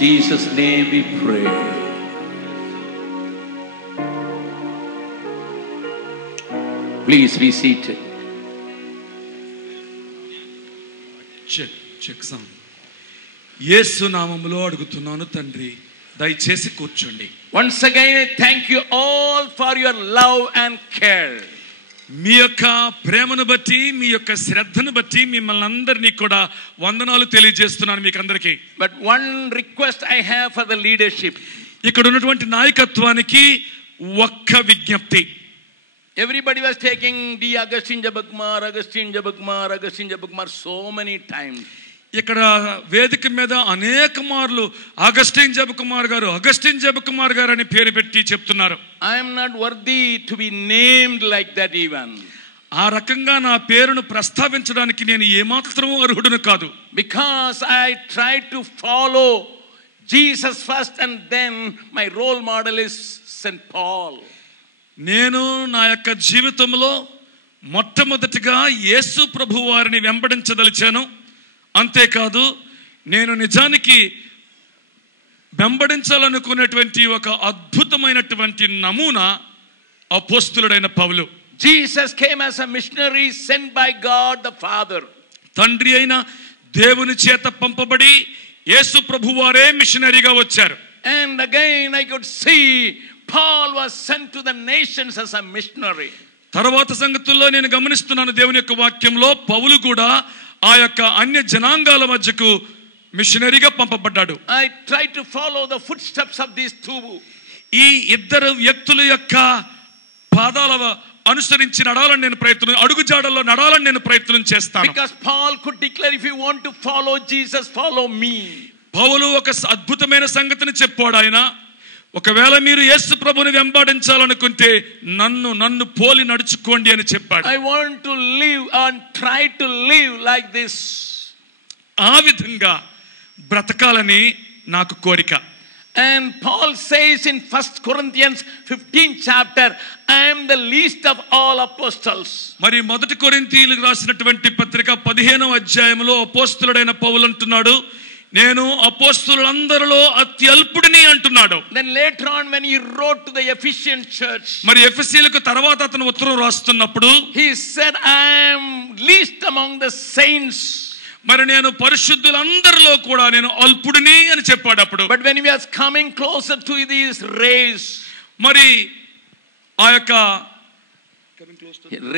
Jesus' name we pray. Please be seated. Check sound. Yesu నామములో అడుగుతున్నాను తండ్రి, దయచేసి కూర్చోండి. Once again I thank you all for your love and care. మీ యొక్క ప్రేమను బట్టి, మీ యొక్క శ్రద్ధను బట్టి మిమ్మల్ని అందరినీ కూడా వందనాలు తెలియజేస్తున్నాను మీకు అందరికీ. But one request I have for the leadership. ఇక్కడ ఉన్నటువంటి నాయకత్వానికి ఒక్క విజ్ఞప్తి. Everybody was taking D. Augustine Jabakkumar so many times. ఇక్కడ వేదిక మీద అనేక మార్లు అగస్టిన్ జబకుమార్ గారు అని పేరు పెట్టి చెప్తున్నారు. I am not worthy to be named like that even. ఆ రకంగా నా పేరును ప్రస్తావించడానికి నేను ఏమాత్రం అర్హుడును కాదు. Because I tried to follow Jesus first and then my role model is St. Paul. నేను నా యొక్క జీవితంలో మొట్టమొదటిగా యేసు ప్రభు వారిని వెంబడించదలిచాను. అంతేకాదు, నేను నిజానికి వెంబడించాలనుకునేటువంటి ఒక అద్భుతమైనటువంటి నమూనా అపోస్తలుడైన పౌలు. Jesus came as a missionary sent by God the Father. తండ్రి అయిన దేవుని చేత పంపబడి యేసు ప్రభు వారే మిషనరీగా వచ్చారు. And again I could see Paul was sent to the nations as a missionary. తర్వాత సంగతుల్లో నేను గమనిస్తున్నాను దేవుని యొక్క వాక్యంలో పౌలు కూడా ఆ యొక్క అన్య జనాంగాల మధ్యకు మిషనరీగా పంపబడ్డాడు. I try to follow the footsteps of these two. ఈ ఇద్దరు వ్యక్తుల యొక్క పాదాల అనుసరించి నడాలని నేను అడుగుజాడల్లో నడాలని నేను ప్రయత్నం చేస్తాను. Because Paul could declare, if you want to follow Jesus, follow me. పౌలు ఒక అద్భుతమైన సంగతిని చెప్పాడు. ఆయన, ఒకవేళ మీరు యేసు ప్రభుని వెంబడించాలనుకుంటే నన్ను పోలి నడుచుకోండి అని చెప్పాడు. I want to live and try to live like this. ఆ విధంగా బ్రతకాలని నాకు కోరిక. And Paul says in 1 Corinthians 15 chapter, I am the least of all apostles. మరి మొదటి కొరింథీయులకు రాసినటువంటి పత్రిక 15వ అధ్యాయంలో అపోస్తలుడైన పౌలు అంటున్నాడు, నేను అపోస్తలులందరిలో అత్యల్పుడిని అంటున్నాడు. Then later on when he wrote to the Ephesian church, మరి ఎఫెసీయులకు తర్వాత అతను ఉత్తరం రాస్తున్నప్పుడు he said, I am least among the saints. మరి నేను పరిశుద్ధులందరిలో కూడా నేను అల్పుడిని అని చెప్పాడు అప్పుడు. But when he was coming closer to this race, మరి ఆ యొక్క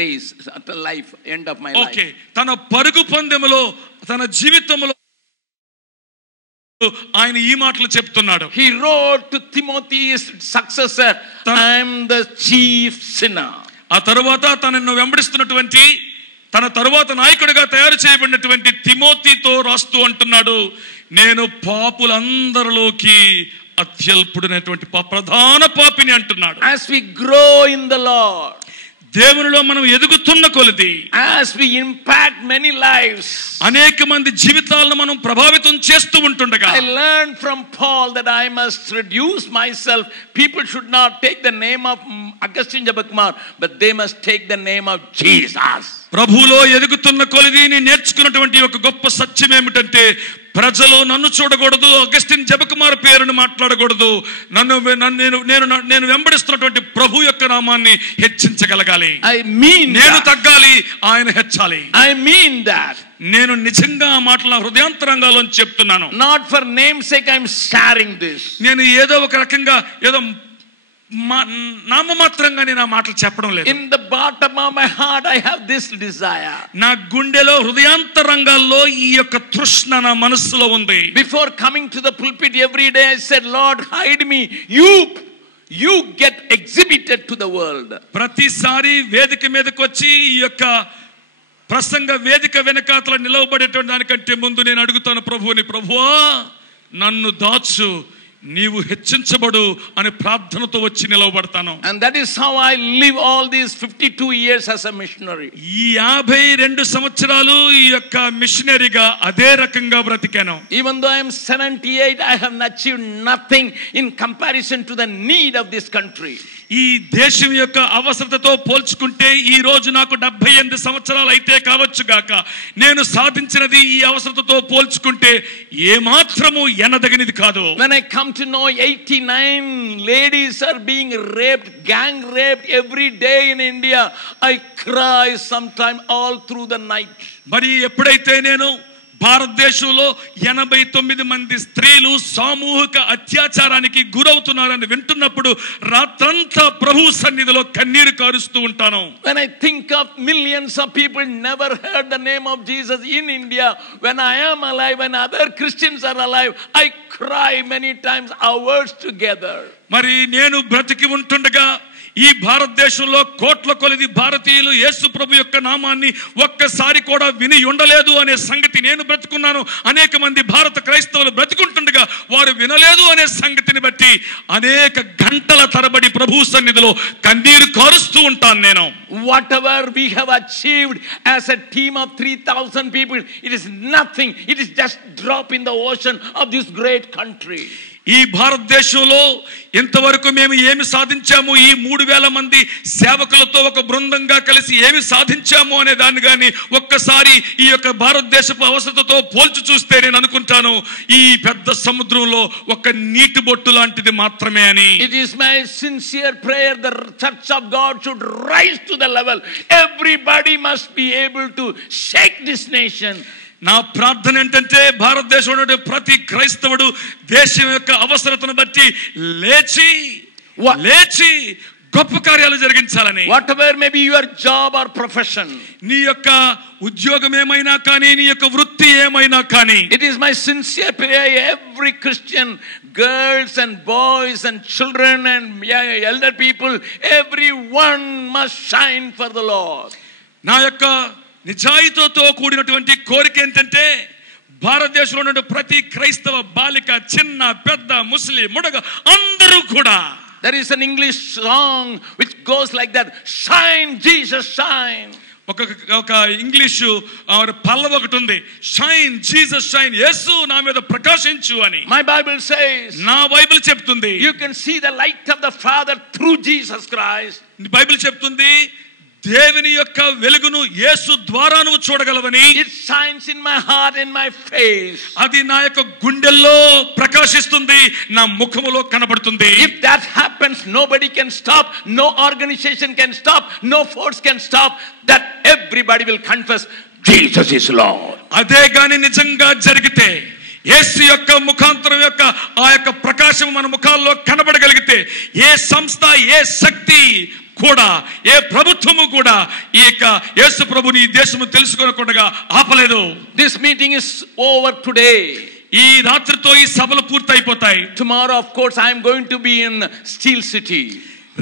race at the life end of my life. Okay, తన పరుగు పందెములో తన జీవితంలో ఆయన ఈ మాటలు చెప్తున్నాడు. He wrote to Timothy, his successor, I am the chief sinner. ఆ తరువాత తనను వెంబడిస్తున్నటువంటి తన తరువాత నాయకుడిగా తయారు చేయబడినటువంటి తిమోతితో రాస్తూ అంటున్నాడు, నేను పాపులందరిలోకి అత్యల్పుడైనటువంటి ప్రధాన పాపిని అంటున్నాడు. As we grow in the Lord, దేవునిలో మనం ఎదుగుతున్న కొలది, as we impact many lives, అనేక మంది జీవితాలను మనం ప్రభావితం చేస్తూ ఉంటుండగా, I learned from Paul that I must reduce myself. People should not take the name of Augustine Jabakkumar, but they must take the name of Jesus. ప్రభువులో ఎదుగుతున్న కొలది నేను నేర్చుకున్నటువంటి ఒక గొప్ప సత్యం ఏమిటంటే, ప్రజలు నన్ను చూడకూడదు, అగస్టిన్ జబకుమార్ పేరును మాట్లాడకూడదు, నేను వెంబడిస్తున్నటువంటి ప్రభు యొక్క నామాన్ని హెచ్చించగలగాలి. నేను తగ్గాలి, ఆయన హెచ్చాలి. I mean that. నేను నిజంగా ఆ మాటల హృదయాంతరంగాలో చెప్తున్నాను. Not for namesake I am sharing this. నేను ఏదో ఒక రకంగా ఏదో నామమాత్రంగా నేను ఆ మాటలు చెప్పడం లేదు. In the bottom of my heart I have this desire. నా గుండెలో హృదయాంతరంగాల్లో ఈ యొక్క తృష్ణ నా మనస్సులో ఉంది. Before coming to the pulpit every day I said, Lord, hide me. You get exhibited to the world. ప్రతిసారి వేదిక మీదకి వచ్చి ఈ యొక్క ప్రసంగ వేదిక వెనకాతల నిలవబడేటువంటి దానికంటే ముందు నేను అడుగుతాను ప్రభువుని, ప్రభువా నన్ను దాచు, నీవు హెచ్చించబడు అని ప్రార్థనతో వచ్చి నిలవబడతాను. And that is how I live all these 52 years as a missionary. ఈ 52 సంవత్సరాలు ఈ యొక్క మిషనరీగా అదే రకంగా బ్రతికాను. Even though I am 78, I have achieved nothing in comparison to the need of this country. ఈ దేశం యొక్క అవసరతతో పోల్చుకుంటే ఈ రోజు నాకు 78 సంవత్సరాలు అయితే కావచ్చు గాక, నేను సాధించినది ఈ అవసరతతో పోల్చుకుంటే ఏమాత్రము ఎనదగినది కాదు. When I come to know 89 ladies are being raped, gang raped every day in India, I cry sometime all through the night. మరి ఎప్పుడైతే నేను భారతదేశంలో 89 మంది స్త్రీలు సామూహిక అత్యాచారానికి గురవుతున్నారని వింటున్నప్పుడు రాత్రంతా ప్రభు సన్నిధిలో కన్నీరు కారుస్తూ ఉంటాను. When I think of millions of people never heard the name of Jesus in India, when I am alive, when other Christians are alive, I cry many times, hours together. మరి నేను బ్రతికి ఉంటుండగా ఈ భారతదేశంలో కోట్ల కొలది భారతీయులు యేసు ప్రభు యొక్క నామాన్ని ఒక్కసారి కూడా విని ఉండలేదు అనే సంగతి నేను బ్రతుకున్నాను. అనేక మంది భారత క్రైస్తవులు బ్రతుకుంటుండగా వారు వినలేదు అనే సంగతిని బట్టి అనేక గంటల తరబడి ప్రభు సన్నిధిలో కన్నీరు కారుస్తూ ఉంటాను నేను. Whatever we have achieved as a team of 3,000 people, it is nothing. It is just drop in the ocean of this great country. ఈ భారతదేశంలో ఇంతవరకు మేము ఏమి సాధించాము, ఈ 3,000 మంది సేవకులతో ఒక బృందంగా కలిసి ఏమి సాధించాము అనే దాన్ని కానీ ఒక్కసారి ఈ యొక్క భారతదేశపు అవసరతతో పోల్చి చూస్తే నేను అనుకుంటాను ఈ పెద్ద సముద్రంలో ఒక నీటి బొట్టు లాంటిది మాత్రమే అని. It is my sincere prayer the church of God should rise to the level. Everybody must be able to shake this nation. నా ప్రార్థన ఏంటంటే భారతదేశంలో ప్రతి క్రైస్తవుడు దేశం యొక్క అవసరతను బట్టి లేచి గొప్ప కార్యాలు జరిగించాలని. Whatever may be your job or profession, నీ యొక్క ఉద్యోగం ఏమైనా కానీ, నీ యొక్క వృత్తి ఏమైనా కానీ, it is my sincere prayer every Christian, girls and boys and children and elder people, everyone must shine for the Lord. నా యొక్క నిజాయితీతో కూడినటువంటి కోరిక ఏంటంటే భారతదేశంలో ఉన్న ప్రతి క్రైస్తవ బాలిక, చిన్న పెద్ద, ముస్లిం, ముడగ అందరూ కూడా. There is an English song which goes like that, shine Jesus shine. ఒక ఇంగ్లీషు పల్లవి ఒకటి ఉంది, షైన్ జీసస్ షైన్, యేసు నా మీద ప్రకాశించు అని. My Bible says, నా బైబిల్ చెప్తుంది, you can see the light of the Father through Jesus Christ. Bible చెప్తుంది దేవుని యొక్క వెలుగును యేసు ద్వారా నువ్వు చూడగలవని. It shines in my heart, in my face. అది నా యొక్క గుండెల్లో ప్రకాశిస్తుంది, నా ముఖములో కనబడుతుంది. If that happens, nobody can stop, no organization can stop, no force can stop, that everybody will confess Jesus is Lord. అదే గాని నిజంగా జరిగితే, యేసు యొక్క ముఖాంతరం యొక్క ఆ యొక్క ప్రకాశం మన ముఖాల్లో కనబడగలిగితే, ఏ సంస్థ, ఏ శక్తి కూడా, ఏ ప్రభుత్వము కూడా ఈ యొక్క యేసు ప్రభుని దేశము తెలుసుకోకుండా ఆపలేదు. This meeting is over today. ఈ రాత్రితో ఈ సభలు పూర్తయిపోతాయి. Tomorrow of course I am going to be in Steel City.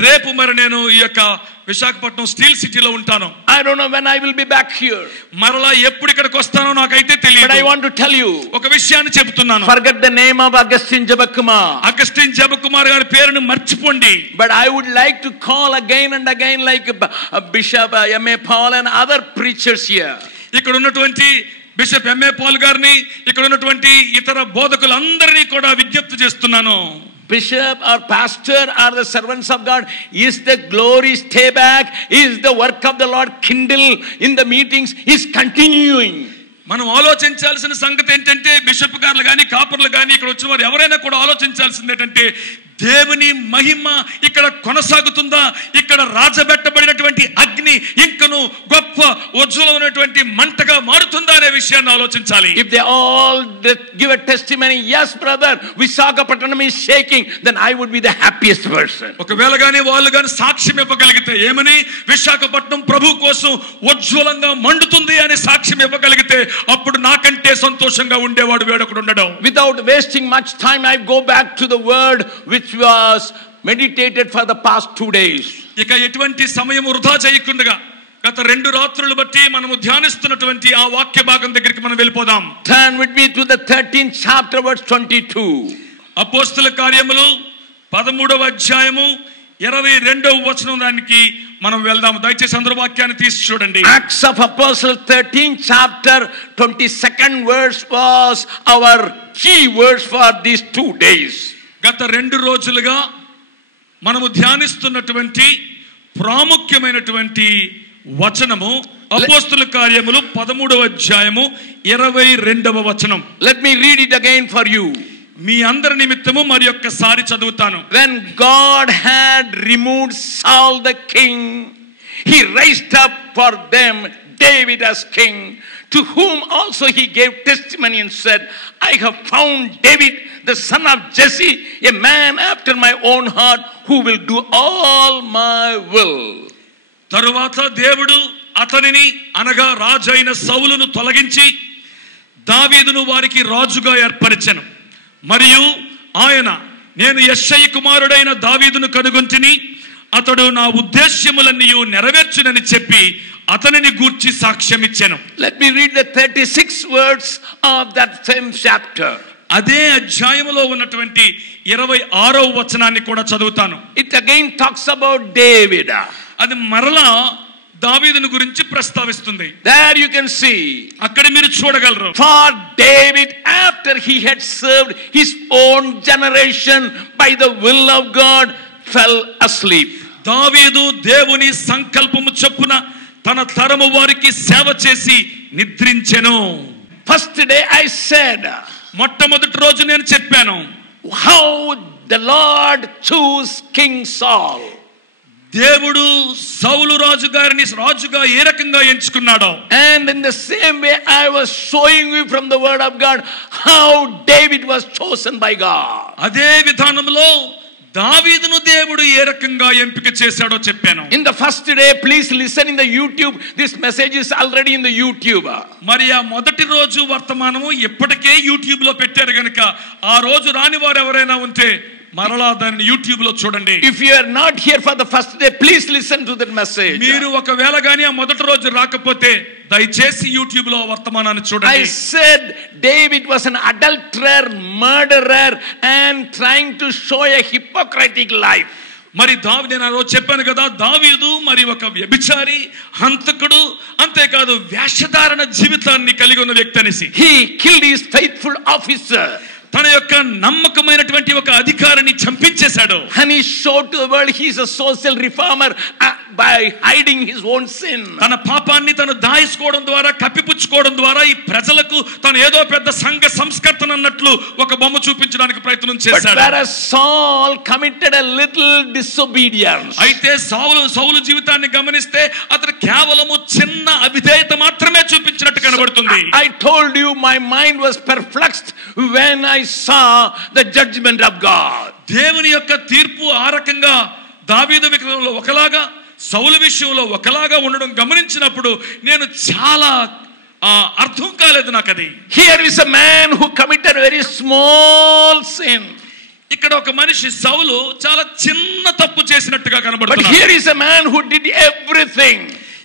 రేపు మరి నేను ఈ యొక్క విశాఖపట్నం స్టీల్ సిటీలో ఉంటాను. I don't know when I will be back here. మరలా ఎప్పుడు ఇక్కడికి వస్తానో నాకైతే తెలియదు. But I want to tell you, ఒక విషయాన్ని చెప్తున్నాను. forget the name of Augustine Jabakumar. Augustine Jabakumar గారి పేరును మర్చిపోండి. But I would like to call again and again like Bishop M.A. Paul and other preachers here. ఇక్కడ ఉన్నటువంటి బిషప్ M.A. పాల్ గారిని, ఇక్కడ ఉన్నటువంటి ఇతర బోధకులందరినీ కూడా విజ్ఞప్తి చేస్తున్నాను. Bishop or pastor or the servants of God, is the glory stay back? Is the work of the Lord kindle in the meetings? Is continuing? మనం ఆలోచించాల్సిన సంగతి ఏంటంటే, బిషప్ గారులు కానీ, కాపర్లు కానీ, ఇక్కడ వచ్చిన వారు ఎవరైనా కూడా ఆలోచించాల్సింది ఏంటంటే, దేవుని మహిమ ఇక్కడ కొనసాగుతుందా? ఇక్కడ రాజబెట్టబడినటువంటి అగ్ని ఇంకను గొప్ప ఉజ్వలమైనటువంటి మంటగా మారుతుందా అనే విషయాన్ని ఆలోచించాలి. If they all give a testimony, yes brother, Visakhapatnam is shaking, then I would be the happiest person. ఒకవేళ గాని వాళ్ళు గాని సాక్ష్యం ఇవ్వగలిగితే, ఏమని, విశాఖపట్నం ప్రభు కోసం ఉజ్వలంగా మండుతుంది అని సాక్ష్యం ఇవ్వగలిగితే, అప్పుడు నాకంటే సంతోషంగా ఉండేవాడు వేడొకడు ఉండడం. Without wasting much time, I go back to the word which was meditated for the past 2 days. ఇక ఎటువంటి సమయం వృధా చేయకుండా గత 2 రాత్రులు బట్టి మనము ధ్యానిస్తున్నటువంటి ఆ వాక్య భాగం దగ్గరికి మనం వెళ్ళిపోదాం. Turn with me to the 13th chapter verse 22. అపోస్తల కార్యములు 13వ అధ్యాయము 22వ వచనం దానికి మనం వెళ్దాం. దయచేసి అందరూ వాక్యాన్ని తీసి చూడండి. Acts of Apostles 13th chapter 22nd verse was our key verse for these 2 days. గత 2 రోజులుగా మనము ధ్యానిస్తున్నటువంటి ప్రాముఖ్యమైనటువంటి వచనము అపోస్తల కార్యములు 13వ అధ్యాయము 22వ వచనం. Let me read it again for you. మీ అందరి నిమిత్తము మరి ఒక్కసారి చదువుతాను. When God had removed Saul the king, he raised up for them David as king, to whom also he gave testimony and said, I have found David the son of Jesse, a man after my own heart, who will do all my will. తరువాత దేవుడు అతనిని అనగా రాజు అయిన సౌలును తొలగించి దావీదును వారికి రాజుగా ఏర్పరిచెను. మరియు ఆయన, నేను యెష్షయి కుమారుడైన దావీదును కనుగొంటిని, అతడు నా ఉద్దేశ్యములన్నీ నెరవేర్చునని చెప్పి అతనిని గూర్చి సాక్ష్యమిచ్చెను. Let me read the 36 words of that same chapter. అదే అధ్యాయములో ఉన్నటువంటి 26వ వచనాన్ని కూడా చదువుతాను. It again talks about David. అది మరలా దావీదును గురించి ప్రస్తావిస్తుంది. There you can see. అక్కడ మీరు చూడగలరు. For David, after he had served his own generation by the will of God, fell asleep. దావీదు దేవుని సంకల్పము చొప్పున తన తరము వారికి సేవ చేసి నిద్రించెను. First day I said, మొట్టమొదటి రోజు నేను చెప్పాను, how the Lord chose King Saul. దేవుడు సౌలు రాజు గారిని రాజుగా ఏ రకంగా ఎంచుకున్నాడో. And in the same way I was showing you from the word of God how David was chosen by God. అదే విధానంలో దావీదును దేవుడు ఏ రకంగా ఎంపిక చేశాడో చెప్పాను. In the first day, please listen in the YouTube. This message is already in the YouTube. మరి ఆ మొదటి రోజు వర్తమానము ఇప్పటికే యూట్యూబ్ లో పెట్టారు గనుక ఆ రోజు రాని వారు ఎవరైనా ఉంటే మరలా దాన్ని యూట్యూబ్ లో చూడండి. If you are not here for the first day, please listen to that message. మీరు ఒకవేళ గాని ఆ మొదటి రోజు రాకపోతే దయచేసి యూట్యూబ్ లో వర్తమానాన్ని చూడండి. I said David was an adulterer, murderer and trying to show a hypocritic life. మరి నేను ఆ రోజు చెప్పాను కదా, దావీదు మరి ఒక వ్యభిచారి, హంతకుడు, అంతేకాదు వేషధారణ జీవితాన్ని కలిగి ఉన్న వ్యక్తి అనేసి. He killed his faithful officer. తన యొక్క నమ్మకమైనటువంటి ఒక అధికారిని చంపించేశాడు. And he showed to the world he is a social reformer by hiding his own sin. తన పాపాన్ని తను దాయిసుకోవడం ద్వారా, కప్పిపుచ్చుకోవడం ద్వారా ఈ ప్రజలకు తను ఏదో పెద్ద సంఘ సంస్కర్తన అన్నట్లు ఒక బొమ్మ చూపించడానికి ప్రయత్నం చేశాడు. But whereas Saul committed a little disobedience. అయితే సౌలు జీవితాన్ని గమనిస్తే అతను కేవలము చిన్న అవిధేయత మాత్రమే చూపించినట్టు కనబడుతుంది. I told you my mind was perplexed when I saw the judgment of God. దేవుని యొక్క తీర్పు ఆ రకంగా దావీదు విషయంలో ఒకలాగా, సౌలు విషయంలో ఒకలాగా ఉండడం గమనించినప్పుడు నేను చాలా అర్థం కాలేదు నాకు అది. Here is a man who committed a very small sin. ఇక్కడ ఒక మనిషి సౌలు చాలా చిన్న తప్పు చేసినట్టుగా కనబడుతున్నాడు. But here is a man who did everything.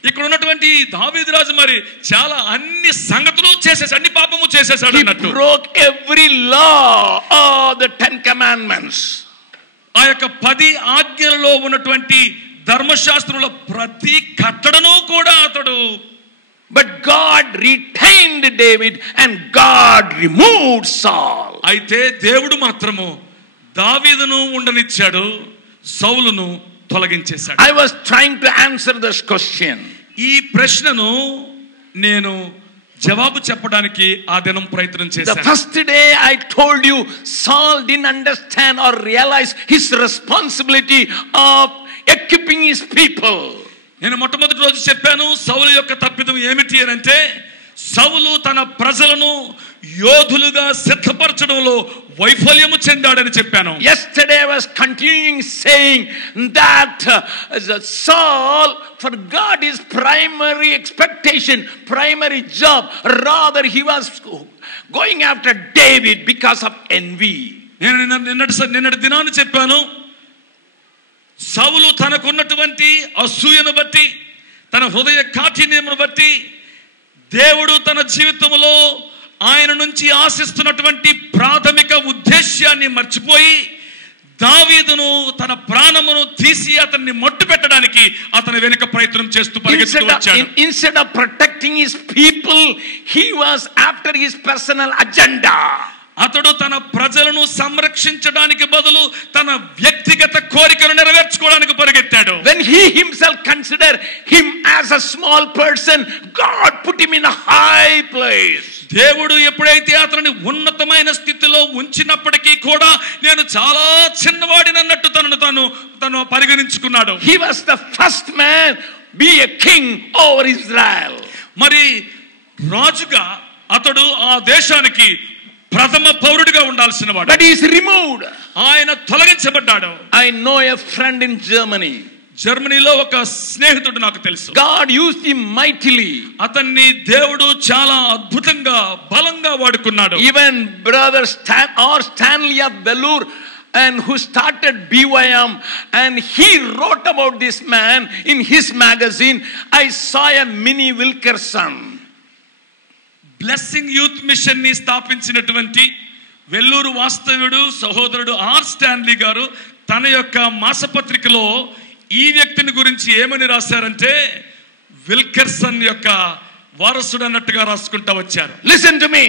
ఇక్కడ ఉన్నటువంటి దావీదు రాజు మరి చాలా అన్ని సంగతులు చేసేసాడు, అన్ని పాపము చేసేసాడు అన్నట్టు. He broke every law of the 10 commandments. ఆ యొక్క 10 ఆజ్ఞలలో ఉన్నటువంటి ధర్మశాస్త్రంలో ప్రతి కట్టడను కూడా అతడు. But God retained David and God removed Saul. అయితే దేవుడు మాత్రము దావీదును ఉండనిచ్చాడు, సౌలును తొలగించేశాడు. I was trying to answer this question. ఈ ప్రశ్నను నేను జవాబు చెప్పడానికి ఆ దినం ప్రయత్నం చేశాను. The first day I told you Saul didn't understand or realize his responsibility of equipping his people. నేను మొట్టమొదటి రోజు చెప్పాను సౌలు యొక్క తప్పిదం ఏమిటి అని అంటే, సౌలు తన ప్రజలను యోధులుగా సిద్ధపరచడంలో వైఫల్యము చెందాడని చెప్పాను. Yesterday I was continuing saying that Saul forgot his primary expectation, primary job. Rather he was going after David because of envy. నేను నిన్నటి దినాన్ని చెప్పాను, సౌలు తనకున్నటువంటి అసూయను బట్టి, తన హృదయ కాఠిన్యమును బట్టి దేవుడు తన జీవితంలో ఆయన నుంచి ఆశిస్తున్నటువంటి ప్రాథమిక ఉద్దేశ్యాన్ని మర్చిపోయి దావీదును తన ప్రాణమును తీసి అతన్ని మట్టు పెట్టడానికి అతని వెనుక ప్రయత్నం చేస్తూ పరిగెత్తుతూ వచ్చాడు. Instead of protecting his people, he was after his personal agenda. అతడు తన ప్రజలను సంరక్షించడానికి బదులు తన వ్యక్తిగత కోరికను నెరవేర్చుకోవడానికి పరిగెత్తాడు. When he himself considered him as a small person, God put him in a high place. దేవుడు ఎప్పుడైతే అతనిని ఉన్నతమైన స్థితిలో ఉంచినప్పటికీ కూడా నేను చాలా చిన్నవాడిని అన్నట్టు తను పరిగణించుకున్నాడు. He was the first man be a king over Israel. మరి రాజుగా అతడు ఆ దేశానికి ప్రథమ పౌరుడిగా ఉండాల్సిన వాడు. But he is removed. ఆయన తొలగించబడ్డాడు. I know a friend in Germany. జర్మనీలో ఒక స్నేహితుడు నాకు తెలుసు. God used him mightily. అతన్ని దేవుడు చాలా అద్భుతంగా బలంగా వాడుకున్నాడు. Even brother Stanley of Vellore, and who started BYM, and he wrote about this man in his magazine. I saw a mini Wilkerson. Blessing youth mission ని స్థాపించినటువంటి వెల్లూరు వాస్తవ్యుడు సహోదరుడు ఆర్ స్టాన్లీ గారు తన యొక్క మాసపత్రికలో ఈ వ్యక్తిని గురించి ఏమని రాశారంటే విల్కర్సన్ యొక్క వారసుడు అన్నట్టుగా రాసుకుంటా వచ్చారు. Listen to me.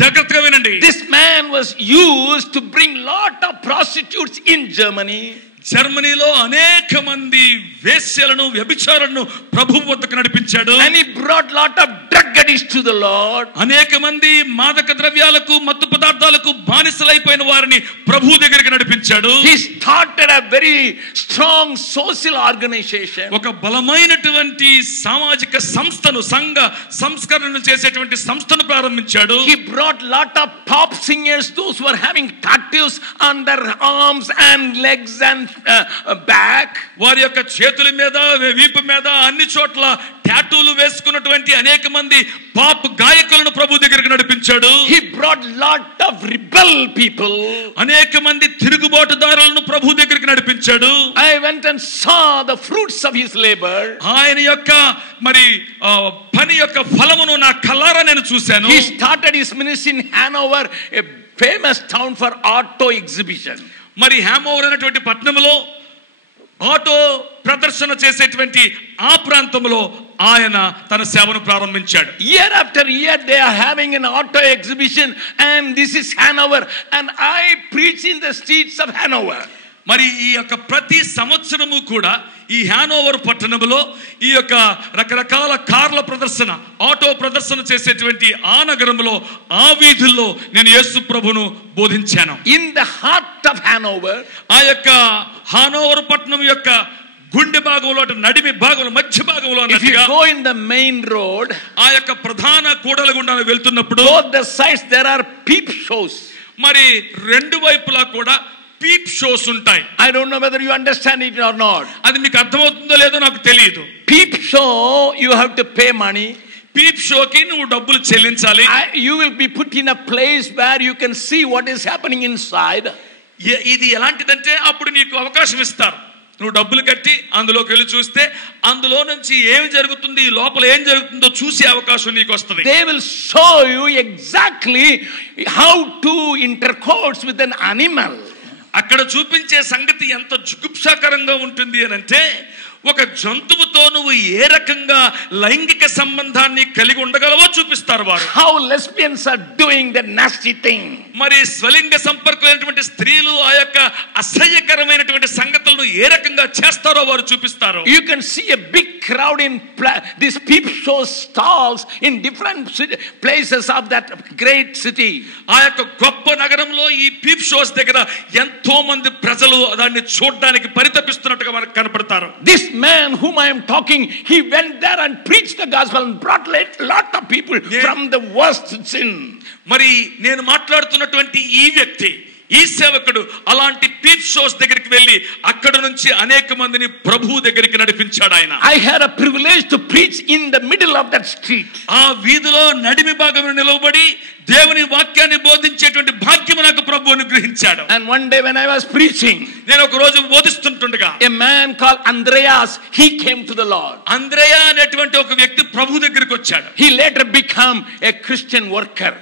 జాగ్రత్తగా వినండి. This man was used to bring lot of prostitutes in Germany. జర్మనీలో అనేక మంది వేశ్యలను వ్యభిచారులను ప్రభువు వద్దకు నడిపించాడు. And he brought lot of drug addicts to the Lord. అనేక మంది మాదక ద్రవ్యాలకు మత్తు పదార్థాలకు బానిసలైపోయిన వారిని ప్రభువు దగ్గరికి నడిపించాడు. He started a very strong social organization. ఒక బలమైనటువంటి సామాజిక సంస్థను సంఘ సంస్కరణను చేసేటువంటి సంస్థను ప్రారంభించాడు. He brought lot of pop singers, those who were having tattoos on their arms and legs and back. వారి యొక్క చేతుల మీద వీపు మీద అన్ని చోట్ల టాటూలు వేసుకున్నటువంటి అనేక మంది పాప్ గాయకులను ప్రభు దగ్గరికి నడిపించాడు. He brought lot of rebel people. అనేక మంది తిరుగుబాటుదారులను ప్రభు దగ్గరికి నడిపించాడు. I went and saw the fruits of his labor. ఆయన యొక్క మరి పని యొక్క ఫలమును నా కళ్ళారా నేను చూశాను. He started his ministry in Hanover, a famous town for auto exhibition. మరి హ్యామోవర్ అనేటువంటి పట్టణంలో ఆటో ప్రదర్శన చేసేటువంటి ఆ ప్రాంతంలో ఆయన తన సేవను ప్రారంభించాడు. Year after year they are having an auto exhibition, and this is Hanover, and I preach in the streets of Hanover. మరి ఈ యొక్క ప్రతి సంవత్సరము కూడా ఈ హ్యానోవర్ పట్టణంలో ఈ యొక్క రకరకాల కార్ల ప్రదర్శన ఆటో ప్రదర్శన చేసేటువంటి ఆ నగరంలో ఆ వీధుల్లో నేను యేసు ప్రభువును బోధించాను. In the heart of Hanover, ఆ యొక్క హానోవర్ పట్టణం యొక్క గుండె భాగంలో నడిమి భాగంలో మధ్య భాగంలో if you go in the main road, ఆ యొక్క ప్రధాన కూడల గుండా వెళ్తున్నప్పుడు both the sides there are peep shows. మరి రెండు వైపులా కూడా పీప్ షోస్ ఉంటాయి. I don't know whether you understand it or not. అది మీకు అర్థమవుతుందో లేదో నాకు తెలియదు. Peep show, you have to pay money. Peep షోకి నువ్వు డబ్బులు చెల్లించాలి. You will be put in a place where you can see what is happening inside. ఇది ఎలాంటిదంటే అప్పుడు నీకు అవకాశం ఇస్తారు. నువ్వు డబ్బులు కట్టి అందులోకి వెళ్ళి చూస్తే అందులో నుంచి ఏమి జరుగుతుంది లోపల ఏం జరుగుతుందో చూసే అవకాశం నీకు వస్తుంది. They will show you exactly how to intercourse with an animal. అక్కడ చూపించే సంగతి ఎంత జుగుప్సాకరంగా ఉంటుంది అని అంటే ఒక జంతువుతో నువ్వు ఏ రకంగా లైంగిక సంబంధాన్ని కలిగి ఉండగలవో చూపిస్తారు వారు. How lesbians are doing the nasty thing. మరి స్వలింగ సంపర్కమైనటువంటి స్త్రీలు ఆ యొక్క అసహ్యకరమైనటువంటి సంగతులను ఏ రకంగా చేస్తారో వారు చూపిస్తారు. You can see a big crowd in these peep show stalls in different places of that great city. ఆ యొక్క గొప్ప నగరంలో ఈ పీప్ షోస్ దగ్గర ఎంతో మంది ప్రజలు దాన్ని చూడడానికి పరితపిస్తున్నట్టుగా మనకు కనపడతారు. This man whom I am talking, he went there and preached the gospel and brought lot of people from the worst sin. మరి నేను మాట్లాడుతున్నటువంటి ఈ వ్యక్తి ఈ సేవకుడు అలాంటి పీప్ షోస్ దగ్గరికి వెళ్ళి అక్కడ నుంచి అనేక మందిని ప్రభువు దగ్గరికి నడిపించాడు ఆయన. I had a privilege to preach in the middle of that street. ఆ వీధిలో నడిమి భాగంలో నిలవబడి దేవుని వాక్యాన్ని బోధించేటువంటి భాగ్యం నాకు ప్రభువు అనుగ్రహించాడు. And one day when I was preaching, నేను ఒక రోజు బోధిస్తుండగా a man called Andreas, he came to the Lord. అంద్రేయ అనేటువంటి ఒక వ్యక్తి ప్రభు దగ్గరికి వచ్చాడు. He later became a Christian worker.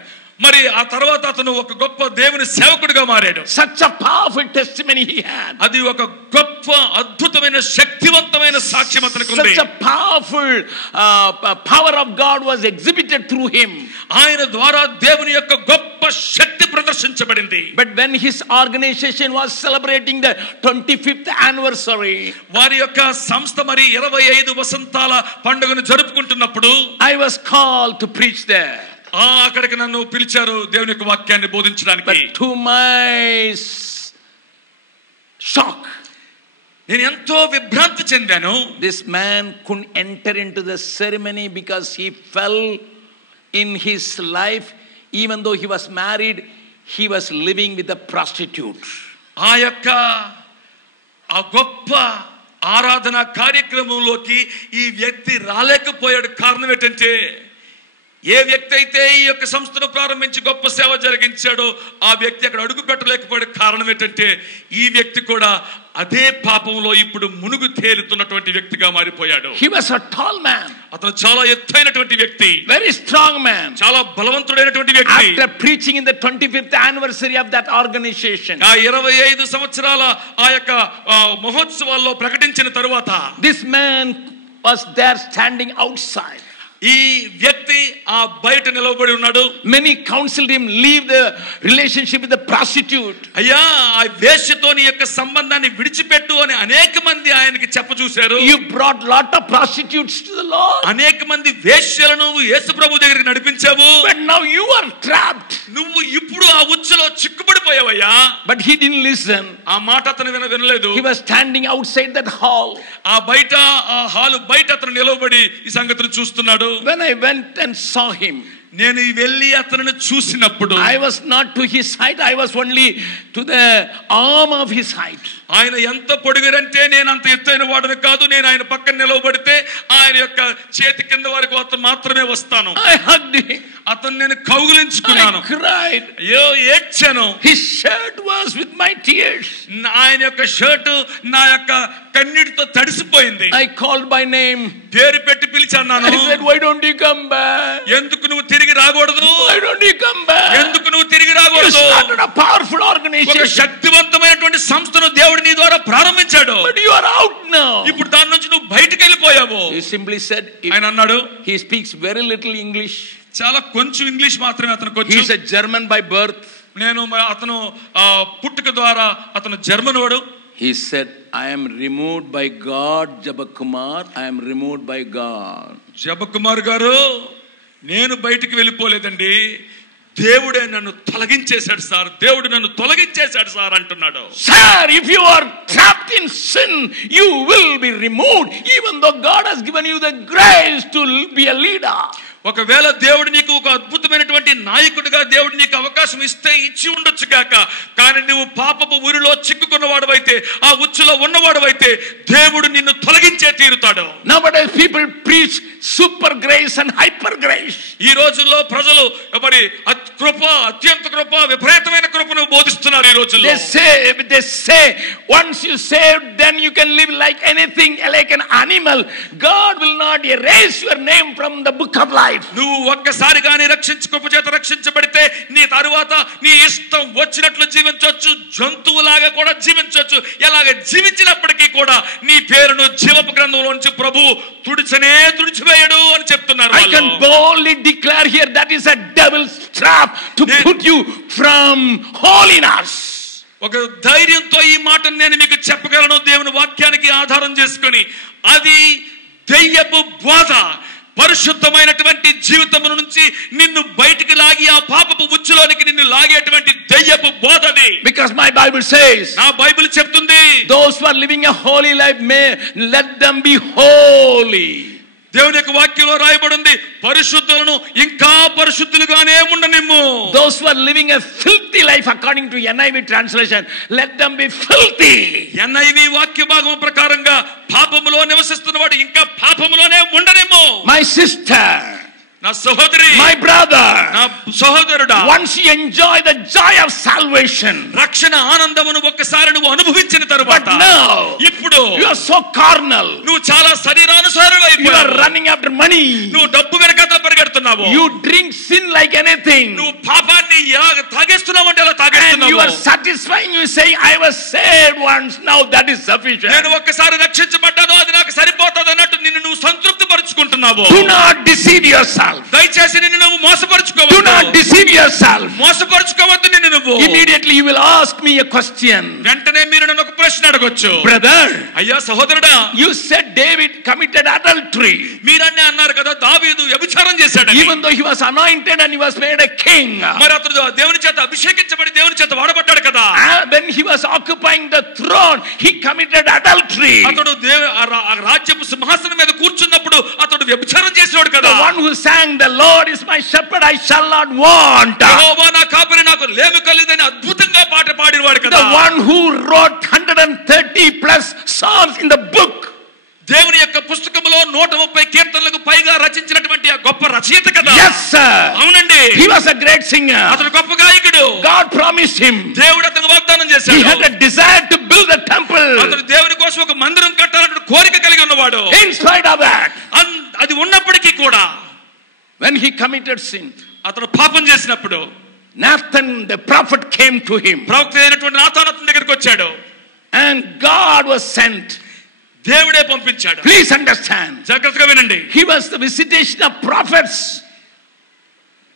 మరి ఆ తర్వాత అతను ఒక గొప్ప దేవుని సేవకుడిగా మారాడు. Such a powerful testimony he had. అది ఒక గొప్ప అద్భుతమైన శక్తివంతమైన సాక్ష్యం అతనికి ఉంది. Such a powerful power of God was exhibited through him. ఆయన ద్వారా దేవుని యొక్క గొప్ప శక్తి ప్రదర్శించబడింది. But when his organization was celebrating the 25th anniversary, వారి యొక్క సంస్థ మరి 25 వసంతాల పండుగను జరుపుకుంటున్నప్పుడు I was called to preach there. అక్కడికి నన్ను పిలిచారు దేవుని యొక్క వాక్యాన్ని బోధించడానికి. But to my shock, నేను ఎంతో విభ్రాంతి చెందాను. this man couldn't enter into the ceremony because he fell in his life, even though he was married, he was living with a prostitute. ఆ యొక్క ఆ గొప్ప ఆరాధన కార్యక్రమంలోకి ఈ వ్యక్తి రాలేకపోయాడు. కారణం ఏంటంటే ఏ వ్యక్తి అయితే ఈ యొక్క సంస్థను ప్రారంభించి గొప్ప సేవ జరిగించాడో ఆ వ్యక్తి అక్కడ అడుగు పెట్టలేకపోయాడు. కారణం ఏంటంటే ఈ వ్యక్తి కూడా అదే పాపంలో ఇప్పుడు మునుగు తేలుతున్నటువంటి వ్యక్తిగా మారిపోయాడు. He was a tall man. అతను చాలా ఎత్తైనటువంటి వ్యక్తి, very strong man, చాలా బలవంతుడైనటువంటి వ్యక్తి. After preaching in the 25th anniversary of that organization, ఆ 25 సంవత్సరాల ఆ యొక్క మహోత్సవాల్లో ప్రకటించిన తరువాత this man was there standing outside. ఈ వ్యక్తి ఆ బయట నిలబడి ఉన్నాడు. Many counseled him, leave the relationship with the prostitute. అయ్యా ఆ వేశ్యతో నీ యొక్క సంబంధాన్ని విడిచిపెట్టు అని అనేక మంది ఆయనకి చెప్పచూశారు. You brought lot of prostitutes to the Lord. అనేక మంది వేశ్యలను యేసు ప్రభు దగ్గరికి నడిపించావు. But now you are trapped. నువ్వు ఇప్పుడు ఆ ఉచ్చులో చిక్కుపడిపోయావయ్యా. But he didn't listen. ఆ మాట అతను వినలేదు. He was standing outside that hall. ఆ బయట ఆ హాలు బయట అతను నిలబడి ఈ సంగతిని చూస్తున్నాడు. When I went and saw him, నేను వెళ్ళి అతనిని చూసినప్పుడు I was not to his height, I was only to the arm of his height. ఆయన ఎంత పొడిగారంటే నేను అంత ఎత్తైన వాడిని కాదు. నేను ఆయన పక్కన నిలబడితే ఆయన యొక్క చేతి కింద వరకు అతను మాత్రమే వస్తాను. I hugged him. అతను నేను కౌగిలించుకున్నాను. I cried. అయ్యో ఏడ్చాను. His shirt was with my tears. ఆయన యొక్క షర్ట్ నా యొక్క కన్నీటితో తడిసిపోయింది. I called by name. పేరు పెట్టి పిలిచాను. I said, why don't you come back? ఎందుకు నువ్వు తిరిగి రాకూడదు? Why don't you come back? ఎందుకు నువ్వు తిరిగి You రాకూడదు? started a powerful ఒక organization, శక్తివంతమైన సంస్థను దేవుడు నీ ద్వారా ప్రారంభించాడు. but you are out now. ఇప్పుడు దాని నుంచి నువ్వు బయటికి వెళ్ళిపోయావు. He simply said, ఆయన అన్నాడు, he speaks very little English. చాలా కొంచెం ఇంగ్లీష్ మాత్రమే అతనికి He is వచ్చు. a German by birth. అతను పుట్టుక ద్వారా అతను జర్మన్ వాడు. He said, I am removed by God, Jabakumar. I am removed by God. జబకుమార్ గారు, నేను బయటికి వెళ్ళిపోలేదండి, దేవుడే నన్ను తొలగించేశాడు సార్, దేవుడు నన్ను తొలగించేశాడు సార్ అంటున్నాడు. Sir, if you are trapped in sin, you will be removed, even though God has given you the grace to be a leader. ఒకవేళ దేవుడు నీకు ఒక అద్భుతమైనటువంటి నాయకుడిగా దేవుడు నీకు అవకాశం ఇచ్చి ఉండొచ్చు కాక, కానీ నువ్వు పాపపు ఊరిలో చిక్కుకున్నవాడవైతే, ఆ ఉచ్చులో ఉన్నవాడవైతే దేవుడు నిన్ను తొలగించే తీరుతాడు. Nowadays people preach super grace and hyper grace. ఈ రోజుల్లో ప్రజలు మరి కృప, అత్యంత కృప, విపరీతమైన కృపను బోధిస్తున్నారు ఈ రోజుల్లో. They say once you saved, then you can live like anything, like an animal. God will not erase your name from the book of life. నువ్వు ఒక్కసారి గాని రక్షించబడితే నీ తరువాత నీ ఇష్టం వచ్చినట్లు జీవించవచ్చు, జంతువులాగా కూడా జీవించవచ్చు. ఎలాగ జీవించినప్పటికీ కూడా నీ పేరును జీవపు గ్రంథంలోంచి ప్రభువు తుడిచివేయడు అని చెప్తున్నారు. I can boldly declare here that is a devil's trap to put you from holiness. ఒక ధైర్యంతో ఈ మాటను నేను మీకు చెప్పగలను దేవుని వాక్యానికి ఆధారం చేసుకొని. అది దెయ్యపు బోధ. పరిశుద్ధమైనటువంటి జీవితము నుంచి నిన్ను బయటికి లాగి ఆ పాపపు ఉచ్చులోనికి నిన్ను లాగేటువంటి దెయ్యపు బోధది. Because my Bible says, నా బైబిల్ చెప్తుంది, those who are living a holy life, may let them be holy. దేవుని యొక్క వాక్యంలో రాయబడింది, పరిశుద్ధులను ఇంకా పరిశుద్ధులుగానే ఉండనిమ్ము. Those who are living a filthy life according to NIV translation, let them be filthy. NIV వాక్య భాగం ప్రకారంగా పాపములో నివసిస్తున్నవాడు ఇంకా పాపములోనే ఉండనిమ్ము. My sister, నా సహోదరి, my brother, నా సహోదరుడా, once you enjoy the joy of salvation, రక్షణ ఆనందమును ఒక్కసారి నువ్వు అనుభవించిన తరువాత, but now ఇప్పుడు you are so carnal, నువ్వు చాలా శరీరానుసారుడు you అయిపోయావు. are running after money, నువ్వు డబ్బు వెనకాల పరిగెడుతున్నావు. you drink sin like anything, నువ్వు పాపాన్ని ఎలా తాగేస్తున్నావు అంటే అలా and you తాగేస్తున్నావు. are satisfying, you say I was saved once, now that is sufficient. నేను ఒక్కసారి రక్షించబడ్డాను, అది నాకు సరిపోతుంది అన్నట్టు నిన్ను నువ్వు సంతృప్తి పరుచుకుంటున్నావు. Do not deceive yourself. దయచేసి నిన్ను నువ్వు మోసపరుచుకోవద్దు. Do not deceive yourself. మోసపరుచుకోవద్దు నిన్ను నువ్వు. Immediately you will ask me a question. వెంటనే మీరు నన్ను ఒక ప్రశ్న అడగొచ్చు. Brother, అయ్యా సహోదరుడా, you said David committed adultery. మీరన్నే అన్నారు కదా దావీదు వ్యభిచారం చేశాడని. Even though he was anointed and he was made a king. మరి అతడు దేవుని చేత అభిషేకించబడి దేవుని చేత వాడబడ్డాడు కదా. When he was occupying the throne, he committed adultery. అతడు రాజ్యపు సింహాసనం మీద కూర్చున్నప్పుడు అతడు వ్యభిచారం చేసేవాడు కదా. The one who sang, "The Lord is my shepherd, I shall not want." యెహోవా నా కాపరి, నాకు లేమి కలుగుదని అద్భుతంగా పాట పాడినవాడు కదా. The one who wrote 130 plus psalms in the book. దేవుని యొక్క పుస్తకములో 130 కీర్తనలకు పైగా రచించినటువంటి ఆ గొప్ప రచయిత కదా. Yes sir. అవునండి. He was a great singer. అతడు గొప్ప గాయకుడు. God promised him. దేవుడు అతనికి వాగ్దానం చేశాడు. He had a desire to build a temple. అతడు దేవుని కోసం ఒక మందిరం కట్టాలన్న కోరిక కలిగి ఉన్నవాడు. In spite of that, అది ఉన్నప్పటికీ కూడా when he committed sin, అతడు పాపం చేసినప్పుడు Nathan the prophet came to him. ప్రవక్త అయినటువంటి నాతాను అతని దగ్గరికి వచ్చాడు. And God was sent. దేవుడే పంపించాడు. Please understand. జాగ్రత్తగా వినండి. He was the visitation of prophets.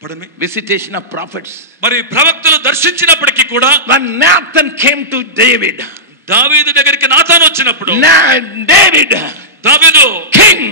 పడమే Visitation of prophets. మరి ప్రవక్తలు దర్శించినప్పటికీ కూడా When Nathan came to David, దావీదు దగ్గరికి నాతాను వచ్చినప్పుడు, David, దావీదు king,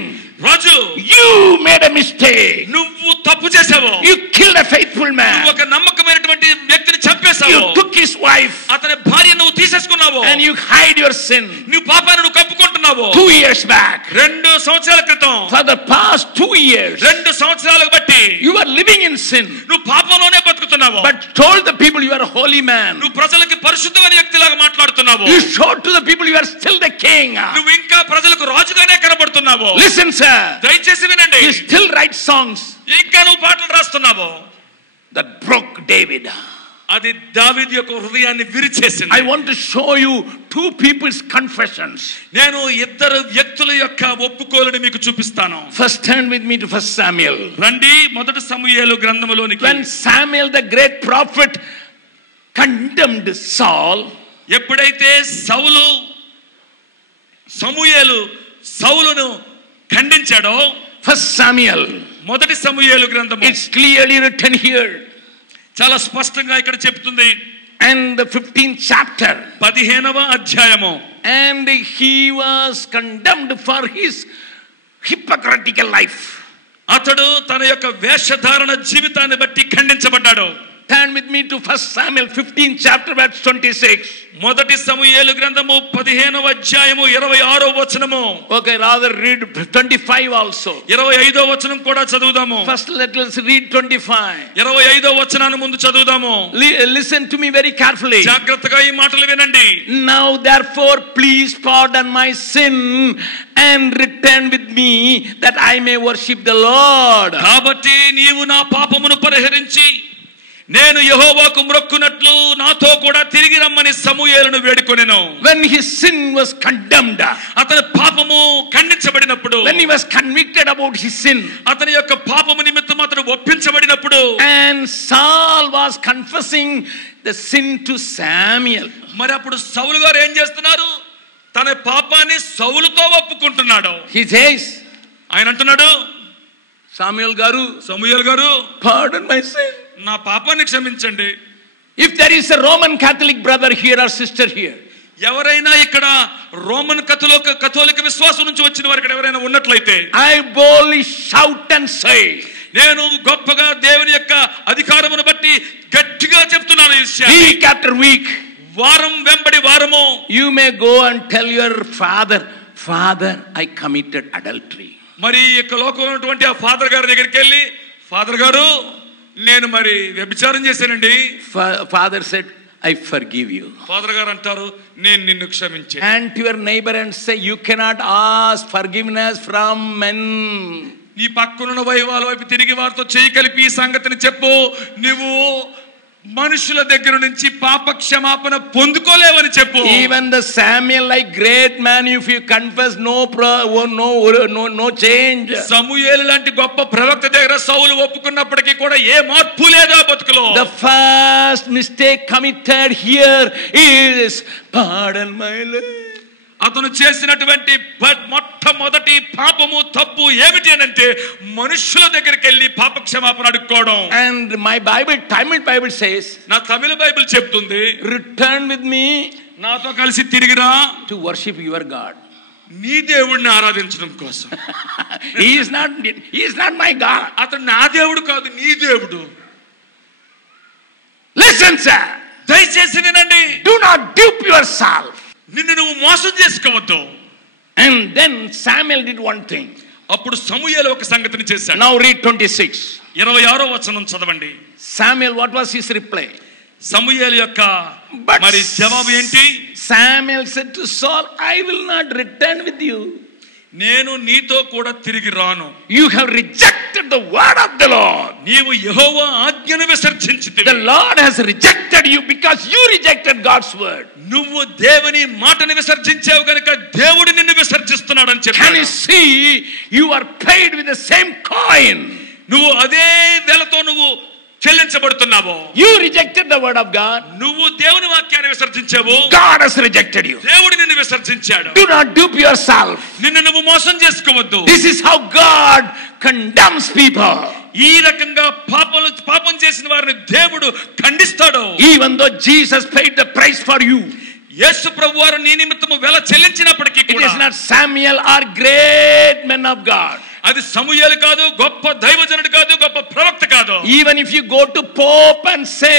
Raju, you made a mistake. నువ్వు తప్పు చేసావు. You killed a faithful man. నువ్వు ఒక నమ్మకమైనటువంటి వ్యక్తిని చంపేశావు. You took his wife. అతని భార్య నువ్వు తీసేసుకున్నావు. And you hide your sin. నువ్వు పాపాన్ని నువ్వు కప్పుకుంటున్నావు. 2 years back. 2 సంవత్సరాల క్రితం, For the past 2 years, 2 సంవత్సరాలకు బట్టి you are living in sin. నువ్వు పాపంలోనే బతుకుతున్నావు. But told the people you are a holy man. నువ్వు ప్రజలకి పరిశుద్ధమైన వ్యక్తిలాగా మాట్లాడుతున్నావు. You showed to the people you are still the king. నువ్వు ఇంకా ప్రజలకు రాజుగానే కనబడుతున్నావు. Listen sir. దయచేసి వినండి. You still write songs ఇంకా నువ్వు పాటలు రాస్తున్నావు. that broke David. అది దావీదు యొక్క హృదయాన్ని విరిచేసింది. I want to show you 2 people's confessions. నేను ఇద్దరు వ్యక్తుల యొక్క ఒప్పుకోలుని మీకు చూపిస్తాను. First turn with me to 1 Samuel. రండి మొదటి సమూయేలు గ్రంథములోనికి. When Samuel the great prophet condemned Saul, ఎప్పుడైతే సౌలును ఖండించాడో, 1 Samuel, మొదటి సమూయేలు గ్రంథము, it's clearly written here. చాలా స్పష్టంగా ఇక్కడ చెప్తుంది. And the 15th chapter, 15వ అధ్యాయము. and he was condemned for his hypocritical life. అతడు తన యొక్క వేషధారణ జీవితాన్ని బట్టి ఖండించబడ్డాడు. Turn with me to 1 Samuel 15th chapter verse 26. మొదటి సమూయేలు గ్రంథము 15వ అధ్యాయము 26వ వచనము. Okay, rather read 25 also. 25వ వచనం కూడా చదువుదాము. First let us read 25. 25వ వచనాన్ని ముందు చదువుదాము. Listen to me very carefully. జాగ్రత్తగా ఈ మాటలు వినండి. Now therefore please pardon my sin and return with me that I may worship the Lord. కాబట్టి నీవు నా పాపమును పరిహరించి నేను యెహోవాకు మొక్కునట్లు నాతో కూడా తిరిగి రమ్మని సమూయేలును వేడుకొనెను. When his sin was condemned, అతని పాపము ఖండించబడినప్పుడు, when he was convicted about his sin, అతని యొక్క పాపము నిమిత్తం అతను ఒప్పించబడినప్పుడు, and Saul was confessing the sin to Samuel. మరి అప్పుడు సౌలు గారు ఏం చేస్తున్నారు? తన పాపాన్ని సౌలుతో ఒప్పుకుంటున్నాడు. He says, ఆయన అంటున్నాడు, సమూయేల్ గారు, pardon my sin. నా పాపాన్ని క్షమించండి. If there is a Roman Catholic brother here or sister here, ఎవరైనా ఇక్కడ రోమన్ కథోలిక విశ్వాసం నుంచి వచ్చిన వారు ఇక్కడ ఎవరైనా ఉన్నట్లయితే, I boldly shout and say, నేను గొప్పగా దేవుని యొక్క అధికారమును బట్టి గట్టిగా చెప్తున్నాను ఈ విషయాన్ని. week after week, వారం వెంబడి వారము, you may go and tell your father, I committed adultery. మరి ఈ యొక్క లోకంలో ఉన్నటువంటి ఆ ఫాదర్ గారి దగ్గరికి వెళ్ళి, ఫాదర్ గారు నేను మరి వ్యభిచారం చేశానండి. Father said, I forgive you. Father గారు అంటారు, నేను నిన్ను క్షమించాను. And to your neighbor and say, you cannot ask forgiveness from men. నీ పక్కనున్న వాళ్ళ వైపు తిరిగి వారితో చేయి కలిపి ఈ సంగతిని చెప్పు, నువ్వు మనుషుల దగ్గర నుంచి పాప క్షమాపణ పొందుకోలేవని చెప్పు. Even the Samuel, like great man, if you confess, no change. సమూయేలు లాంటి గొప్ప ప్రవక్త దగ్గర సౌలు ఒప్పుకున్నప్పటికీ కూడా ఏ మార్పు లేదు ఆ బతుకులో. The first mistake committed here is pardon my Lord. అతను చేసినటువంటి మొట్టమొదటి పాపము తప్పు ఏమిటి అంటే మనుషుల దగ్గరికి వెళ్ళి పాప క్షమాపణ అడుక్కోవడం. And my Tamil Bible says, నా తమిళ బైబిల్ చెప్తుంది, return with me, నాతో కలిసి తిరిగిరా, to worship your God. నీ దేవుడిని ఆరాధించడం కోసం. he is not my God. అతను నా దేవుడు కాదు, నీ దేవుడు. Listen sir, దయచేసి వినండి. do not dupe yourself. నిన్ను నువ్వు మోసం చేసుకోవద్దు. And then Samuel did one thing. అప్పుడు సమూయేలు ఒక సంగతిని చేశాడు. Now read 26. 26వ వచనం చదవండి. Samuel, what was his reply? సమూయేలు యొక్క మరి జవాబు ఏంటి? Samuel said to Saul, I will not return with you. నేను నీతో కూడా తిరిగి రాను. You have rejected the word of the Lord. నీవు యెహోవా ఆజ్ఞను విసర్జించితివి. The Lord has rejected you because you rejected God's word. నువ్వు దేవుని మాటను విసర్జించావు గనుక దేవుడు నిన్ను విసర్జిస్తున్నాడని చెప్పాడు. Can you see you are paid with the same coin? నువ్వు అదే వెలతో నువ్వు చెల్లించబడుతున్నావు. You rejected the word of God. నువ్వు దేవుని వాక్యాన్ని విసర్జించావు. God has rejected you. దేవుడు నిన్ను విసర్జించాడు. Do not dupe yourself. నిన్ను నువ్వు మోసం చేసుకోవద్దు. This is how God condemns people. ఈ రకంగా పాపం చేసిన వారిని దేవుడు ఖండిస్తాడు. Even though Jesus paid the price for you, యేసు ప్రభువారు నీ నిమిత్తము వెల చెల్లించినప్పటికీ it కూడా is not Samuel or great men of God. అది సమూయేలు కాదు, గొప్ప దైవజనుడు కాదు, గొప్ప ప్రవక్త కాదు. Even if you go to Pope and say,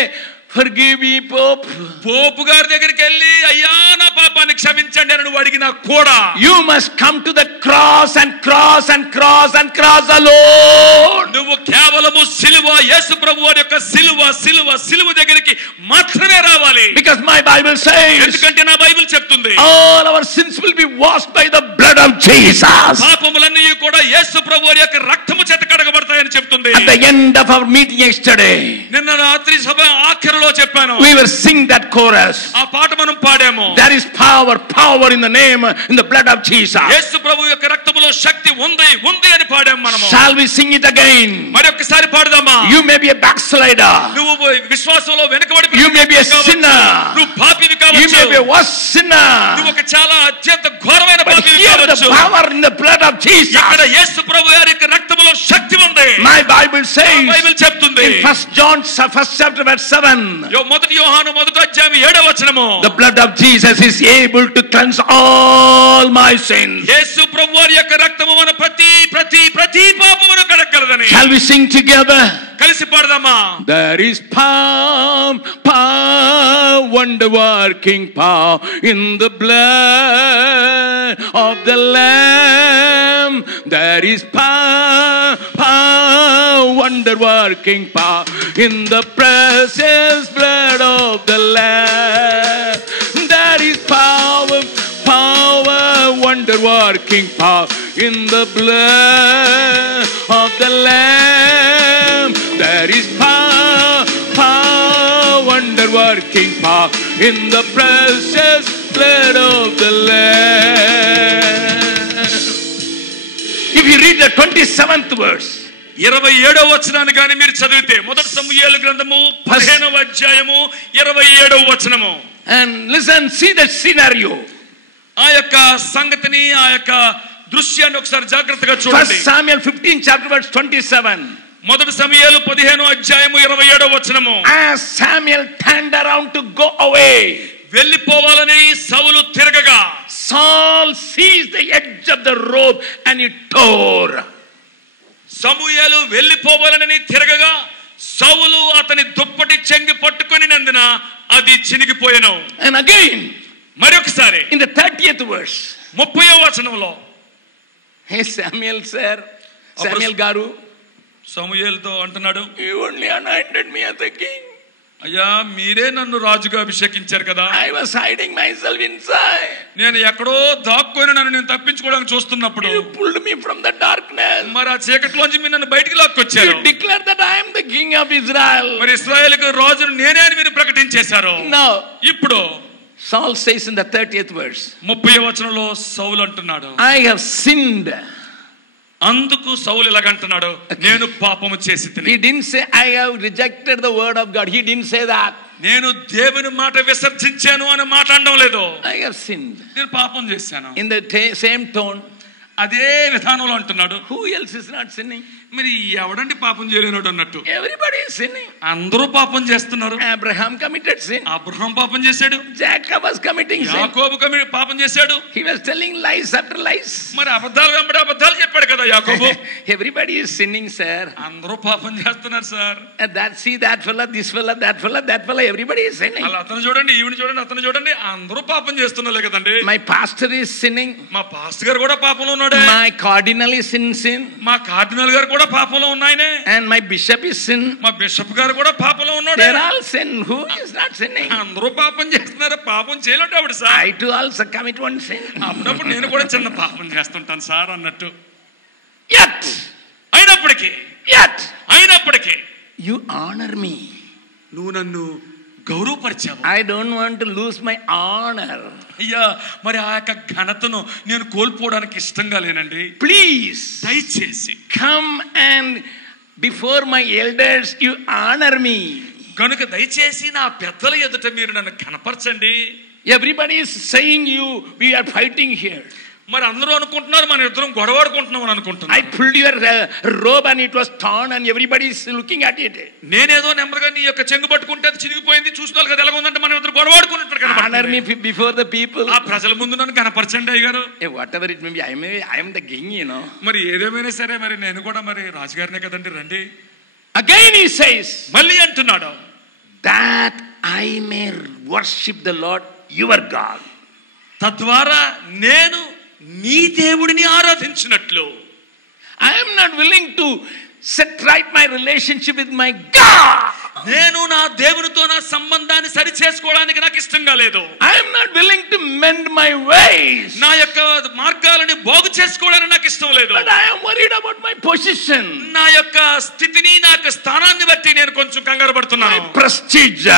forgive me Pope, పోపు గారి దగ్గరికి వెళ్ళి అయ్యా నా పాపాన్ని క్షమించండి అని నువ్వు అడిగినా కూడా you must come to the cross and cross and cross and cross alone. నువ్వు కేవలము సిలువ, యేసు ప్రభువారి యొక్క సిలువ సిలువ సిలువ దగ్గరికి మాత్రమే రావాలి. Because my Bible says, ఎందుకంటే నా బైబిల్ చెప్తుంది, all our sins will be washed by the blood of Jesus. పాపములన్నీ కూడా యేసు ప్రభువారి యొక్క రక్తము చేత కడగబడతాయని చెప్తుంది. At the end of our meeting yesterday, నిన్న రాత్రి సభ ఆఖరులో చెప్పాను, we were sing that chorus. ఆ పాట మనం పాడాము. There is power in the name, in the blood of Jesus. యేసు ప్రభు యొక్క రక్తములో శక్తి ఉంది అని పాడాము మనము. Shall we sing it again? మరొకసారి పాడదామా? You may be a backslider. నువ్వు విశ్వాసంలో వెనుకబడి, You may be a sinner. నువ్వు పాపివి You కావచ్చు. may be a worse sinner. నువ్వు ఒక చాలా అత్యంత ఘోరమైన But పాపివి here the కావచ్చు. power in the blood of Jesus. ఇక్కడ యేసు ప్రభు గారి యొక్క రక్తములో శక్తి ఉంది. My Bible says బైబిల్ చెప్తుంది, in 1 John 1st chapter verse 7, మొదటి యోహాను 1వ అధ్యాయం 7వ వచనము, the blood of Jesus is able to cleanse all my sins. యేసు ప్రభు వారి యొక్క రక్తము మన ప్రతి పాపమును కడగలదని. Shall we sing together? కలిసి పాడదామా? There is power, wonder working power in the blood of the Lamb. There is power, wonder working power in the precious blood of the Lamb. There is power, wonder working power in the blood of the Lamb. There is power, wonder working power in the precious blood of the Lamb. If you read the 27th verse, 27వ వచనాన్ని గాని మీరు చదివితే, మొదటి సమూయేలు గ్రంథము 15వ అధ్యాయము 27వ వచనము, and listen, see the scenario. ఆ యొక్క సంగతిని, ఆ యొక్క దృశ్యాన్ని ఒకసారి జాగ్రత్తగా చూడండి. 1 Samuel 15 chapter verse 27. మొదటి సమూయేలు 15వ అధ్యాయము 27వ వచనము, As Samuel turned around to go away, వెళ్ళిపోవాలని సౌలు తిరగగా, Saul seized the edge of the robe and he tore. సమూయేలు వెళ్ళిపోవాలని తిరగగా సౌలు అతని దుప్పటి చెంగి పట్టుకొనినందున అది చినిగిపోయెను. And again, మరొకసారి in the 30th verse, 30వ వచనంలో, Hey Samuel sir, Samuel garu, సమూయేలుతో అంటున్నాడు, you only anointed me as a king. అయ్యా మీరే నన్ను రాజుగా అభిషేకించారు కదా. I was hiding myself inside. నేను ఎక్కడో దాక్కొని నన్ను నేను తప్పించుకోవడానికి చూస్తున్నప్పుడు You pulled me from the darkness. మరి ఆ చీకటిలోంచి మీరు నన్ను బయటికి లాక్కొచ్చారు. You declared that I am the king of Israel. మరి ఇశ్రాయేలుకు రాజును నేనే అని మీరు ప్రకటించేశారు. Now ఇప్పుడు Saul says in the 30th verse, 30వ వచనంలో సౌలు అంటున్నాడు, I have sinned. అందుకు సౌలు ఎలాగంటున్నాడు, నేను పాపము చేసి తిని. He didn't say I have rejected the word of God. He didn't say that. నేను దేవుని మాట విసర్జించాను అని మాట అనడం లేదు. I have sinned. నేను పాపం చేశాను. In the same tone, అదే విధానంలో అంటున్నాడు. who else is not sinning? మరి ఎవడండి పాపం చేయలేనోడు అన్నట్టు. Everybody is sinning. అందరూ పాపం చేస్తున్నారు. Abraham committed sin. అబ్రహాం పాపం చేశాడు. Jacob was committing sin. యాకోబు పాపం చేశాడు. He was telling lies after lies. మరి అబద్ధాలు వెంబడి అబద్ధాలు చెప్పాడు కదా యాకోబు. Everybody is sinning, sir. అందరూ పాపం చేస్తున్నారు sir. See that fella, this fella, that fella, everybody is sinning. అలా అతను చూడండి, ఈవిని చూడండి, అతను చూడండి, అందరూ పాపం చేస్తున్నారే కదండి. My pastor is sinning. మా పాస్టర్ గారు కూడా పాపంలో ఉన్నాడే. My cardinal is in sin. మా కార్డినల్ గారు కూడా పాపంలో ఉన్నాయనే. And my bishop is sin. మా బిషప్ గారు కూడా పాపంలో ఉన్నాడు. They are all sin. Who is not sinning? అందరూ పాపం చేస్తున్నారు. పాపం చేయలేడు ఆవిడ sir. I too also commit one sin. అప్పుడప్పుడు నేను కూడా చిన్న పాపం చేస్తుంటాను సార్ అన్నట్టు. Yet అయినప్పటికీ you honor me. నువ్వు నన్ను గౌరవపరిచావు. I don't want to lose my honor. అయ్యా మరి ఆ యొక్క ఘనతను నేను కోల్పోవడానికి ఇష్టంగా లేనండి. Please దయచేసి come and before my elders you honor me. కనుక దయచేసి నా పెద్దల ఎదుట మీరు నన్ను కనపరచండి. Everybody is saying we are fighting here. మరి అందరూ అనుకుంటున్నారు మన ఇద్దరం గొడవాడుకుంటున్నాం అని అనుకుంటున్నారు. I pulled your robe and it was torn and everybody is looking at it. నేనేదో నెమ్మదిగా నీ యొక్క చెంగు పట్టుకుంటే అది చిరిగిపోయింది, చూసుకోవాలి కదా ఎలా ఉందంటే మనం ఇద్దరు గొడవాడుకున్నట్టు honor me before the people. ఆ ప్రజల ముందు నన్ను కనపరచండి అయ్యగారు. Whatever it may be, I am the king, you know. మరి ఏదేమైనా సరే మరి నేను కూడా మరి రాజుగారినే కదండి, రండి. Again he says, మళ్ళీ అంటున్నాడు, that I may worship the Lord your God. తద్వారా నేను నీ దేవుడిని ఆరాధించినట్లు. I am not willing to set right my relationship with my God. నేను నా దేవునితో నా సంబంధాన్ని సరి చేసుకోవడానికి నాకు ఇష్టంగా లేదు. I am not willing to mend my ways. నా యొక్క మార్గాలను బాగు చేసుకోవడానికి నాకు ఇష్టం లేదు. But I am worried about my position. నా యొక్క స్థితిని, నా యొక్క స్థానాన్ని బట్టి నేను కొంచెం కంగారు పడుతున్నాను. My prestige.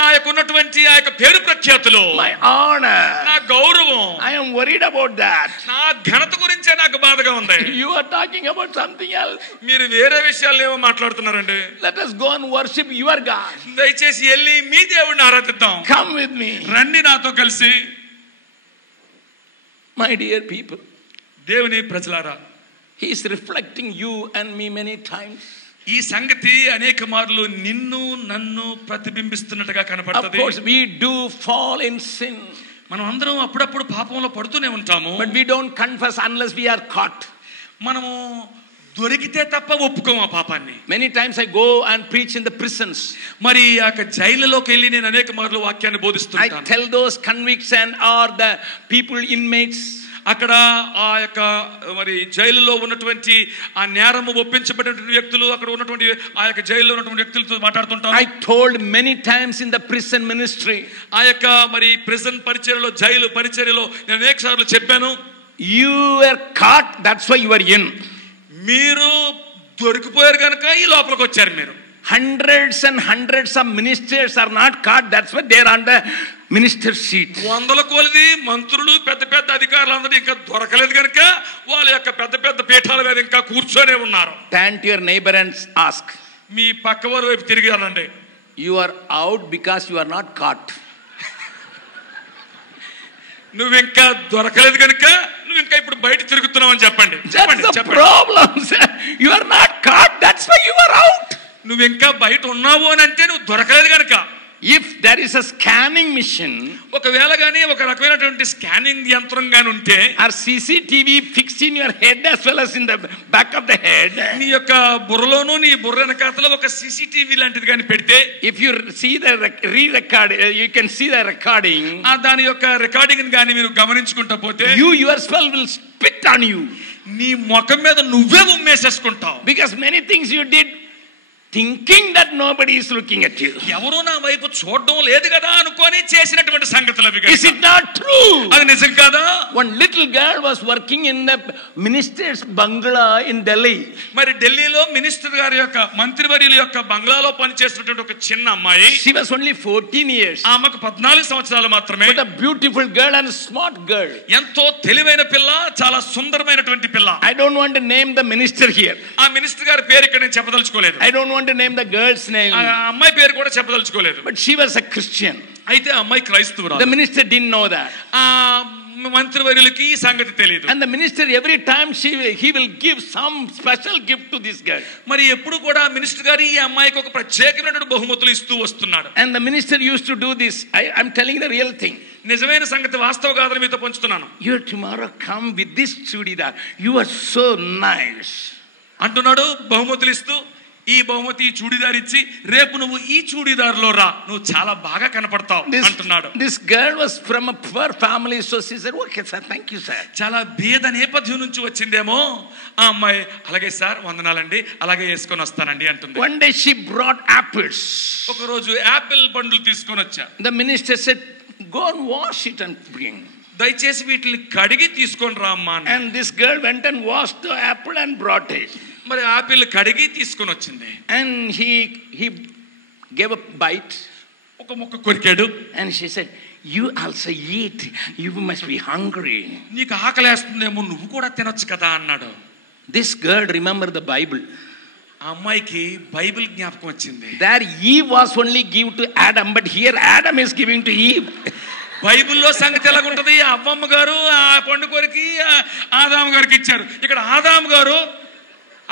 నా యొక్క ఉన్నటువంటి ఆ యొక్క పేరు ప్రఖ్యాతులు, my honor, నా గౌరవం, I am worried about that. నా ఘనత గురించే నాకు బాధగా ఉంది. You are talking about something else. మీరు వేరే విషయాలు ఏమో మాట్లాడుతున్నారండి. Let us go and worship your God. దయచేసి వెళ్ళి మీ దేవుడిని ఆరాధిద్దాం. Come with me. రండి నాతో కలిసి. My dear people, దేవుని ప్రజలారా, he is reflecting you and me many times. ఈ సంగతి అనేక మార్లు నిన్ను నన్ను ప్రతిబింబిస్తున్నట్టుగా కనపడుతుంది. Of course we do fall in sin. మనం అందరం అప్పుడప్పుడు పాపంలో పడుతూనే ఉంటాము. But we don't confess unless we are caught. మనము దొరికితే తప్ప ఒప్పుకోము ఆ పాపాన్ని. Many times I go and preach in the prisons. మరి ఆ జైలులోకి వెళ్ళి నేను అనేక మార్లు వాక్యాన్ని బోధిస్తుంటాను. I tell those convicts and or the people inmates, అక్కడ ఆ యొక్క మరి జైలులో ఉన్నటువంటి ఆ నేరము ఒప్పించబడినటువంటి వ్యక్తులు, అక్కడ ఉన్నటువంటి ఆ యొక్క జైల్లో ఉన్నటువంటి వ్యక్తులతో మాట్లాడుతుంటాను. I told many times in the prison ministry, ఆ యొక్క మరి ప్రిజన్ పరిచర్యలో, జైలు పరిచర్యలో నేను అనేక సార్లు చెప్పాను, you were caught, that's why you are in. మీరు దొరికిపోయారు కనుక ఈ లోపలికి వచ్చారు. మీరు hundreds and hundreds of ministers are not caught, that's why they are on the minister seat. వందల కొలది మంత్రులు, పెద్ద పెద్ద అధికారులు అందరూ ఇంకా దొరకలేదు కనుక వాళ్ళ యొక్క పెద్ద పెద్ద పీఠాల మీద ఇంకా కూర్చొనే ఉన్నారు. Turn to your neighbor and ask, మీ పక్కవారి వైపు తిరిగి అనండి, you are out because you are not caught. నువ్వు ఇంకా దొరకలేదు కనుక నువ్వు ఇంకా ఇప్పుడు బయట తిరుగుతున్నావు అని చెప్పండి. That's the problem, sir. You are not caught, that's why you are out. నువ్వు ఇంకా బయట ఉన్నావు అని అంటే నువ్వు దొరకలేదు కనుక. If there is a scanning mission, ఒకవేళ గానీ ఒక రకమైనటువంటి స్కానింగ్ యంత్రం గాని ఉంటే, or CCTV fixed in your head as well as in the back of the head, నీ యొక్క బుర్రలోను నీ బుర్ర వెనకాతల ఒక CCTV లాంటిది గాని పెడితే, if you see the re-record, you can see the recording, దాని యొక్క రికార్డింగ్ గాని మీరు గమనించుకుంటా పోతే, you yourself will spit on you, నీ ముఖం మీద నువ్వే ఉమ్మేసేసుకుంటావు. because many things you did thinking that nobody is looking at you. ఎవరు నా వైపు చూడడం లేదు కదా అనుకొని చేసినటువంటి సంగతులు అవి. Is it not true? అది నిజం కాదా? One little girl was working in the minister's bungalow in Delhi. మరి ఢిల్లీలో మినిస్టర్ గారి యొక్క మంత్రివర్యుల యొక్క బంగ్లాలో పనిచేస్తున్నటువంటి ఒక చిన్న అమ్మాయి. She was only 14 years. ఆమెకు 14 సంవత్సరాలు మాత్రమే. But a beautiful girl and a smart girl. ఎంతో తెలివైన పిల్ల, చాలా సుందరమైనటువంటి పిల్ల. I don't want to name the minister here. ఆ మినిస్టర్ గారి పేరు ఇక్కడ నేను చెప్పదలుచుకోలేదు. I don't want to name the girl's name. ఆ అమ్మాయి పేరు కూడా చెప్పదలుచుకోలేదు. But she was a Christian. అయితే ఆ అమ్మాయి క్రైస్తవురాలు. The minister didn't know that. ఆ మంత్రివర్యులకి ఈ సంగతి తెలియదు. And the minister every time he will give some special gift to this girl. మరి ఎప్పుడు కూడా మినిస్టర్ గారు ఈ అమ్మాయికి ఒక ప్రత్యేకమైనటువంటి బహుమతులు ఇస్తూ వస్తున్నాడు. And the minister used to do this. I'm telling the real thing. నిజమైన సంగతి, వాస్తవ గాథను మీతో పంచుతున్నాను. You tomorrow come with this chudidar. You are so nice. అంటున్నాడు బహుమతులు ఇస్తూ. ఈ బహుమతి చూడిదార్ ఇచ్చి, రేపు నువ్వు ఈ చూడిదార్లో రా, నువ్వు చాలా బాగా కనపడతావు అంటున్నాడు. This girl was from a poor family, so she said, okay sir, thank you sir. చాలా బీద నేపథ్యం నుంచి వచ్చిందేమో ఆ అమ్మాయి. అలాగే సార్, వందనాలండి, అలాగే వేసుకొని వస్తానండి అంటుంది. One day she brought apples. ఒక రోజు యాపిల్ పండ్లు తీసుకొని వచ్చా. The minister said, go and wash it and bring. దయచేసి వీటిని కడిగి తీసుకొని రా అమ్మా. And this girl went and washed the apple and brought it. మరి ఆపిల్ కడిగి తీసుకొని వచ్చింది. And he gave a bite. ఒక ముక్క కొరికాడు. And she said, you also eat, you must be hungry. నీకు ఆకలేస్తుందేమో, నువ్వు కూడా తినొచ్చు కదా అన్నాడు. This girl remembered the Bible. ఆ అమ్మాయికి బైబిల్ జ్ఞాపకం వచ్చింది. There Eve was only give to Adam, but here Adam is giving to Eve. బైబిల్లో సంగతి ఎలాగుంటది? అవ్వమ్మ గారు ఆ పండు కొరికి ఆదాము గారికి ఇచ్చారు. ఇక్కడ ఆదాము గారు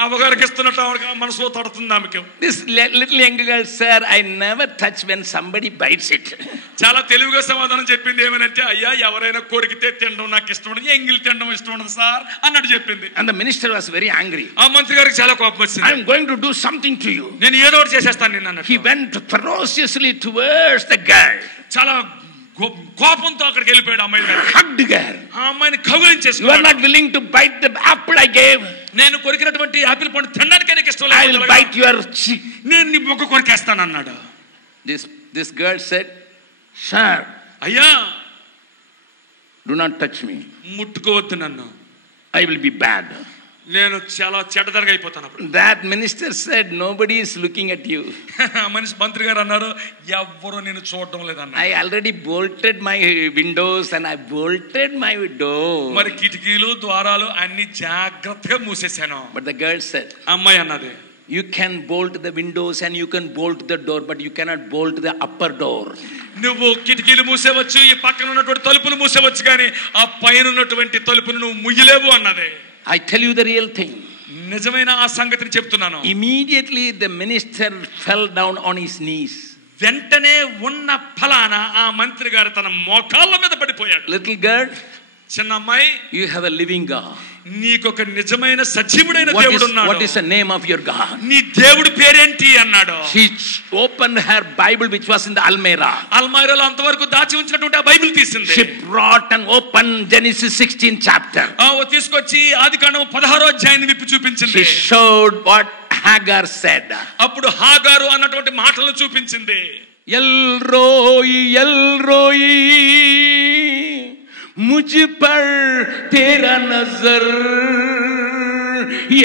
అవ్వగారికి ఇస్తున్నట్టు మనసులో తడుతుంది ఆమెకి. This little young girl, sir, I never touch when somebody bites it. చాలా తెలివిగా సమాధానం చెప్పింది. ఏమనంటే, అయ్యా ఎవరైనా కొరికితే తినడం నాకు ఇష్టం ఉండదు, ఎంగిల్ తినడం ఇష్టం ఉండదు సార్ అన్నట్టు చెప్పింది. And the minister was very angry. ఆ మంత్రి గారికి చాలా కోపం వచ్చింది. I am going to do something to you. నేను ఏదో ఒకటి చేసేస్తాను నిన్ను అన్నట్టు. He went ferociously towards the girl. చాలా కోపంతో అక్కడికి వెళ్ళిపోయాడు అమ్మాయి గారు. Hugged her. ఆ అమ్మాయిని కౌగిలించేసుకున్నాడు. You are not willing to bite the apple I gave. నేను కొరికినటువంటి ఆపిల్ పండు తినడానికి నీకు ఇష్టం లేదు. I will bite your cheek. నేను నీ బొక్క కొరికేస్తాను అన్నాడు. This girl said, sir, అయ్యా, do not touch me. ముట్టుకోవద్దు నన్ను. I will be bad. నేను చాలా చెడ్డదనగా అయిపోతాను అప్పుడు. That minister said, nobody is looking at you. మనిషి మంత్రి గారు అన్నారు, ఎవ్వరూ నేను చూడడం లేదన్న. I already bolted my windows and I bolted my door. మరి కిటికీలు ద్వారాలు అన్ని జాగ్రత్తగా మూసేశాను. But the girl said, అమ్మాయి అన్నది, you can bolt the windows and you can bolt the door, but you cannot bolt the upper door. నువ్వు కిటికీలు మూసేవచ్చు, ఈ పక్కన ఉన్నటువంటి తలుపులు మూసేవచ్చు, కానీ ఆ పైన ఉన్నటువంటి తలుపును నువ్వు ముయ్యలేవు అన్నది. I tell you the real thing. నిజమైన ఆ సంగతిని చెప్తున్నాను. Immediately the minister fell down on his knees. వెంటనే ఉన్న ఫలాన ఆ మంత్రి గారు తన మోకాళ్ళ మీద పడిపోయాడు. Little girl, చిన్న అమ్మాయి, you have a living God. నీకొక నిజమైన సజీవుడైన దేవుడు ఉన్నాడు. What is the name of your God? నీ దేవుడి పేరేంటి అన్నాడు. She opened her Bible which was in the almirah. అల్మైరాలో అంతవరకు దాచి ఉంచినటువంటి ఆ బైబిల్ తీసింది. She brought and opened Genesis 16 chapter. తీసుకొచ్చి ఆదికాండం 16వ అధ్యాయాన్ని విప్పి చూపించింది. She showed what Hagar said. అప్పుడు హాగారు అన్నటువంటి మాటలను చూపించింది. El Roi, El Roi, मुझ पर तेरा नजर,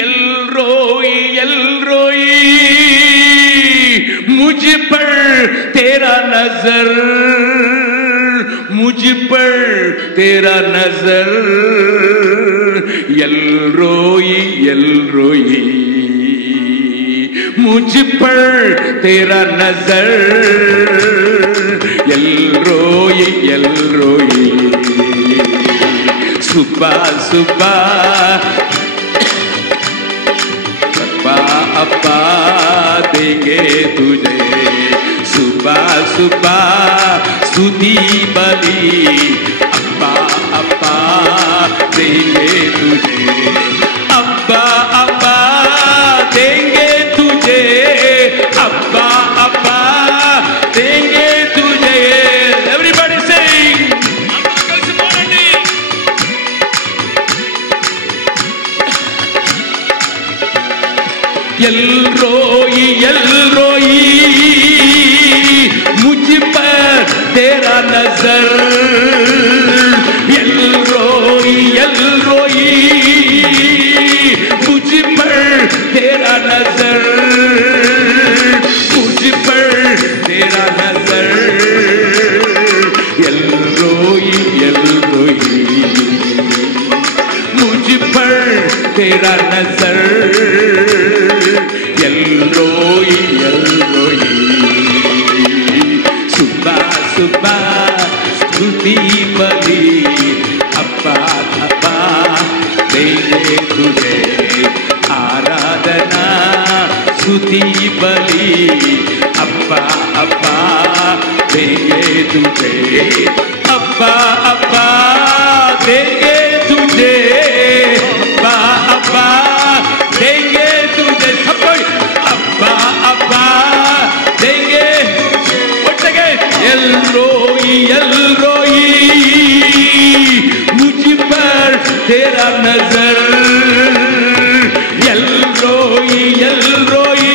El Roi, El Roi, मुझ पर तेरा नजर, मुझ पर तेरा नजर, El Roi, El Roi, मुझ पर तेरा नजर, El Roi, El Roi. सुबह सुबह अप्पा अप्पा देंगे तुझे, सुबह सुबह स्तुति बलि अब्बा अब्बा देंगे तुझे, अब्बा अब्बा देंगे तुझे, अब्बा अब्बा देंगे तुझे. Everybody sing. एलरोई एलरोई मुझ पर तेरा नजर, एलरोई एलरोई मुझ पर तेरा नजर, मुझ पर तेरा नजर. एलरोई एलरोई मुझ पर तेरा नजर, एलरोई एलरोई. सुबह सुबह स्तुति बलि अब्बा अब्बा देंगे तुझे, आराधना स्तुति बलि अब्बा अब्बा देंगे तुझे, अब्बा अब्बा देंगे तुझे, अब्बा अब्बा देंगे तुझे. सब कोई अब्बा अब्बा देंगे. Once again. एलरोई एलरोई मुझ पर तेरा नजर, एलरोई एलरोई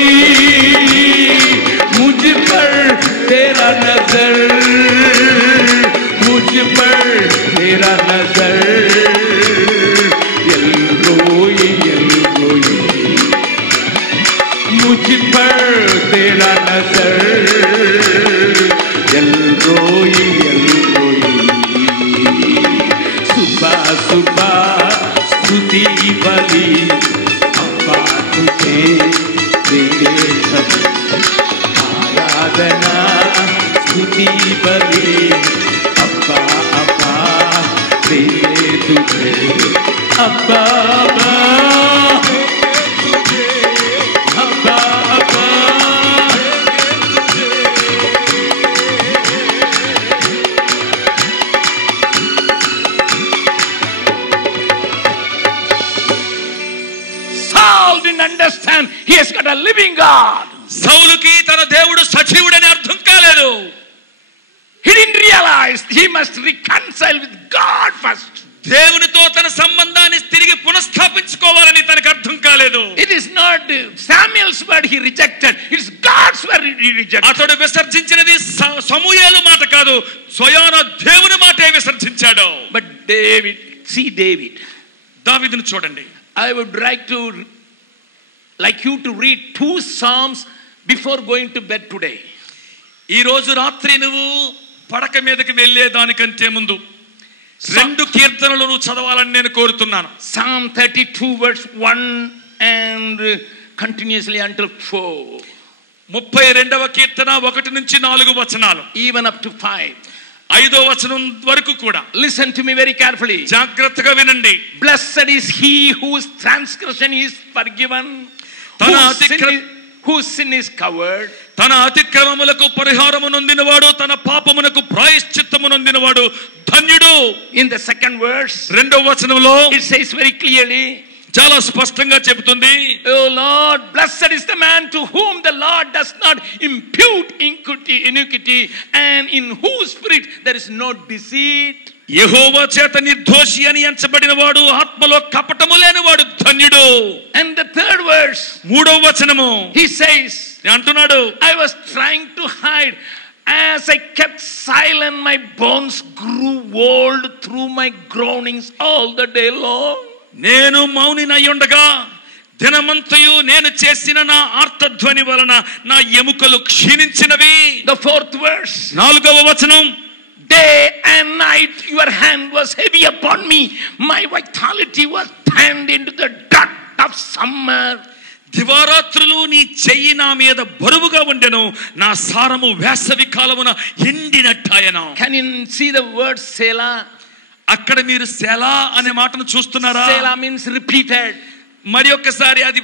मुझ पर तेरा नजर, मुझ पर तेरा नजर. एलरोई एलरोई मुझ पर तेरा नजर, एलरोई एलरोई. सुबह सुबह स्तुति बलि अब्बा तुझे देंगे सब, आराधना स्तुति बलि अब्बा अब्बा देंगे तुझे, अब्बा अब्बा अब्बा अब्बा. Saul didn't understand he has got a living God. సౌలుకి తన దేవుడు సజీవుడని అర్థం కాలేదు. He didn't realize he must reconcile with God first. దేవునితో తన సంబంధాన్ని తిరిగి పునఃస్థాపించుకోవాలని తనకు అర్థం కాలేదు. It is not Samuel's word he rejected, it is God's word he rejected. అతడు విసర్జించినది సమూయేలు మాట కాదు, స్వయాన దేవుని మాటే విసర్జించాడు. But David, see David. దావీదును చూడండి. I would like you to read 2 Psalms before going to bed today. ఈ రోజు రాత్రి నువ్వు పడక మీదకి వెళ్ళే దానికంటే ముందు 2 కీర్తనలు నువ్వు చదవాలని నేను కోరుతున్నాను. Psalm 32 verse 1 and continuously until 4. 32వ కీర్తన 1 నుంచి 4 వచనాలు, even up to 5. 5వ వచనం వరకు కూడా. Listen to me very carefully. జాగ్రత్తగా వినండి. Blessed is he whose transgression is forgiven, whose sin is covered. తన అతిక్రమములకు పరిహారము నొందినవాడు, తన పాపమునకు ప్రాయశ్చిత్తము నొందినవాడు ధన్యుడు. In the second verse, 2వ వచనంలో it says very clearly, చాలా స్పష్టంగా చెబుతుంది, oh Lord, blessed is the man to whom the Lord does not impute iniquity and in whose spirit there is no deceit. యెహోవా చేత నిర్దోషి అని ఎంచబడిన వాడు, ఆత్మలో కపటము లేనివాడు ధన్యుడు. And the third verse, 3వ వచనము, he says, అంటున్నాడు, I was trying to hide, as I kept silent my bones grew old through my groanings all the day long. నేను మౌనినయ్యుండగా దినమంతయు నేను చేసిన నా ఆర్తధ్వని వలన నా ఎముకలు క్షీణించినవి. The fourth verse, 4వ వచనం, day and night your hand was heavy upon me, my vitality was turned into the dirt of summer. దివారాత్రులు నీ చెయ్యి నా మీద బరువుగా ఉండెను, నా సారము వేసవి కాలమున ఎండినట్టాయను. Can you see the word Selah? అక్కడ మీరు సెలా అనే మాటను చూస్తున్నారా? Selah means repeated. మరి ఒక్కసారి అది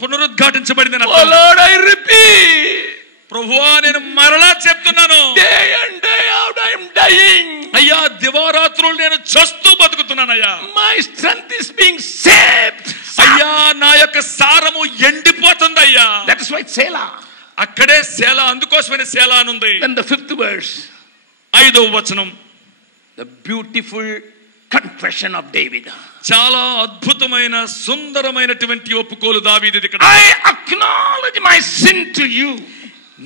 పునరుద్ఘాటించబడింది. Oh Lord, I repeat. ప్రభువా నేను మరలా చెప్తున్నాను, day and day out I am dying. అయ్యా దివారాత్రులు నేను చస్తూ బతుకుతున్నానయ్యా. My strength is being sapped. అయ్యా నా యొక్క సారము ఎండిపోతుంది అయ్యా. That is why Selah. అక్కడే సేల, అందుకోసమే సేల అని ఉంది. Then the 5th verse, 5వ వచనం, the beautiful confession of David. చాలా అద్భుతమైన సుందరమైనటువంటి ఒప్పుకోలు దావీదుది ఇక్కడ. I acknowledge my sin to you.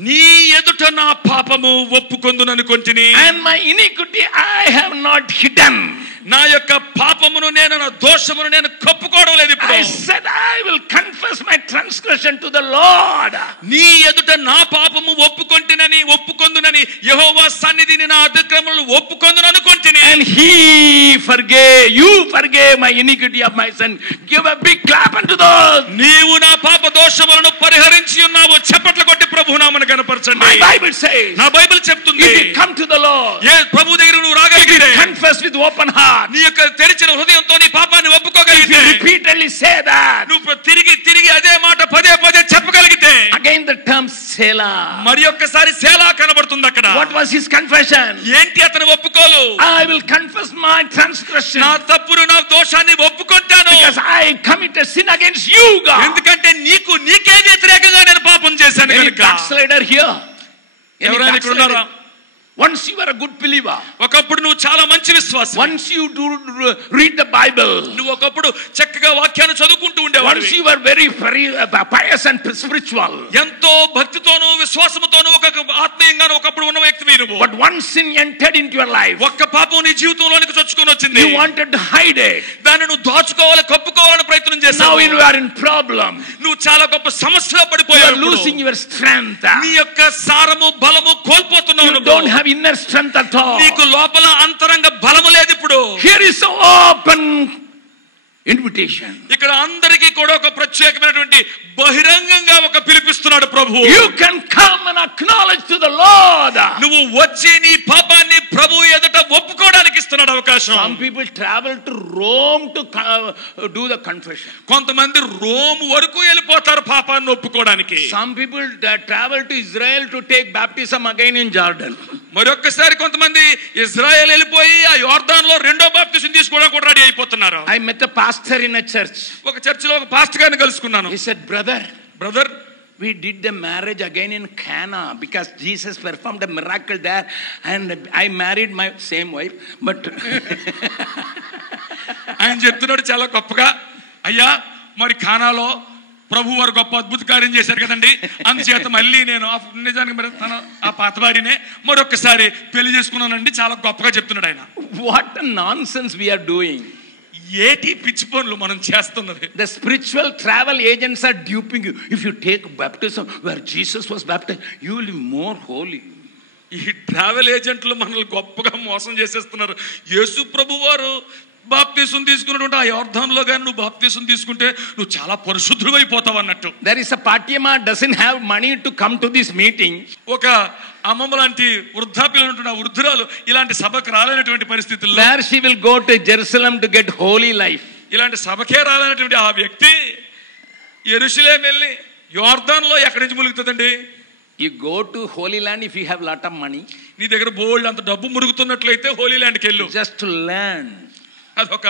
నీ ఎదుట నా పాపము ఒప్పుకొందుననుకొంటిని, and my iniquity I have not hidden. నా యొక్క పాపమును నేను, నా దోషమును నేను కప్పుకోవడం లేదు ఇప్పుడు. I said I will confess my transgression to the Lord. నీ ఎదుట నా పాపము ఒప్పుకొందునని యెహోవా సన్నిధిని నా అతిక్రమములను ఒప్పుకొందుననుకొంటిని. and you forgave my iniquity of my sin. Give a big clap unto those. నీవు నా పాప దోషములను పరిహరించి ఉన్నావు. చప్పట్లు కొట్టి ప్రభువు నామమును గణపరచండి. My Bible says, నా బైబిల్ చెప్తుంది, if you come to the Lord, ఏ ప్రభు దగ్గర నువ్వు రాగలిగితే, confess with open heart, నీ యొక్క తెరిచిన హృదయంతో నీ పాపాన్ని if ఒప్పుకోగలిగితే, you repeatedly say that, నువ్వు తిరిగి అదే మాట పదే చెప్పగలిగితే, again the term Selah. మరి ఒక్కసారి సేలా కనబడుతుంది అక్కడ. What was his confession? ఏంటి అతని ఒప్పుకోలు? I will confess my transgression. నా తప్పును, నా దోషాన్ని ఒప్పుకుంటాను. Because I committed sin against you, God. ఎందుకంటే నీకే వ్యతిరేకంగా నేను పాపం చేశాను Any కనుక. backslider here? ఎవరైనా ఇక్కడ ఉన్నారా? Once you were a good believer, ఒకప్పుడు నువ్వు చాలా మంచి విశ్వాసి, once you do read the Bible, నువ్వు ఒకప్పుడు చక్కగా వాక్యాన్ని చదువుకుంటూ once ఉండేవాడివి, you were very pious and spiritual, ఎంతో భక్తితోను విశ్వాసముతోను ఒక ఆత్మీయంగాను ఒకప్పుడు ఉన్న వ్యక్తివి నువ్వు. but one sin entered into your life, ఒక్క పాపం నీ జీవితంలోనికి చొచ్చుకొని వచ్చింది. you wanted to hide it. దాన్ని నువ్వు దాచుకోవాలి, కప్పుకోవాలని ప్రయత్నం Now చేసావు. you are in problem. నువ్వు చాలా గొప్ప సమస్యలో You are పడిపోయావు. losing your strength. నీ యొక్క సారము బలము కోల్పోతున్నావు. You don't have inner strength at all. నీకు లోపల అంతరంగ బలము లేదు ఇప్పుడు. Here is an open invitation. ఇక్కడ అందరికీ కూడా ఒక ప్రత్యేకమైనటువంటి బహిరంగంగా ఒక పిలిపిస్తున్నాడు ప్రభు. You can come and acknowledge to the Lord. నువ్వు వచ్చి నీ పాపాన్ని ప్రభు ఎదుట ఒప్పుకోవడానికి ఇస్తున్నాడు అవకాశం. Some people travel to Rome to do the confession. కొంతమంది రోమ్ వరకు వెళ్ళిపోతారు పాపాన్ని ఒప్పుకోవడానికి. Some people travel to Israel to take baptism again in Jordan. మరొక్కసారి కొంతమంది ఇజ్రాయెల్ వెళ్ళిపోయి ఆ యోర్దాన్లో రెండో బాప్తిసం తీసుకోవడానికి కూడా రెడీ అయిపోతున్నారు. I met a pastor in a church. ఒక చర్చిలో ఒక పాస్టర్ గారిని కలుసుకున్నాను. He said, brother, we did the marriage again in Cana because Jesus performed a miracle there and I married my same wife, but ఆయన చెప్తున్నాడు చాలా గొప్పగా, అయ్యా మరి కానాలో ప్రభు వారు గొప్ప అద్భుత కార్యం చేశారు కదండి, అందుచేత మళ్ళీ నేను నిజానికి మరి తన ఆ పాత వారినే మరొకసారి పెళ్లి చేసుకున్నానండి. చాలా గొప్పగా చెప్తున్నాడు ఆయన. what a nonsense we are doing. ఏటి పిచ్చి పనులు మనం చేస్తున్నది. The spiritual travel agents are duping you. If you take baptism where Jesus was baptized, you will be more holy. ఈ ట్రావెల్ ఏజెంట్లు మనల్ని గొప్పగా మోసం చేసేస్తున్నారు. యేసు ప్రభు వారు బాప్తిసం తీసుకున్నటువంటి ఆ యోర్దానులో కానీ నువ్వు బాప్తిసం తీసుకుంటే నువ్వు చాలా పరిశుద్ధుడైపోతావు అన్నట్టు. There is a Patiama doesn't have money to come to this meeting. ఒక అమ్మమ్మ లాంటి వృద్ధాప్యులు ఉన్నటువంటి ఆ వృద్ధురాలు ఇలాంటి సభకు రాలేనటువంటి పరిస్థితుల్లో, Where she will go to Jerusalem to get holy life. ఇలాంటి సభకే రాలేనటువంటి ఆ వ్యక్తి యెరూషలేము వెళ్ళి యోర్దానులో ఎక్కడి నుంచి ములుగుతుందండి? You go to Holy Land if you have lot of money. నీ దగ్గర బోల్డ్ అంత డబ్బు మురుగుతున్నట్లయితే హోలీ ల్యాండ్కి వెళ్ళు. Just to learn. అదొక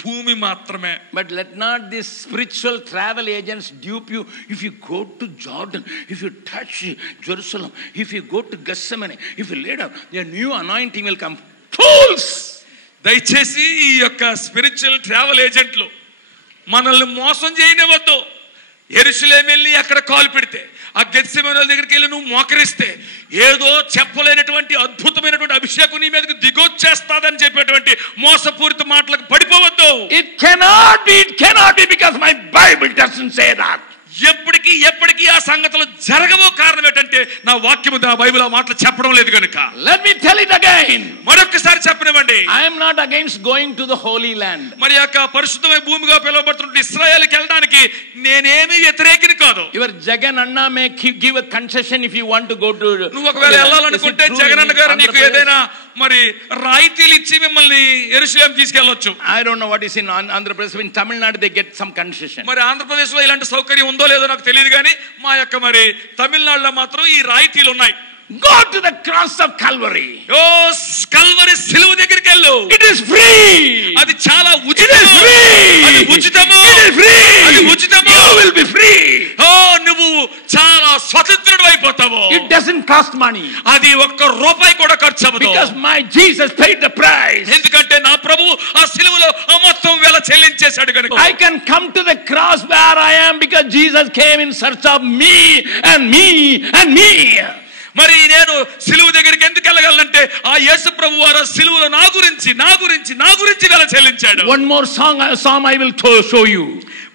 భూమి మాత్రమే. But let not these spiritual travel agents dupe you. If you go to Jordan, if you touch Jerusalem, if you go to Gethsemane, if you lay down, your new anointing will come. Fools! దయచేసి ఈ యొక్క spiritual travel ఏజెంట్లు మనల్ని మోసం చేయనివద్దు. యెరూషలేము వెళ్ళి అక్కడ కాలు పెడితే, ఆ గెత్సెమనే దగ్గరికి వెళ్ళి నువ్వు మోకరిస్తే ఏదో చెప్పలేనటువంటి అద్భుతమైనటువంటి అభిషేకం నీ మీదకి దిగొచ్చేస్తాదని చెప్పేటువంటి మోసపూరిత మాటలకు పడిపోవద్దు. It cannot be because my Bible doesn't say that. ఎప్పటికీ ఆ సంగతులు జరగవో కారణం ఏంటంటే నా వాక్యము నా బైబిల్ ఆ మాటలు చెప్పడం లేదు కనుక. Let me tell it again. మరొకసారి చెప్పనివ్వండి. I am not against going to the Holy Land. మరి యొక్క పరిశుద్ధమైన భూమిగా పిలువబడుతున్న ఇశ్రాయేలుకి వెళ్ళడానికి నేనేమీ వ్యతిరేకిని కాదు. Your Jagan Anna may give a concession if you want to go to. నువ్వు ఒకవేళ వెళ్ళాలనుకుంటే జగన్ అన్న గారు నీకు ఏదైనా మరి రాయితీలు ఇచ్చి మిమ్మల్ని యెరూషలేం తీసుకెళ్లొచ్చు. I don't know what is in Andhra Pradesh. In Tamil Nadu they get some concession. మరి ఆంధ్రప్రదేశ్ లో ఇలాంటి సౌకర్యం ఉందో లేదో నాకు తెలియదు కానీ మా యొక్క మరి తమిళనాడులో మాత్రం ఈ రాయితీలు ఉన్నాయి. Go to the cross of Calvary. ఓ కల్వరి సిలువ దగ్గరికి వెళ్ళు. It is free. అది చాలా ఉచితము. అది ఉచితము. It is free. అది ఉచితము. You will be free. ఓ నువ్వు చాలా స్వతంత్రుడు అయిపోతావు. It doesn't cost money. అది ఒక్క రూపాయి కూడా ఖర్చు అవ్వదు. Because my Jesus paid the price. ఎందుకంటే నా ప్రభు ఆ సిలువలో ఆ మొత్తం వెల చెల్లించేశాడు కనుక. I can come to the cross where I am because Jesus came in search of me and me and me. మరి నేను సిలువ దగ్గరికి ఎందుకు వెళ్ళగలనంటే ఆ యేసు ప్రభు వారు సిలువలో నా గురించి వెల చెల్లించాడు. One more psalm I will show you.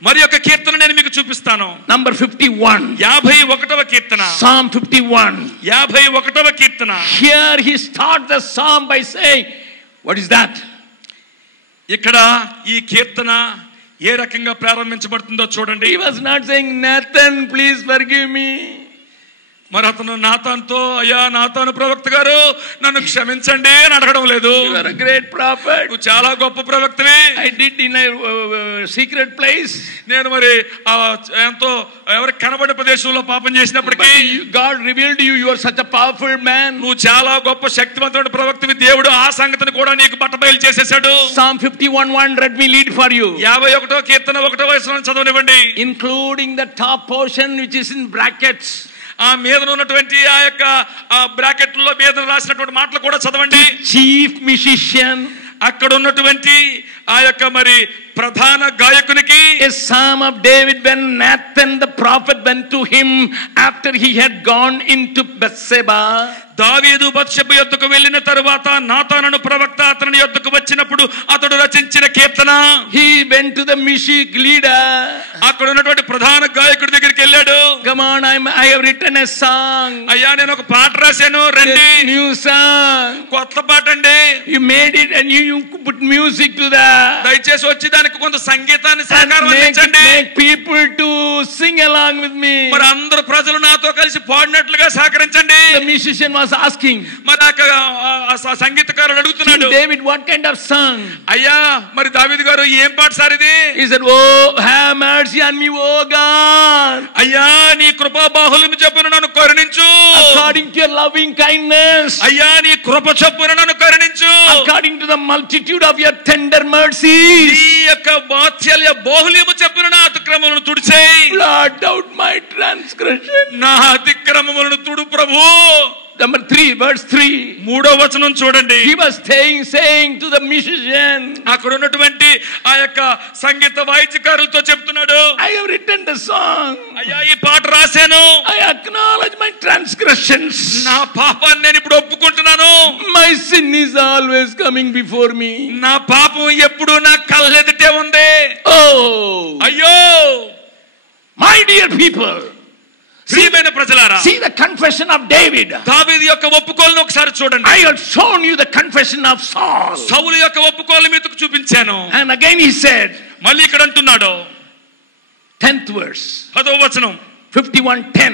మరి ఒక కీర్తన నేను మీకు చూపిస్తాను. Number 51. 51వ Keerthana. Psalm 51. 51వ Keerthana. Here he starts the psalm by saying, what is that? ఇక్కడ ఈ కీర్తన ఏ రకంగా ప్రారంభించబడుతుందో చూడండి. He was not saying, Nathan, please forgive me. మరి అతను నాతాన్తో అయ్యా నాతాను ప్రవక్త గారు నన్ను క్షమించండి అని అడగడం లేదు. You are a great prophet. నువ్వు చాలా గొప్ప ప్రవక్తవి. I did in a secret place. నేను మరి ఎంతో ఎవరికి కనబడే ప్రదేశంలో పాపం చేసినప్పటికీ God revealed to you, you are such a powerful man. నువ్వు చాలా గొప్ప శక్తివంతుడు ప్రవక్తవి. దేవుడు ఆ సంగతిని కూడా నీకు బట్టబయలు చేసేశాడు. Psalm 51:1, let me read for you. 51వ కీర్తన 1వ వచనం చదవనివ్వండి. Including the top portion which is in brackets. ఆ మీద ఉన్నటువంటి ఆ యొక్క బ్రాకెట్ లో మీద రాసినటువంటి మాటలు కూడా చదవండి. చీఫ్ మ్యూజిషియన్, అక్కడ ఉన్నటువంటి ఆ యొక్క మరి ప్రధాన గాయకునికి, a psalm of David when Nathan the prophet went to him after he had gone into Bathsheba. దావీదు బత్షెబ యొద్దకు వెళ్ళిన తరువాత నాతాను ప్రవక్త అతని యొద్దకు వచ్చినప్పుడు అతడు రచించిన కీర్తన. He went to the music leader. అక్కడ ఉన్నటువంటి ప్రధాన గాయకుడి దగ్గరికి వెళ్ళాడు. Come on, I have written a song. అయ్యా నేను ఒక పాట రాశాను, రండి. New song. కొత్త పాట అండి. You made it and you put music to that. దయచేసి వచ్చి దానికి కొంత సంగీతాన్ని సహకారం అందించండి. Make people to sing along with me. మరి అందరు ప్రజలు నాతో కలిసి పాడినట్లుగా సహకరించండి. The musician was asking. మరి సంగీతకారుడు అడుగుతున్నాడు, David, what kind of song? అయ్యా మరి దావీదు గారు ఏం పాట సార్ ఇది? He said, oh have mercy on me, oh God. అయ్యా నీ కృపా బాహుళ్యము చొప్పున నన్ను కరుణించు. According to your loving kindness. అయ్యా నీ కృప చొప్పున నన్ను కరుణించు. According to the multitude of your tender mercies. నీ యొక్క వాత్సల్య బాహుళ్యము చొప్పున నా అతిక్రమములను తుడిచేయి. Blot out my transgression. నా అతిక్రమములను తుడు ప్రభు. Number 3, verse 3. 3వ వచనం చూడండి. He was saying to the musician. అక్కడ ఉన్నటువంటి ఆ యొక్క సంగీత వాయిద్యకారులతో చెప్తున్నాడు, I have written the song. అయ్యా ఈ పాట రాశాను. I acknowledge my transgressions. నా పాపాన్ని నేను ఇప్పుడు ఒప్పుకుంటున్నాను. My sin is always coming before me. నా పాపం ఎప్పుడు నా కళ్ళెదుటే ఉంది. Oh, అయ్యో my dear people. ప్రియమైన ప్రజలారా, See the confession of David. దావీదు యొక్క ఒప్పుకోలును ఒకసారి చూడండి. I have shown you the confession of Saul. సౌలు యొక్క ఒప్పుకోలు మీకు చూపించాను. And again he said, మళ్ళీ ఇక్కడ అంటున్నాడు 10th verse, 10వ వచనం, 51:10.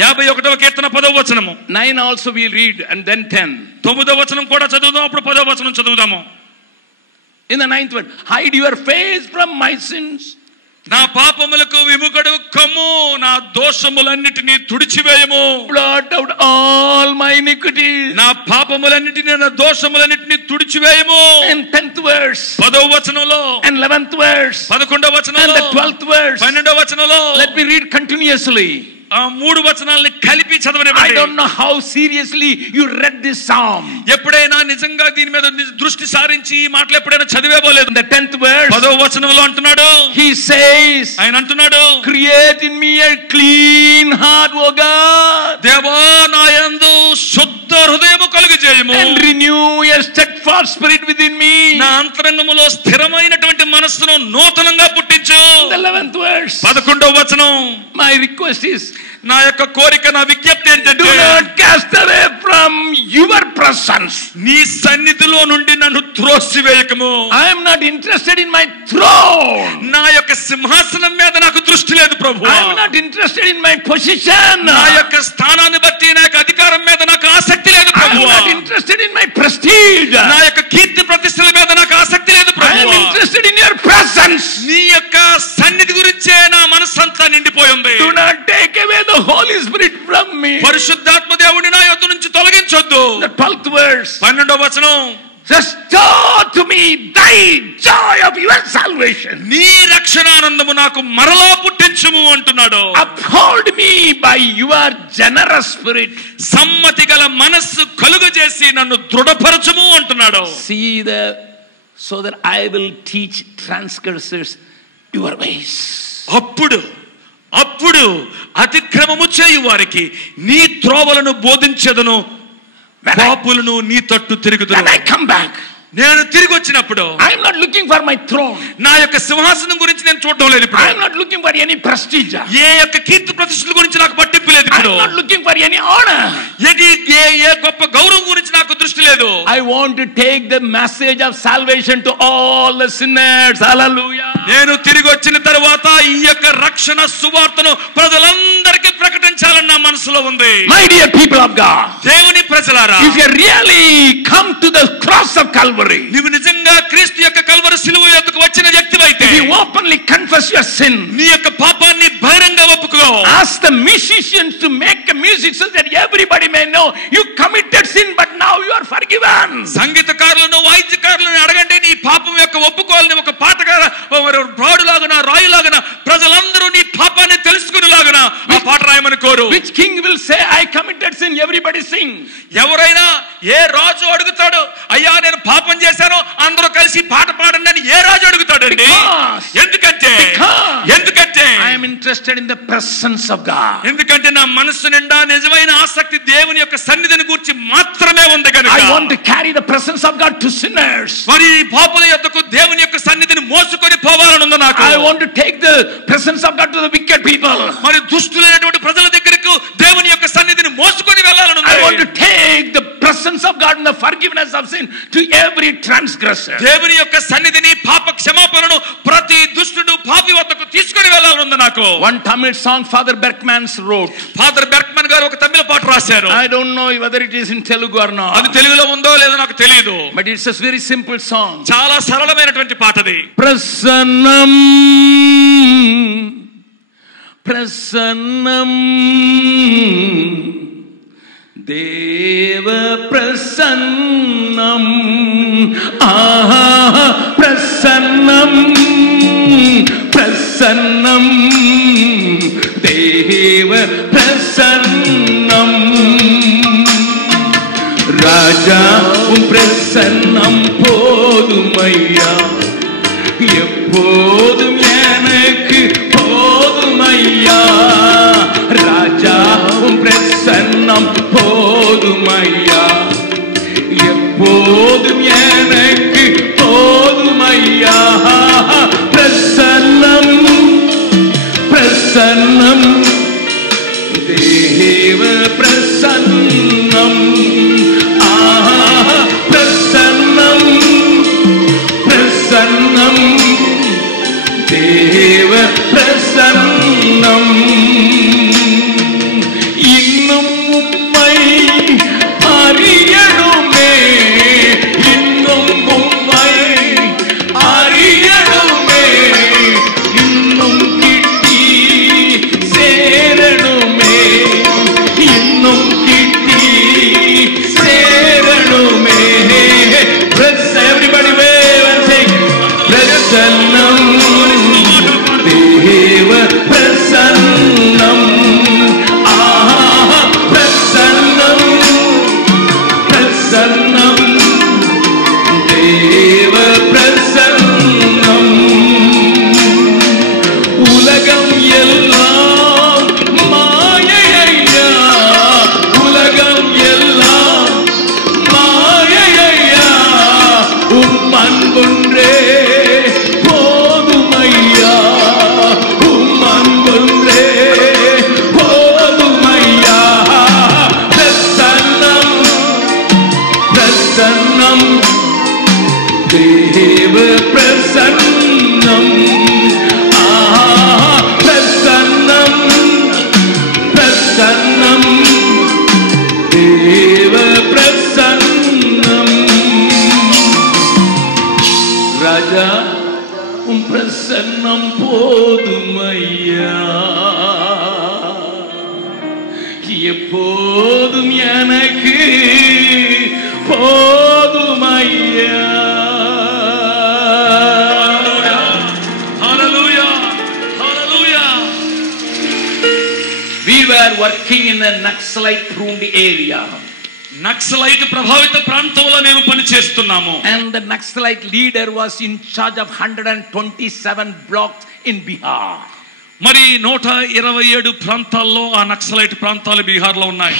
51వ కీర్తన 10వ వచనము. 9 also we'll read and then 10. 9వ వచనం కూడా చదువుదాం, అప్పుడు 10వ వచనం చదువుదాము. In the 9th verse, hide your face from my sins. నా పాపములకు విముఖుడు కమ్ము, నా దోషములన్నిటినీ తుడిచివేయము. Blot out all my iniquities. నా పాపములన్నిటినీ నా దోషములన్నిటినీ తుడిచివేయము. And 10th verse, 10వ వచనంలో, and 11th verse, 11వ and వచనంలో, the 12th verse. 12వ వచనంలో. Let me read continuously. ఆ 3 వచనాలని కలిపి I చదవనివ్వండి. don't know how seriously you read this psalm. ఎప్పుడైనా నిజంగా దీని మీద దృష్టి సారించి ఈ మాటలు ఎప్పుడైనా చదివేబోలేదు. The 10th verse, 10వ వచనంలో అంటున్నాడు, he says, ఆయన అంటున్నాడు, create in me a clean heart, O God, దేవా నా యందు శుద్ధ హృదయము కలుగజేయము. and renew a steadfast spirit within me. నా అంతరంగములో స్థిరమైనటువంటి మనస్సును నూతనంగా పుట్టించు. The 11th verse, 11వ వచనం, my request is, నా యొక్క కోరిక, నా విజ్ఞప్తి ఏంటంటే, do not cast away from your presence. నీ సన్నిధిలో నుండి నన్ను త్రోసివేయకము. I am not interested in my throne. నా యొక్క సింహాసనం మీద నాకు దృష్టి లేదు ప్రభువా. I am not interested in my position. నా యొక్క స్థానాన్ని బట్టి, నా యొక్క అధికారం మీద నాకు ఆసక్తి లేదు I am ప్రభువా. not interested in my prestige. నా యొక్క కీర్తి ప్రతిష్టల మీద నాకు ఆసక్తి లేదు I am ప్రభువా. interested in your presence. నీ యొక్క సన్నిధి గురించే నా మనస్సంతా నిండిపోయి ఉంది. Do not take away the Holy Spirit from me. పరిశుద్ధాత్మ దేవుని నా యొద్ద నుంచి తొలగించొద్దు. The 12th verse. 12వ వచనం, Restore to me thy joy of your salvation. నీ రక్షణానందము నాకు మరలా పుట్టించుము అంటున్నాడు. Uphold me by your generous spirit. సమ్మతి గల మనస్సు కలుగజేసి నన్ను దృఢపరచుము అంటున్నాడు. See so that I will teach transgressors your ways. అప్పుడు అతిక్రమము చేయు వారికి నీ త్రోవలను బోధించెదను, పాపులను నీ తట్టు తిరుగుదురు. When I come back, నేను తిరిగి వచ్చినప్పుడు I am not looking for my throne. నా యొక్క సింహాసనం గురించి నేను చూడడం లేదు ఇప్పుడు. I am not looking for any prestige. ఏ యొక్క కీర్తి ప్రతిష్టల గురించి నాకు పట్టింపు లేదు I ఇప్పుడు. am not looking for any honor. ఏ గొప్ప గౌరవం గురించి నాకు దృష్టి లేదు. I want to take the message of salvation to all the sinners. Hallelujah. నేను తిరిగి వచ్చిన తర్వాత ఈ యొక్క రక్షణ సువార్తను ప్రజలందరికీ ప్రకటించాలని నా మనసులో ఉంది. My dear people of God, దేవుని ప్రజలారా, if you really come to the cross of Calvary, నీవు నిజంగా క్రీస్తు యొక్క కల్వరి శిలువ యొద్దకు వచ్చిన వ్యక్తివైతే, if you openly confess your sin, నీ యొక్క పాపాన్ని బహిరంగ ఒప్పుకో. ask the musicians to make a music so that everybody may know you committed sin but now you are forgiven. సంగీతకారులను, వాయిద్యకారులను అడగండి, నీ పాపం యొక్క ఒప్పుకోవాలని ఒక పాటగార పాడులాగున రాయులాగున ప్రజలందరూ నీ పాపాన్ని తెలుసుకునేలాగున ఆ పాట రాయమని కోరు. Which king will say I committed sin? Everybody sing. ఎవరైనా, ఏ రాజు అడుగుతాడు, అయ్యా నేను పాపం చేశాను అందరూ కలిసి పాట పాడండి అని ఏ రాజు అడుగుతాడండి? ఎందుకంటే I am interested in the presence of God. ఎందుకంటే నా మనస్సు నిండా నిజమైన ఆసక్తి దేవుని యొక్క సన్నిధిని గురించి మాత్రమే ఉంది కనుక. I want to carry the presence of God to sinners. మరి పాపుల యొద్దకు దేవుని యొక్క సన్నిధిని మోసుకొని పోవాలని ఉంది నాకు. I want to take the presence of God to the wicked people. మరి దుష్టులైనటువంటి ప్రజల దగ్గరకు దేవుని యొక్క సన్నిధిని మోసుకొని వెళ్ళాలని ఉంది. I want to take the presence of God and the forgiveness of sin to every transgressor. దేవుని యొక్క సన్నిధిని, పాప క్షమాపణను ప్రతి దుష్టుడు పాపి వద్దకు తీసుకొని వెళ్ళాలని ఉంది నాకు. One Tamil song Father Berkman wrote. Father బెర్క్మన్ గారు ఒక తమిళ పాట రాశారు. I don't know whether it is in Telugu or not. అది తెలుగులో ఉందో లేదో నాకు తెలియదు. But it's a very simple song. చాలా సరళమైనటువంటి పాటది. ప్రసన్నం ప్రసన్నం దేవ ప్రసన్నం ఆహా ప్రసన్నం ప్రసన్నం దేవ ప్రసన్నం రాజా ప్రసన్నం போதுமையா எப்போதும் எனக்கு போதுமையா ராஜா பிரசன்னம் போதுமையா எப்போதும் எனக்கு போதுமையா பிரசன்னம் பிரசன்னம் தேவ பிரசன்னம் பிரசன்னம் பிரசன்னம் தேவ பிரசன்னம் இன்னும் உம்மை அறியணுமே இன்னும் உம்மை அறியணுமே இன்னும் கிட்டி சேரணுமே இன்னும் கிட்டி பிரசன்னம் போதுமையா, எப்போதும் எனக்கு போதுமையா. We were working in a Naxalite pruned area. Naxalite ప్రభావిత ప్రాంతంలో మేము పని చేస్తున్నాము. And the Naxalite leader was in charge of 127 blocks in Bihar. మరి 127 ప్రాంతాల్లో ఆ నక్సలైట్ ప్రాంతాలు బీహార్ లో ఉన్నాయి.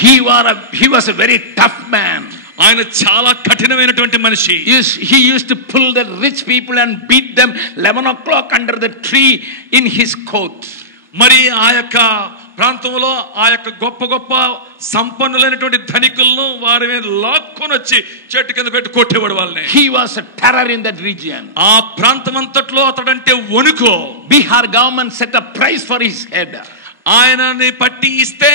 He was a very tough man. ఆయన చాలా కఠినమైనటువంటి మనిషి. He used to pull the rich people and beat them 11 o'clock under the tree in his coat. మరి ఆ యొక్క ప్రాంతంలో ఆ యొక్క గొప్ప గొప్ప సంపన్నులైనటువంటి ధనికులను వారి మీద లాక్కొని వచ్చి చెట్టు కింద పెట్టి కొట్టేవాడు వాళ్ళని. He was a terror in that region. ఆ ప్రాంతం అంతట్లో అతడంటే వణుకు. Bihar government set a price for his head. ఆయనని పట్టి ఇస్తే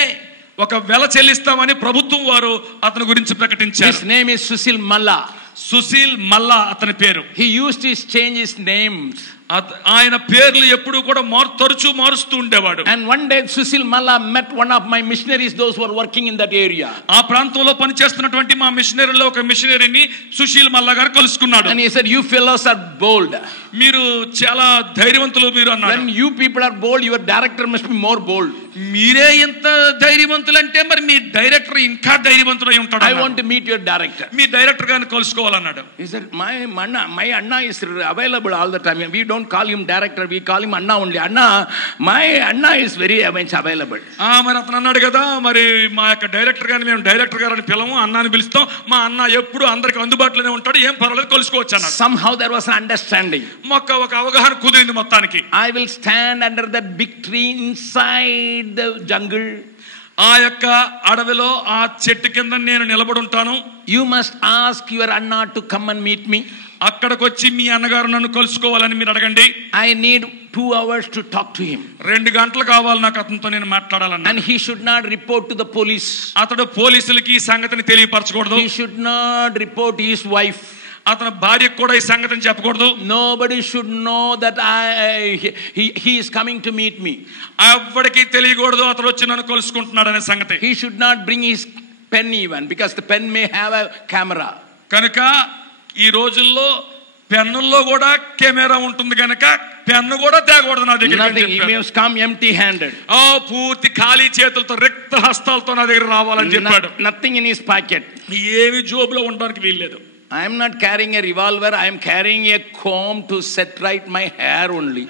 ఒక వెల చెల్లిస్తామని ప్రభుత్వం వారు అతని గురించి ప్రకటించారు. His name is Sushil Malla. Sushil మల్లా అతని పేరు. He used to change his names. ఆయన పేర్లు ఎప్పుడు కూడా తరచూ మారుస్తూ ఉండేవాడు. And one day Sushil Malla met one of my missionaries, those who were working in that area. ఆ ప్రాంతంలో పనిచేస్తున్నటువంటి మా మిషనరీలో ఒక మిషనరీని సుశీల్ మల్లా గారు కలుసుకున్నాడు. And he said, you fellows are bold. మీరు చాలా ధైర్యవంతులు మీరు అన్నారు. When you people are bold, your director must be more bold. మీరే ఎంత ధైర్యవంతులు అంటే మరి మీ డైరెక్టర్ ఇంకా ధైర్యవంతుడై ఉంటాడు. I want to meet your director. Me director గారిని కలుసుకోవాలన్నాడు. He said, my Anna is available all the time. We don't call him director, we call him Anna only. My Anna is very much available. మరి అతను అన్నాడు కదా, మరి మా యొక్క director గారిని మేము డైరెక్టర్ గారిని పిలవము, అన్నాని పిలుస్తాం, మా అన్న ఎప్పుడు అందరికి అందుబాటులోనే ఉంటాడు, ఏం పర్వాలేదు కలుసుకోవచ్చు అన్నాడు. Somehow there was an understanding. ఒక అవగాహన కుదిరింది మొత్తానికి. I will stand under that big tree inside the jungle. ఆ యొక్క అడవిలో ఆ చెట్టు కింద నేను నిలబడి ఉంటాను. You must ask your Anna to come and meet me. అక్కడికి వచ్చి మీ అన్నగారు నన్ను కలుసుకోవాలని మీరు అడగండి. I need 2 hours to talk to him. 2 గంటలు కావాలి నాకు అతనితో నేను మాట్లాడాలన్నా. And he should not report to the police. అతడు పోలీసులకి ఈ సంగతిని తెలియపరచకూడదు. He should not report his wife. అతని భార్యకు కూడా ఈ సంగతిని చెప్పకూడదు. Nobody should know that he is coming to meet me. ఎవ్వడికి తెలియకూడదు అతడు వచ్చి నన్ను కలుసుకుంటున్నాడు అనే సంగతి. He should not bring his pen even, because the pen may have a camera. కనుక ఈ రోజుల్లో పెన్నుల్లో కూడా కెమెరా ఉంటుంది కనుక పెన్ను కూడా తేకూడదు నా దగ్గర. Nothing, he must come empty handed. పూర్తి ఖాళీ చేతులతో రిక్త హస్తాలతో నా దగ్గర రావాలని చెప్పాడు. Nothing in his pocket. ఏమి జోబులో ఉండడానికి వీల్లేదు. I am not carrying a revolver, I am carrying a comb to set right my hair only.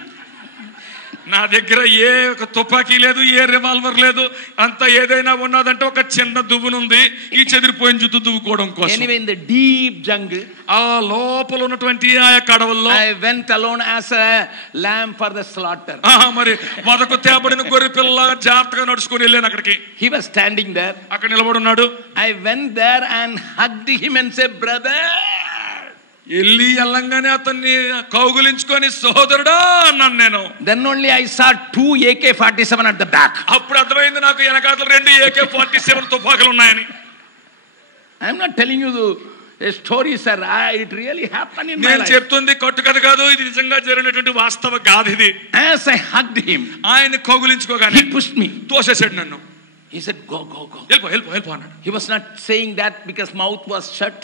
నా దగ్గర ఏ ఒక తుపాకీ లేదు, ఏ రివాల్వర్ లేదు, అంత ఏదైనా ఉన్నదంటే ఒక చిన్న దువ్వునుంది, ఈ చెదిరిపోయిన జుట్టు దువ్వుకోవడం కోసం. Anyway, in the deep jungle, ఆ లోపల ఉన్నటువంటి ఆ యొక్క అడవుల్లో I went alone as a lamb for the slaughter. మరి వదకు తేబడిన గొర్రె పిల్ల జాగ్రత్తగా నడుచుకొని వెళ్ళాను అక్కడికి. He was standing there. అక్కడ నిలబడి ఉన్నాడు. I went there and hugged him and said, brother. వెళ్ళి వెళ్ళంగానే అతన్ని కౌగులించుకొని సోదరుడా అన్నాను నేను. Then only I saw 2 AK-47 at the back. అప్పుడు అర్థమైంది నాకు వెనకాతల 2 AK-47 తుపాకులు ఉన్నాయని. I am not telling you a story, sir. It really happened in my నేను life. చెప్తుంది కట్టుకథ కాదు, ఇది నిజంగా జరిగినటువంటి వాస్తవ గాథ ఇది. As I hugged him, ఆయన కౌగులించుకోగానే he pushed me. తోసేసాడు నన్ను. He said, go. వెళ్ళిపో అన్నాడు. He was not saying that because mouth was shut.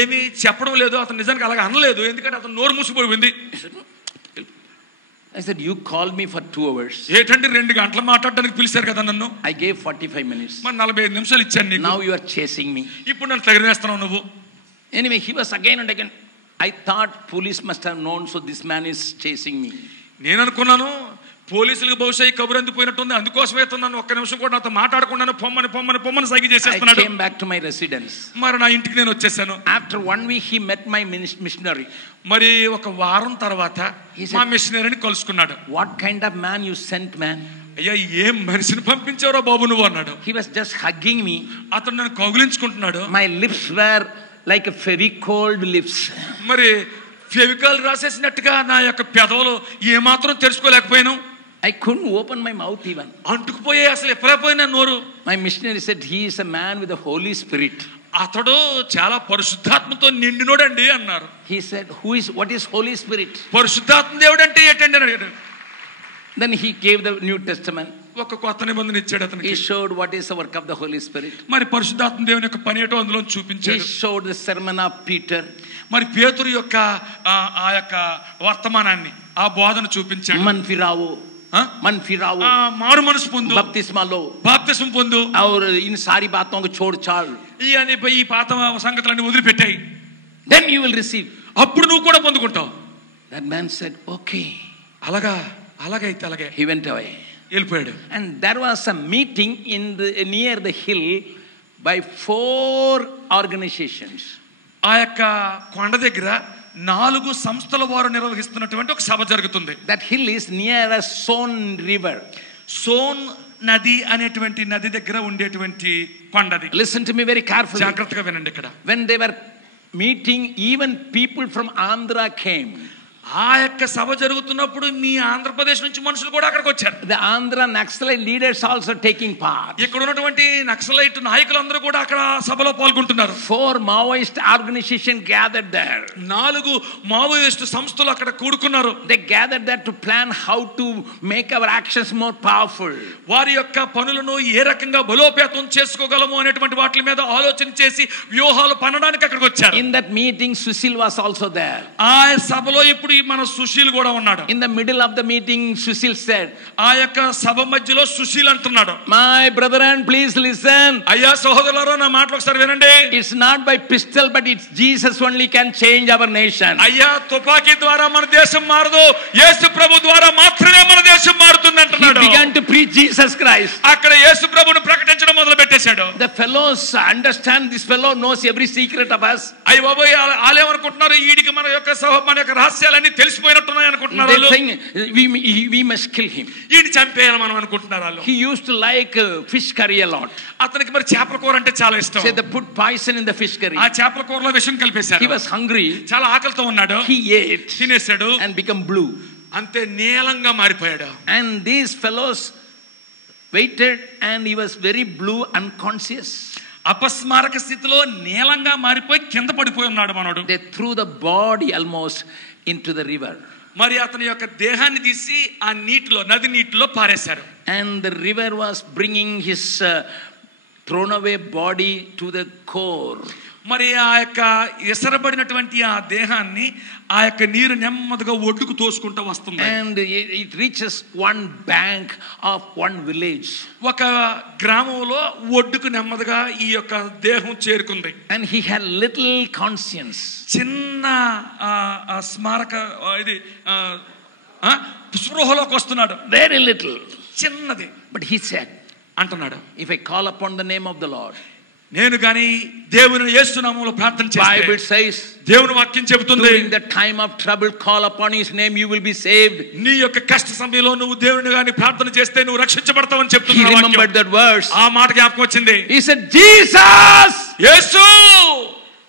ఏమి చెప్పడం లేదు, అతను నిజానికి అలాగ అనలేదు, ఎందుకంటే అతను నోరు మూసిపోయింది. I said, you called me for 2 hours. ఏంటంటే 2 గంటలు మాట్లాడడానికి పిలిచారు కదా నన్ను. I gave 45 minutes. మరి 45 నిమిషాలు ఇచ్చాను నీకు. Now you are chasing me. ఇప్పుడు నన్ను తగిలేస్తున్నావు నువ్వు. Anyway, he was again and again. I thought police must have known, so this man is chasing me. నేను అనుకున్నాను పోలీసులకు బహుశా ఈ కబురు అందిపోయినట్టుంది, అందుకోసమే నన్ను ఒక్క నిమిషం కూడా నాతో మాట్లాడకుండా పొమ్మని సైకి చేసేస్తున్నాడు. I came back to my residence. మరి నా ఇంటికి నేను వచ్చేసాను. After 1 week he met my missionary. మరి ఒక వారం తర్వాత మా మిషనరీని కలుసుకున్నాడు. What kind of man you sent, man? అయ్యా ఏం మనిషిని పంపించావురా బాబు నువ్వు అన్నాడు. He was just hugging me. అతను నన్ను కౌగిలించుకుంటున్నాడు. My lips were like a Fevicol lips. మరి ఫెవికాల్ రాసేసినట్టుగా నా యొక్క పెదవులు ఏమాత్రం తెరుచుకోలేకపోయాను. I couldn't open my mouth even. అంటుకుపోయే అసలు ఎప్పుడైపోయినా నోరు. My missionary said he is a man with the Holy Spirit. అతడు చాలా పరిశుద్ధాత్మతో నిండినోడండి అన్నారు. He said, what is Holy Spirit? పరిశుద్ధాత్మ దేవుడు అంటే ఏంటండి అని అడిగాడు. Then he gave the New Testament. ఒక కొత్త నిబంధన ఇచ్చాడు అతనికి. He showed what is the work of the Holy Spirit. మరి పరిశుద్ధాత్మ దేవుని యొక్క పని ఏంటో అందులో చూపించాడు. He showed the sermon of Peter. మరి పేతురు యొక్క ఆ యొక్క వర్తమానాన్ని, ఆ బోధన చూపించాడు. मन फिराओ मारू मनసు పొందు, बपतिस्मा लो, బాప్తిస్మం పొందు, और इन सारी बातों को छोड़ छाड़, ఈ పాత సంగతులన్నీ వదిలిపెట్టాయి. then you will receive. అప్పుడు నువ్వు కూడా పొందుకుంటావు. That man said, okay. అలాగైతే అలాగే. He went away. వెళ్ళిపోయాడు. And there was a meeting near the hill by 4 organizations. ఆ యొక్క కొండ దగ్గర 4 సంస్థల వారు నిర్వహిస్తున్నటువంటి ఒక సభ జరుగుతుంది. That hill is near a Son river. సోన్ నది అనేటువంటి నది దగ్గర ఉండేటువంటి కొండది. Listen to me very carefully. జాగ్రత్తగా వినండి ఇక్కడ. When they were meeting, even people from Andhra came. ఆ యొక్క సభ జరుగుతున్నప్పుడు మీ ఆంధ్రప్రదేశ్ నుంచి మనుషులు కూడా అక్కడికి వచ్చారు. The Andhra Naxalite leaders also taking part. ఇక్కడ ఉన్నటువంటి నక్సలైట్ నాయకులందరూ కూడా అక్కడ సభలో పాల్గొంటున్నారు. 4 Maoist organizations gathered there. 4 Maoist సంస్థలు అక్కడ కూడుకున్నారు. They gathered there to plan how to make our actions more powerful. వారి యొక్క పనులను ఏ రకంగా బలోపేతం చేసుకోగలము అనేటువంటి వాటి మీద ఆలోచన చేసి వ్యూహాలు పన్నడానికి అక్కడికి వచ్చారు. In that meeting Sushil was also there. ఆ సభలో ఇప్పుడు మన సుశీల్ కూడా ఉన్నాడు. In the middle of the meeting Sushil said, ఆ యొక్క సభ మధ్యలో సుశీల్ అంటున్నాడు, my brethren, please listen. అయ్యా సహోదరులారా, నా మాటలు ఒకసారి వినండి. It's not by pistol, but it's Jesus only can change our nation. అయ్యా తుపాకీ ద్వారా మన దేశం మారదు, యేసు ప్రభు ద్వారా మాత్రమే మన దేశం మారుతుంది అంటున్నాడు. He began to preach Jesus Christ. అక్కడ యేసు ప్రభువును ప్రకటించడం మొదలు పెట్టేశాడు. The fellows understand, this fellow knows every secret of us. అయ్య బాబోయ్, వాళ్ళేమనుకుంటున్నారు, వీడికి మన యొక్క రహస్యాలన్నీ తెలిసిపోయినట్టున్నాయి అనుకుంటున్నారు. They think we must kill him. ఈయన చంపేయాలి మనం అనుకుంటున్నారు వాళ్ళు. He used to like fish curry a lot. అతనికి మరి చేపల కూర అంటే చాలా ఇష్టం. So they put poison in the fish curry. ఆ చేపల కూరలో విషం కలిపేశారు. He was hungry. చాలా ఆకలితో ఉన్నాడు. He ate, తినేశాడు, and become blue. అంతే నీలంగా మారిపోయాడు. And these fellows waited, and he was very blue, unconscious. అపస్మారక స్థితిలో నీలంగా మారిపోయి కింద పడిపోయి ఉన్నాడు మనోడు. They threw the body almost into the river. మరి అతని యొక్క దేహాన్ని తీసి ఆ నీటిలో, నది నీటిలో పారేశారు. And the river was bringing his thrown away body to the core. మరి ఆ యొక్క ఎసరబడినటువంటి ఆ దేహాన్ని ఆ యొక్క నీరు నెమ్మదిగా ఒడ్డుకు తోసుకుంటూ వస్తుంది. And it reaches one bank of one village. ఒక గ్రామంలో ఒడ్డుకు నెమ్మదిగా ఈ యొక్క దేహం చేరుకుంది. And he had little conscience. చిన్న స్మారక ఇది స్పృహలోకి వస్తున్నాడు. Very little. చిన్నది. But he said, అంటున్నాడు, if I call upon the name of the Lord, నేను గాని దేవుని యేసు నామములో ప్రార్థన చేస్తే, Bible says, దేవుని వాక్యం చెబుతుంది, during the time of trouble call upon his name, you will be saved. నీ యొక్క కష్ట సమయంలో నువ్వు దేవుని గాని ప్రార్థన చేస్తే నువ్వు రక్షించబడతావని చెప్తుంది. He remembered that verse. ఆ మాట జ్ఞాపకం వచ్చింది. He said, Jesus, Yesu.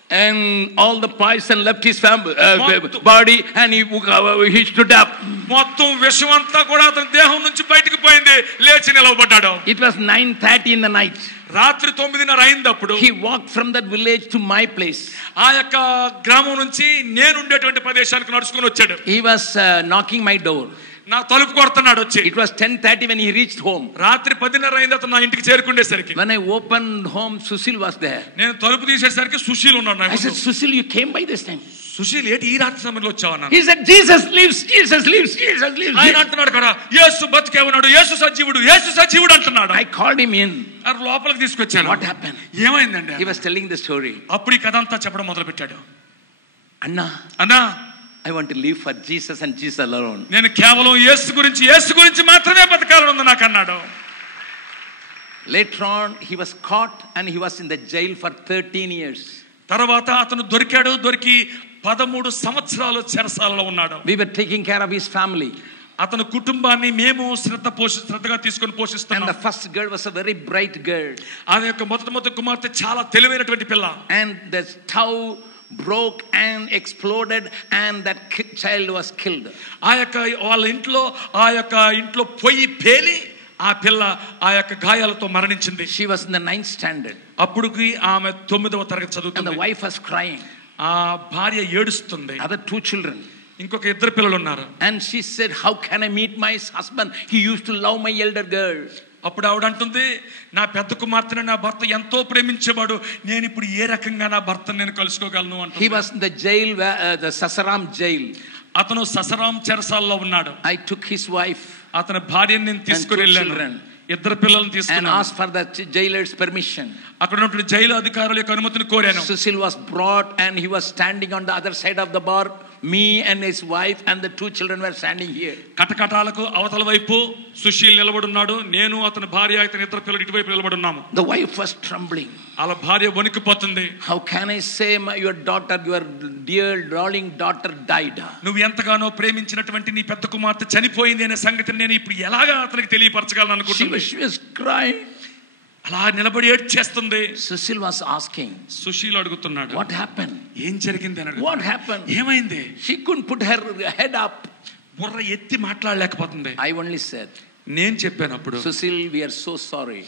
And all the poison left his body, and he stood up. మొత్తం విషం అంతా కూడా అతని దేహం నుంచి బయటికి పోయింది, లేచి నిలవబడ్డాడు. It was 9:30 in the night. రాత్రి 9:30 అయిందప్పుడు he walked from that village to my place. ఆ యొక్క గ్రామం నుంచి నేను ఉండేటువంటి ప్రదేశానికి నడుచుకొని వచ్చాడు. He was knocking my door. నా తలుపు కొడుతున్నాడు వచ్చి. It was 10:30 when he reached home. రాత్రి 10:30 అయింది అతను నా ఇంటికి చేరుకునేసరికి. When I opened home, Sushil was there. నేను తలుపు తీసేసరికి సుశీల్ ఉన్నాడు. I said, Sushil, you came by this time. Sushil, ఏంటి ఈ రాత్రి సమయంలో వచ్చావన్నా? He said, Jesus lives, Jesus lives, Jesus lives. ఆయన అంటున్నాడు కదా, యేసు బతికే ఉన్నాడు, యేసు సజీవుడు, యేసు సజీవుడు అంటున్నాడు. I called him in. లోపలికి తీసుకొచ్చాను. What happened? ఏమైందండి? He was telling the story. అప్పుడు ఈ కథ అంతా చెప్పడం మొదలు పెట్టాడు. అన్నా, I want to live for Jesus and Jesus alone. నేను కేవలం యేసు గురించి మాత్రమే బతకాలని ఉంది నాకు అన్నాడు. Later on he was caught and he was in the jail for 13 years. తర్వాత అతను దొరికి 13 సంవత్సరాలు చెరసాలలో ఉన్నాడు. We were taking care of his family. అతని కుటుంబాన్ని మేము శ్రద్ధగా తీసుకొని పోషిస్తున్నాం. And the first girl was a very bright girl. ఆమె యొక్క మొదటి కుమార్తె చాలా తెలివైనటువంటి పిల్ల. And the stove broke and exploded and that child was killed. ఆ యొక్క వాళ్ళ ఇంట్లో పొయ్యి పేలి ఆ పిల్ల ఆ యొక్క గాయాలతో మరణించింది. She was in the 9th standard. అప్పుడుకి ఆమె 9వ తరగతి And చదువుతుంది. the wife was crying. ఆ భార్య ఏడుస్తుంది. Other 2 children. ఇంకొక 2 పిల్లలు ఉన్నారు. And she said, how can I meet my husband? He used to love my elder girl. అప్పుడు ఆవిడ అంటుంది, నా పెద్ద కుమార్తెని నా భర్త ఎంతో ప్రేమించేవాడు, నేను ఇప్పుడు ఏ రకంగా నా భర్తను నేను కలుసుకోగలను అంటుంది. He was in the jail, the Sasaram jail. అతను ససరాం చెరసాల్లో ఉన్నాడు. I took his wife అతని భార్యని నేను తీసుకుని వెళ్ళాను, 2 పిల్లలను and తీసుకున్నాను. asked for the jailer's permission. అక్కడ ఉన్నటువంటి జైలు అధికారుల యొక్క అనుమతిని కోరాను. Sushil was brought and he was standing on the other side of the bar. Me and his wife and the 2 children were standing here. కటకటాలకు అవతల వైపు సుశీల్ నిలబడున్నాడు, నేను అతని భార్య అతని 2 పిల్లలు ఇటువైపు నిలబడున్నాము. The wife was trembling. అలా భార్య వణికిపోతుంది. How can I say your daughter, your dear darling daughter died? నువ్వు ఎంతగానో ప్రేమించినటువంటి నీ పెద్ద కుమార్తె చనిపోయింది అనే సంగతిని నేను ఇప్పుడు ఎలాగా అతనికి తెలియపరచగలను అనుకుంటుంది. She was crying. అలా నిలబడి ఏడ్చేస్తుంది. Sushil was asking, సుశీల్ అడుగుతున్నాడు, what happened? ఏం జరిగింది అని. What happened? ఏమైంది? She couldn't put her head up. బుర్ర ఎత్తి మాట్లాడలేకపోతుంది. I only said, నేను చెప్పాను అప్పుడు, Sushil, we are so sorry.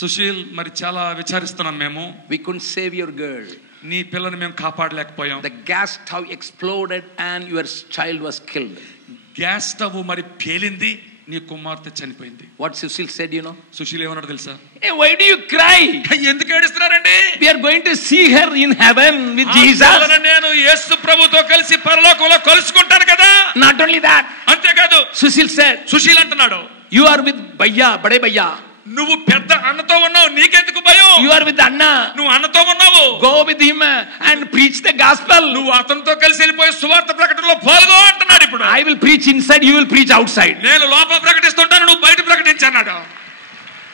Sushil, మరి చాలా విచారిస్తున్నాం మేము, We couldn't save your girl. నీ పిల్లని మేము కాపాడలేకపోయాం. The gas stove exploded and your child was killed. Gas stove మరి పేలింది, నీ కుమార్తె చనిపోయింది. What Sushil said, you know? Sushil ఏమన్నాడు తెలుసా? Hey, why do you cry? ఎందుకు ఏడుస్తున్నారండి? We are going to see her in heaven with Jesus. నేను యేసు ప్రభుతో కలిసి పరలోకంలో కలుసుకుంటాను కదా. Not only that, అంతేకాదు, Sushil said, సుశీల్ అంటున్నాడు, you are with Bhaiya, Bade Bhaiya. నువ్వు పెద్ద అన్నతో ఉన్నావు, నీకెందుకు భయం? You are with Anna. నువ్వు అన్నతో ఉన్నావు, Go with him and preach the gospel. నువ్వు అతనితో కలిసి వెళ్ళిపోయి సువార్త ప్రకటనలో పాల్గొ అంటున్నాడు. ఇప్పుడు I will preach inside, you will preach outside. నేను లోపల ప్రకటిస్తుంటాను, నువ్వు బయట ప్రకటించన్నాడు.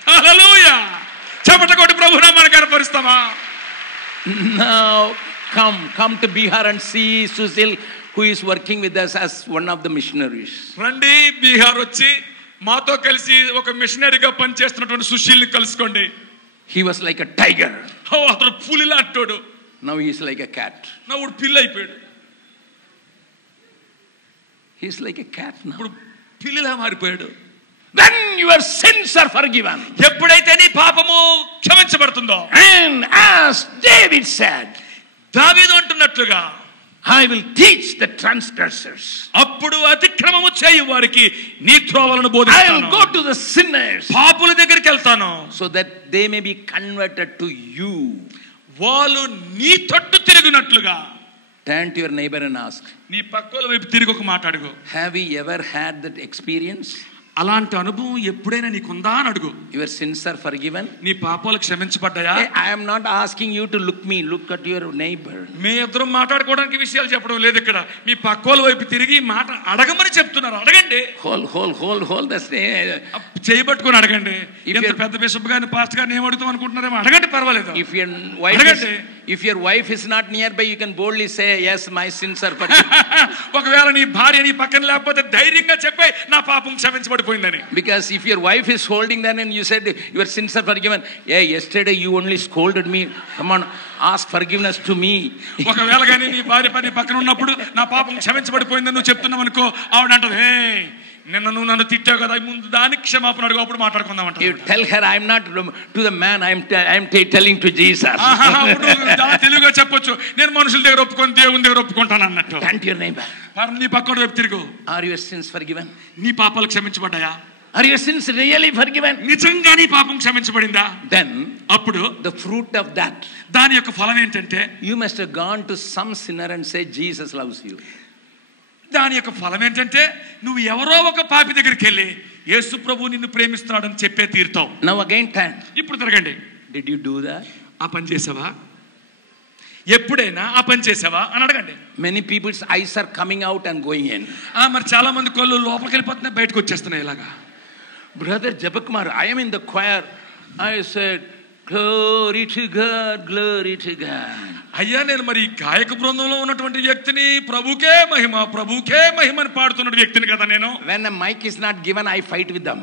హల్లెలూయా. చప్పట్లు కొట్టి ప్రభు నామాన్ని కనపరుస్తామా? Now come to Bihar and see Sushil, who is working with us as one of the missionaries. రండి బీహార్ వచ్చి మాతో కలిసి ఒక మిషనరీగా పనిచేస్తున్నటువంటి సుశీల్ని కలుసుకోండి. He was like a tiger. అతను పులి లాంటోడు. Now he is like a cat. ఇప్పుడు పిల్లి అయిపోయాడు. He is like a cat now. ఇప్పుడు పిల్లిలా మారిపోయాడు. When your sins are forgiven, ఎప్పుడైతే నీ పాపము క్షమించబడుతుందో, and as David said, దావీదు అంటున్నట్లుగా, I will teach the transgressors. అప్పుడు అతిక్రమము చేయు వారికి నీ త్రోవలను I will బోధిస్తాను. go to the sinners పాపుల దగ్గరికి వెళ్తాను, so that they may be converted to you. వాళ్ళు నీ తట్టు తిరిగినట్లుగా. Turn to your neighbor and ask, నీ పక్కల వైపు తిరిగి ఒక మాట అడుగు. have we ever had that experience? అలాంటి అనుభవం ఎప్పుడైనా నీకుందా అని అడుగు. Your sins are forgiven? నీ పాపాలు క్షమించబడ్డాయా? Hey, I am not asking you to look at your neighbor. మీ ఇద్దరం మాట్లాడుకోవడానికి విషయాలు చెప్పడం లేదు ఇక్కడ. మీ పక్కోల వైపు తిరిగి మాట అడగమని చెప్తున్నారు. అడగండి. Hold the చేయబట్టుకొని అడగండి. If ఎంత you're- పెద్ద బిషప్ గారిని పాస్టర్ గారిని ఏం అడుగుతాం అనుకుంటున్నారేమో అడగండి, పర్వాలేదు. If your wife is not nearby, you can boldly say, yes, my sins are forgiven. ఒకవేళ నీ భార్య నీ పక్కన లేకపోతే ధైర్యంగా చెప్పే నా పాపం క్షమించబడిపోయిందని. Because if your wife is holding that and you said your sins are forgiven, yeah, yesterday you only scolded me, come on, ask forgiveness to me. ఒకవేళ కానీ నీ భార్య నీ పక్కన ఉన్నప్పుడు నా పాపం క్షమించబడిపోయిందని నువ్వు చెప్తున్నావు అనుకో, ఆవిడ అంటది, హే నిన్న నువ్వు నన్ను తిట్టావు కదా, ముందు దానికి క్షమాపణ అడుగు, అప్పుడు మాట్లాడుకుందాం అంట. You tell her, I am not to the man, I am telling to Jesus. తెలుగుగా చెప్పొచ్చు, నేను మనుషుల దగ్గర ఒప్పుకొని దేవుని దగ్గర ఒప్పుకుంటాను అన్నట్టు. Turn to your neighbor. నీ పక్కన వైపు తిరుగు. Are your sins forgiven? నీ పాపాలు క్షమించబడ్డాయా? Are your sins really forgiven? నిజంగా నీ పాపం క్షమించబడిందా? Then అప్పుడు the fruit of that, దాని యొక్క ఫలం ఏంటంటే, you must have gone to some sinner and say Jesus loves you. దాని యొక్క ఫలం ఏంటంటే, నువ్వు ఎవరో ఒక పాపి దగ్గరికి వెళ్ళి యేసు ప్రభు నిన్ను ప్రేమిస్తున్నాడని చెప్పే తీరుతావు. Now again turn. ఇప్పుడు తిరగండి. Did you do that? ఆ పని చేసావా? ఎప్పుడైనా ఆ పని చేసావా అని అడగండి. Many people's eyes are coming out and going in. మరి చాలా మంది కళ్ళు లోపలికి వెళ్ళిపోతున్నాయి, బయటకు వచ్చేస్తున్నాయి. ఇలాగా Brother Jabakumar, I am in the choir. I said, glory to God, glory to God. అయ్యా, నేను మరి గాయక బృందంలో ఉన్నటువంటి వ్యక్తిని, ప్రభుకే మహిమ ప్రభుకే మహిమని పాడుతున్న వ్యక్తిని కదా నేను. When a mic is not given, I fight with them.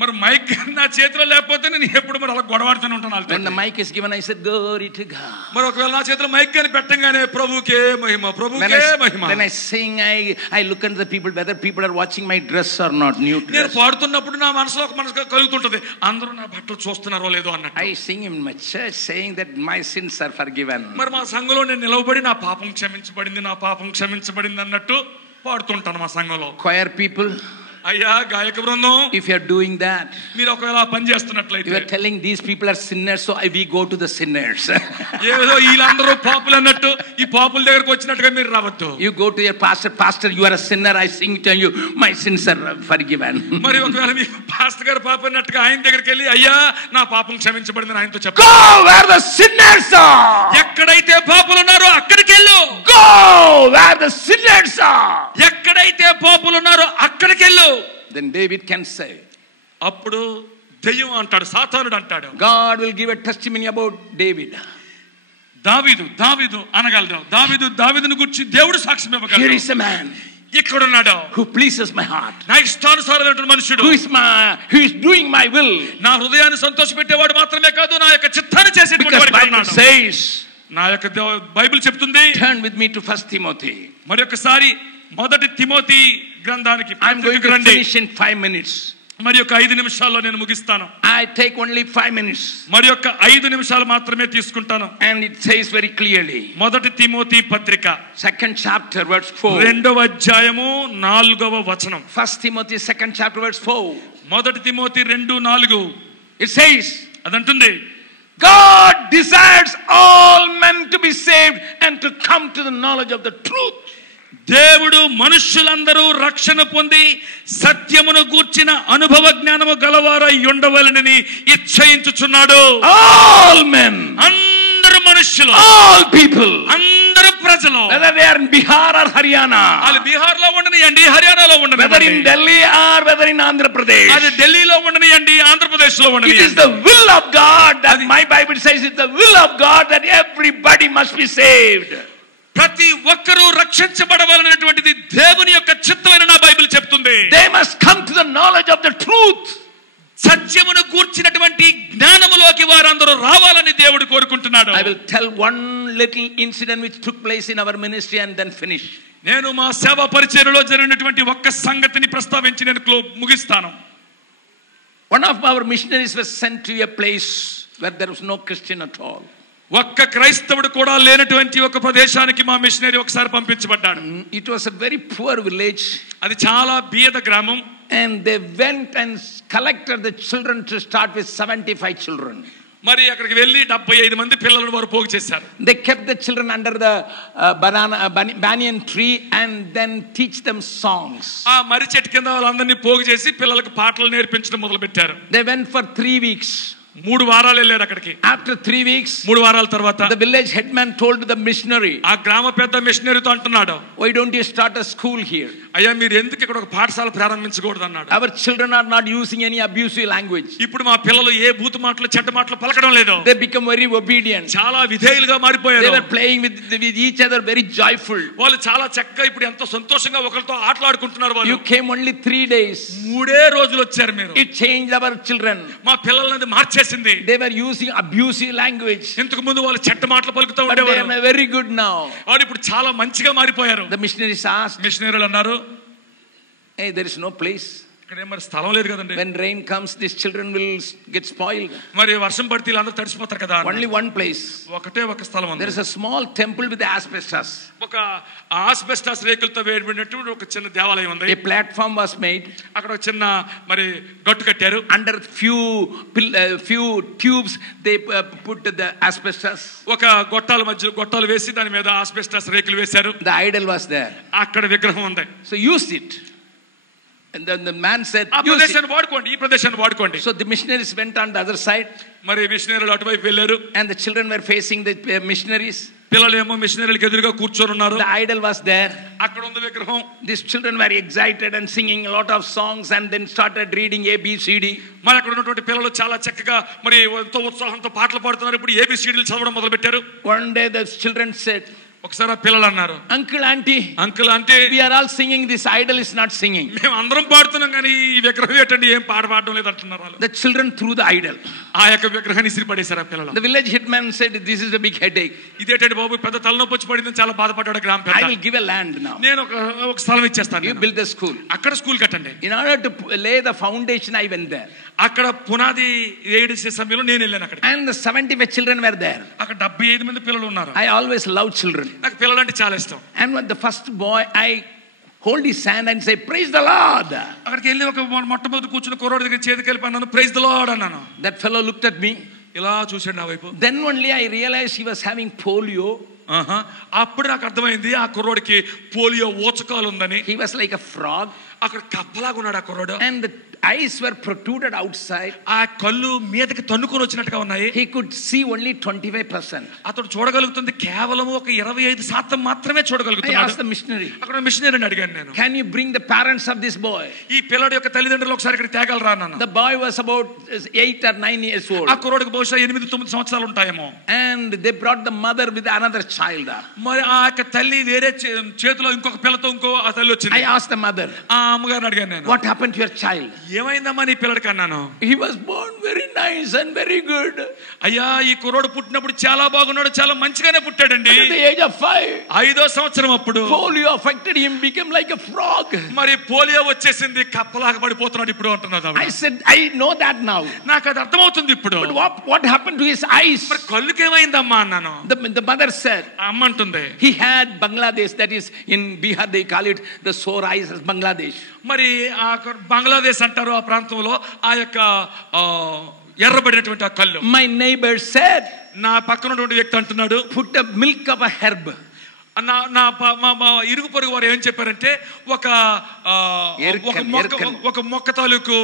మరి మైక్ నా చేతిలో లేకపోతే నేను ఎప్పుడు మరి అలా గొడవాడుతూనే ఉంటాను. When the mic is given, I said, glory to God. మరి ఒకవేళ నా చేతిలో మైక్ అని పెట్టంగానే ప్రభుకే మహిమ, ప్రభుకే మహిమ. When I sing, I look at the people, whether people are watching my dress or not, new dress. నేను పాడుతున్నప్పుడు నా మనసులో ఒక మనసు కలుగుతుంటది, అందరూ నా బట్టలు చూస్తున్నారో లేదో అన్నట్టు. I sing in my church saying that my sins are forgiven. మరి మా సంఘంలో నేను నిలవబడి నా పాపం క్షమించబడింది, నా పాపం క్షమించబడింది అన్నట్టు పాడుతుంటాను మా సంఘంలో. Choir people, అయ్యా గాయక బృందం, if you are doing that, మీరు ఒకవేళ పని చేస్తున్నట్లయితే, you are telling these people are sinners, so we go to the sinners. ఏదో వీళ్ళందరూ పాపులు అన్నట్టు ఈ పాపుల దగ్గరకు వచ్చినట్టుగా మీరు రావద్దు. You go to your pastor, you are a sinner, I sing to you, my sins are forgiven. మరి ఒకవేళ మీ పాస్టర్ గారు పాపం అన్నట్టుగా ఆయన దగ్గరికి వెళ్ళి, అయ్యా నా పాపం క్షమించబడిందని ఆయనతో చెప్పు. Go where the sinners are. ఎక్కడైతే పాపులు ఉన్నారో అక్కడికి వెళ్ళు. Go where the sinners are. ఎక్కడైతే పాపులు ఉన్నారో అక్కడికి వెళ్ళు. Then David can say, అప్పుడు దెయ్యం అంటాడు, సాతానుడు అంటాడు, God will give a testimony about David. దావీదు అనగలడు. దావీదును గురించి దేవుడు సాక్ష్యం ఇవ్వగలడు. Here is a man ఇక్కడ ఉన్నాడు, who pleases my heart, నా ఇష్టానుసారమైన మనుషుడు, who is doing my will. నా హృదయాన్ని సంతోషపెట్టేవాడు మాత్రమే కాదు, నా యొక్క చిత్తాన్ని చేసేటువంటి వాడు ఉన్నాడు. Says, నా యొక్క బైబిల్ చెప్తుంది. Turn with me to 1 Timothy. మరి ఒకసారి మొదటి తిమోతి గ్రంథానికి I'm going to finish in 5 minutes. మరి ఒక 5 నిమిషాల్లో నేను ముగిస్తాను. I take only 5 minutes. మరి ఒక 5 నిమిషాలు మాత్రమే తీసుకుంటాను. And it says very clearly. మొదటి తిమోతి పత్రిక 2nd chapter verse 4. రెండవ అధ్యాయము 4వ వచనం. 1 Timothy 2nd chapter verse 4. మొదటి Timothy 2:4. It says, అదంటుంది, God desires all men to be saved and to come to the knowledge of the truth. దేవుడు మనుష్యులందరూ రక్షణ పొంది సత్యమును గూర్చిన అనుభవ జ్ఞానము గలవారై ఉండవలెనని ఇచ్చయించుచున్నాడు. All men, అందరు మనుష్యులు, all people, అందరు ప్రజలు, whether they are in Bihar or Haryana, వాళ్ళు బీహార్ లో ఉండనియండి, హర్యానాలో whether ఉండనివ్వండి, in Delhi or whether in Andhra Pradesh, అది ఢిల్లీలో ఉండనియండి, ఆంధ్రప్రదేశ్ లో it is ఉండనియండి. the will of God that my Bible says it's the will of God that everybody must be saved. ప్రతి ఒక్కరూ రక్షించబడవాలనేటువంటిది దేవుని యొక్క చిత్తమైన నా బైబిల్ చెప్తుంది. They must come to the knowledge of the truth. సత్యమును గూర్చినటువంటి జ్ఞానములోకి వారందరూ రావాలని దేవుడు కోరుకుంటున్నాడు. I will tell one little incident which took place in our ministry and then finish. నేను మా సేవా పరిచర్యలో జరిగినటువంటి ఒక్క సంగతిని ప్రస్తావించి నేను ముగిస్తాను. One of our missionaries was sent to a place where there was no Christian at all. ఒక్క క్రైస్తవుడు కూడా లేనటువంటి ఒక ప్రదేశానికి మా మిషనరీ ఒకసారి పంపించబడ్డాడు. It was a very poor village. అది చాలా బీద గ్రామం. And they went and collected the children to start with 75 children. మరి అక్కడికి వెళ్ళి 75 మంది పిల్లలను వారు పోగు చేశారు. They kept the children under the banyan tree and then teach them songs. ఆ మర్రి చెట్టు కింద వాళ్ళందరినీ పోగు చేసి పిల్లలకు పాటలు నేర్పించడం మొదలు పెట్టారు. They went for 3 weeks. 3 వారాలు వెళ్ళారు అక్కడికి. After 3 weeks, 3 వారాల తర్వాత the village headman told the missionary, ఆ గ్రామ పెద్ద మిషనరీతో అంటున్నాడు, why don't you start a school here? అయ్యా మీరు ఎందుకు ఇక్కడ ఒక పాఠశాల ప్రారంభించకూడదు అన్నాడు. Our children are not using any abusive language. ఇప్పుడు మా పిల్లలు ఏ బూతు మాటలు చెడ్డ మాటలు పలకడం లేదు. They become very obedient. చాలా విధేయులుగా మారిపోయారు. They were playing with each other very joyful. వాళ్ళు చాలా చక్కగా ఇప్పుడు ఎంతో సంతోషంగా ఒకరితో ఆటలాడుకుంటున్నారు. వాళ్ళు You came only 3 days. 3 రోజులు వచ్చారు మీరు. It changed our children. మా పిల్లల్ని మార్చేసింది. They were using abusive language. ఇంతకు ముందు వాళ్ళు చెడ్డ మాటలు పలుకుతూ But they ఉండేవారు. are very good now. వాళ్ళు ఇప్పుడు చాలా మంచిగా మారిపోయారు. The missionaries asked, మిషనరీలు అన్నారు, hey, there is no place. ఇక్కడ మరి స్థలం లేదు కదండి. When rain comes, these children will get spoiled. మరి వర్షం పడితే వీళ్ళందరూ తడిసిపోతారు కదా. Only one place. ఒకటే ఒక స్థలం ఉంది. There is a small temple with asbestos. ఒక ఆస్బెస్టాస్ రేకులతో వేయబడినట్టు ఒక చిన్న దేవాలయం ఉంది. A platform was made. అక్కడ ఒక చిన్న మరి గట్టు కట్టారు. Under few tubes they put the asbestos. ఒక గొట్టాల మధ్య గొట్టాలు వేసి దాని మీద ఆస్బెస్టాస్ రేకులు వేశారు. The idol was there. అక్కడ విగ్రహం ఉంది. So use it. And then the man said, ఆ ప్రదేశాన్ని వాడుకోండి, ఈ ప్రదేశాన్ని వాడుకోండి. So the missionaries went on the other side. మరి మిషనరీలు అటువైపు వెళ్ళారు. And the children were facing the missionaries. పిల్లలేమో మిషనరీలకు ఎదురుగా కూర్చొని ఉన్నారు. The idol was there. అక్కడ ఉంది విగ్రహం. These children were excited and singing a lot of songs and then started reading ABCD. మరి అక్కడ ఉన్నటువంటి పిల్లలు చాలా చక్కగా మరి ఎంతో ఉత్సాహంతో పాటలు పాడుతున్నారు. ఇప్పుడు ABCDలు చదవడం మొదలు పెట్టారు. One day the children said, ఒకసారి ఆ పిల్లలు అన్నారు, uncle, auntie, అంకుల్ అంటే we are all singing, this idol is not singing. మేము అందరం పాడుతున్నాం కానీ ఈ విగ్రహం ఏంటండి ఏం పాడడం లేదు అంటున్నారు వాళ్ళు. The children threw the idol. ఆ యొక్క విగ్రహాన్ని ఇసిరి పడేశారు ఆ పిల్లలు. The village hitman said, this is a big headache. ఇదేంటండి బాబు, పెద్ద తలనొప్పి వచ్చి పడిందని చాలా బాధపడ్డాడు గ్రామ పెద్ద. I will give a land now. నేను ఒక స్థలం ఇచ్చేస్తాను, You build the school. అక్కడ స్కూల్ కట్టండి. In order to lay the foundation, I went there. అక్కడ పునాది వేయడిసే సమయంలో నేను వెళ్ళాను అక్కడ. And the 75 children were there. అక్కడ 75 మంది పిల్లలు ఉన్నారు. I always love children. నాకు పిల్లలంటే చాలా ఇష్టం. And when the first boy, I hold his hand and say, praise the Lord. అక్కడికి వెళ్ళి ఒక మొట్టమొదటి కూర్చున్న కుర్రోడి దగ్గర చేతికి వెళ్ళి అన్నాను, ప్రైజ్ ది లార్డ్ అన్నాను. That fellow looked at me. ఇలా చూశాడు నా వైపు. Then only I realized he was having polio. అప్పుడు నాకు అర్థమైంది ఆ కుర్రోడికి పోలియో ఊచకాలు ఉందని. He was like a frog. అక్కడ కప్పలాగా ఉన్నాడు ఆ కుర్రోడు. And the eyes were protruded outside. ఆ కళ్ళు మీదకి తన్నుకొని వచ్చినట్టుగా ఉన్నాయి. He could see only 25%. అతడు చూడగలుగుతుంది కేవలం ఒక 25% మాత్రమే I చూడగలుగుతున్నాడు. asked the missionary, అక్కడ మిషనరీని అడిగాను నేను, can you bring the parents of this boy? ఈ పిల్లడి యొక్క తల్లిదండ్రులు ఒకసారి ఇక్కడ తేగలరా అన్నాను. The boy was about 8 or 9 years old. ఆ కుర్రోడికి బహుశా 8-9 సంవత్సరాలు ఉంటాయేమో. And they brought the mother with another child. మరి ఆ యొక్క తల్లి వేరే చేతిలో ఇంకొక పిల్లతో ఇంకో ఆ తల్లి వచ్చింది. I asked the mother, ఆ అమ్మగారిని అడిగాను నేను, what happened to your child? ఏమైందమ్మా నీ పిల్లడికి అన్నాను. He was born very nice and very good. అయ్యా ఈ కుర్రోడు పుట్టినప్పుడు చాలా బాగున్నాడు, చాలా మంచిగానే పుట్టాడండి. At the age of 5, 5వ సంవత్సరం అప్పుడు polio affected him, became like a frog. మరి పోలియో వచ్చేసింది, కప్పలాగా పడిపోతున్నాడు ఇప్పుడు అంటున్నది. I said, I know that now. నాకు అది అర్థమవుతుంది ఇప్పుడు. But what happened to his eyes? మరి కళ్ళుకి ఏమైందమ్మా అన్నాను. The mother said, అమ్మ అంటుంది, he had Bangladesh, that is in Bihar they call it the sore eyes as Bangladesh. మరి ఆ బంగ్లాదేశ్ అంటారు ఆ ప్రాంతంలో ఆ యొక్క ఎర్రబడినటువంటి ఆ కళ్ళు. My neighbor said, నా పక్కన ఉన్నటువంటి వ్యక్తి అంటున్నాడు, put the milk of a herb. మా ఇరుగు పొరుగు వారు ఏం చెప్పారంటే ఒక మొక్క తాలూకు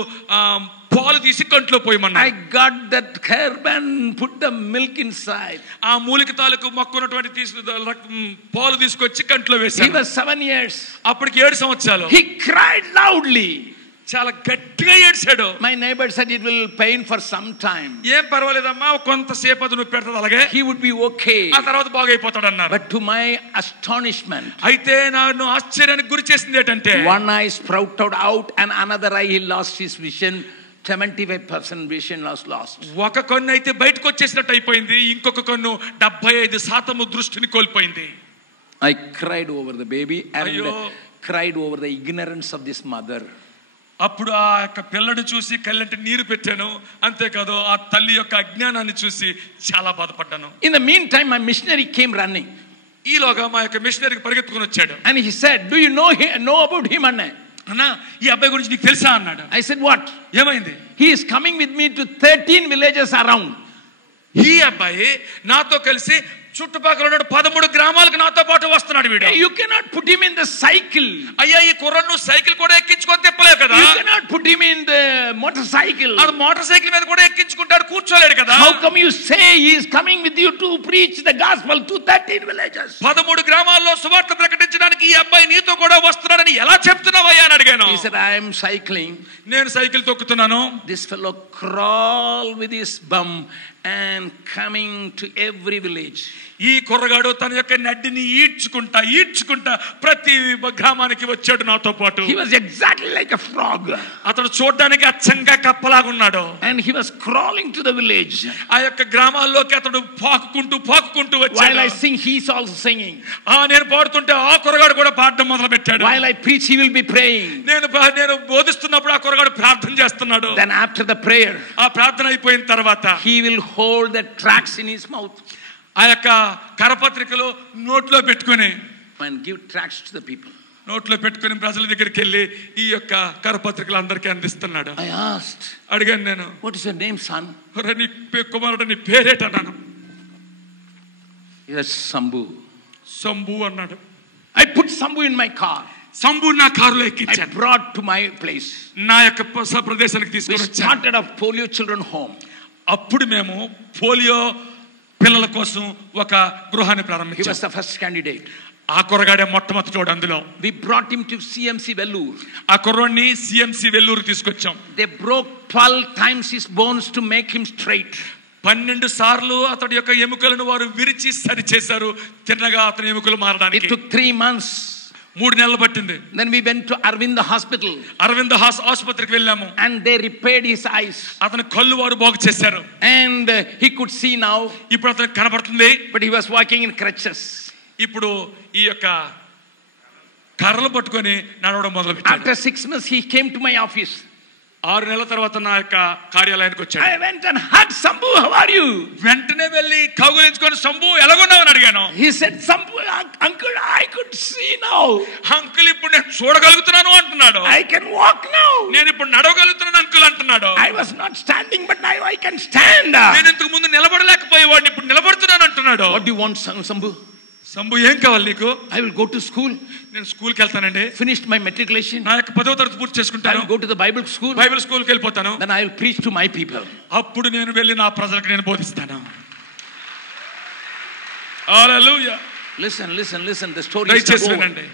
పాలు తీసి కంట్లో పోయమన్నారు. I got that herb and put the milk inside. ఆ మూలిక తాలూకు మొక్క ఉన్నటువంటి పాలు తీసుకొచ్చి కంట్లో వేశారు. He was 7 years. అప్పటికి 7 సంవత్సరాలు. He cried loudly. చాలా గట్టిగా ఏడ్చాడు. My neighbor said it will pain for some time. ఏం పర్వాలేదమ్మా, కొంతసేపు అది నొప్పి పెడతాది, అలాగే he would be okay. ఆ తర్వాత బాగైపోతాడు అన్నారు. But to my astonishment, అయితే నన్ను ఆశ్చర్యానికి గురి చేసింది ఏంటంటే, one eye sprouted out and another eye he lost his vision. 75% vision lost. ఒక కన్ను అయితే బయటకు వచ్చేసినట్టు అయిపోయింది, ఇంకొక కన్ను 75% దృష్టిని కోల్పోయింది. I cried over the baby and cried over the ignorance of this mother. అప్పుడు ఆ యొక్క పిల్లడు చూసి కళ్ళంటే నీరు పెట్టాను, అంతేకాదు ఆ తల్లి యొక్క అజ్ఞానాన్ని చూసి చాలా బాధపడ్డాను. In the meantime my missionary came running. ఈలోగా మా యొక్క మిషనరీకి పరిగెత్తుకుని వచ్చాడు. And he said, do you know about him? అన్నా ఈ అబ్బాయి గురించి నీకు తెలుసా అన్నాడు. I said, what? ఏమైంది? He is coming with me to 13 villages around. ఈ అబ్బాయి నాతో కలిసి చుట్టుపక్కల ఉన్న 13 గ్రామాలకు నాతో పాటు వస్తున్నాడు వీడు. You cannot put him in the cycle. అయ్యా ఈ కుర్రను సైకిల్ కూడా ఎక్కించుకొని తిప్పలేవు కదా. You cannot put him in the motorcycle. అది మోటార్ సైకిల్ మీద కూడా ఎక్కించుకుంటాడు, కూర్చోలేడు కదా. How come you say he is coming with you to preach the gospel to 13 villages? 13 గ్రామాల్లో సువార్త ప్రకటించడానికి ఈ అబ్బాయి నీతో కూడా వస్తున్నాడని ఎలా చెప్తున్నావయ్యా అని అడిగాను. He said, I am cycling. నేను cycle తొక్కుతున్నాను. This fellow crawled with his bum and coming to every village. ఈ కుర్రగాడు తన యొక్క నడ్డిని ఈడ్చుకుంటా ప్రతి గ్రామానికి వచ్చాడు నాతో పాటు. He was exactly like a frog. అతడు చూడడానికి అచ్చంగా కప్పలాగా ఉన్నాడు. And he was crawling to the village. ఆ యొక్క గ్రామాల్లోకి అతడు పాకుకుంటూ వచ్చాడు. While I sing, he is also singing. నేను పాడుతుంటే ఆ కుర్రగాడు కూడా పాడడం మొదలు పెట్టాడు. While I preach, he will be praying. నేను బోధిస్తున్నప్పుడు ఆ కుర్రగాడు ప్రార్థన చేస్తున్నాడు. Then after the prayer, ఆ ప్రార్థన అయిపోయిన తర్వాత he will hold the tracts in his mouth. ఆ యొక్క కరపత్రికలు నోట్లో పెట్టుకుని and give tracts to the people. నోట్లో పెట్టుకుని ప్రజల దగ్గరికి వెళ్ళి ఈ యొక్క కరపత్రికలు అందరికీ అందిస్తున్నాడు. I asked, అడిగాను నేను, what is your name, son? నీ కుమారుడు నీ పేరేటన్నాను. He said, సంబు అన్నాడు. I put Sambu in my car. Sambu నా కారులో ఎక్కించాను. I brought to my place. నా యొక్క ప్రదేశానికి తీసుకొని వచ్చాను. We started a polio children home. అప్పుడు మేము పోలియో పిల్లల కోసం ఒక గృహాన్ని ప్రారంభించాం. He was the first candidate. ఆ కుర్రగాడే మొట్టమొదటివాడు అందులో. We brought him to CMC Vellore. ఆ కుర్రోడిని CMC వెల్లూరు తీసుకొచ్చాం. They broke 12 times his bones to make him straight. 12 సార్లు అతడి యొక్క ఎముకలను వారు విరిచి సరి చేశారు. తిన్నగా అతని ఎముకలు మారడానికి. It took 3 months. 3 నెలలు పట్టింది. Then we went to Arvinda hospital. Aravinda ఆసుపత్రికి వెళ్ళాము. And they repaired his eyes. అతని కళ్ళు వారు బాగు చేశారు. And he could see now. ఇప్పుడు అతనికి కనబడుతుంది. But he was walking in crutches. ఇప్పుడు ఈ యొక్క కర్రలు పట్టుకొని నడవడం మొదలుపెట్టాడు. After 6 months he came to my office. 6 నెలల తర్వాత నా యొక్క కార్యాలయానికి వచ్చాడు. I went and hugged Sambhu, how are you? వెంటనే వెళ్ళి కౌగిలించుకొని సంభు ఎలాగున్నావు అని అడిగాను. He said, Sambhu, uncle, I could see now. Uncle ఇప్పుడు నేను చూడగలుగుతున్నాను అంటున్నాడు. I can walk now. నేను ఇప్పుడు నడవగలుగుతున్నాను అంకుల్ అంటున్నాడు. I was not standing, but now I can stand. నేను ఇంతకు ముందు నిలబడలేకపోయేవాడిని, ఇప్పుడు నిలబడుతున్నాను అంటున్నాడు. What do you want, Sambhu? Sambhu ఏం కావాలి నీకు? I will go to school. నేను స్కూల్కి వెళ్తానండి. Finished my matriculation. నా యొక్క 10వ తరగతి పూర్తి I చేసుకుంటాను. will go to the Bible school. Bible స్కూల్కి వెళ్ళిపోతాను. Then I will preach to my people. అప్పుడు నేను వెళ్ళి నా ప్రజలకు నేను బోధిస్తాను. హల్లెలూయా. Listen. The story is దయచేసి not over. వినండి,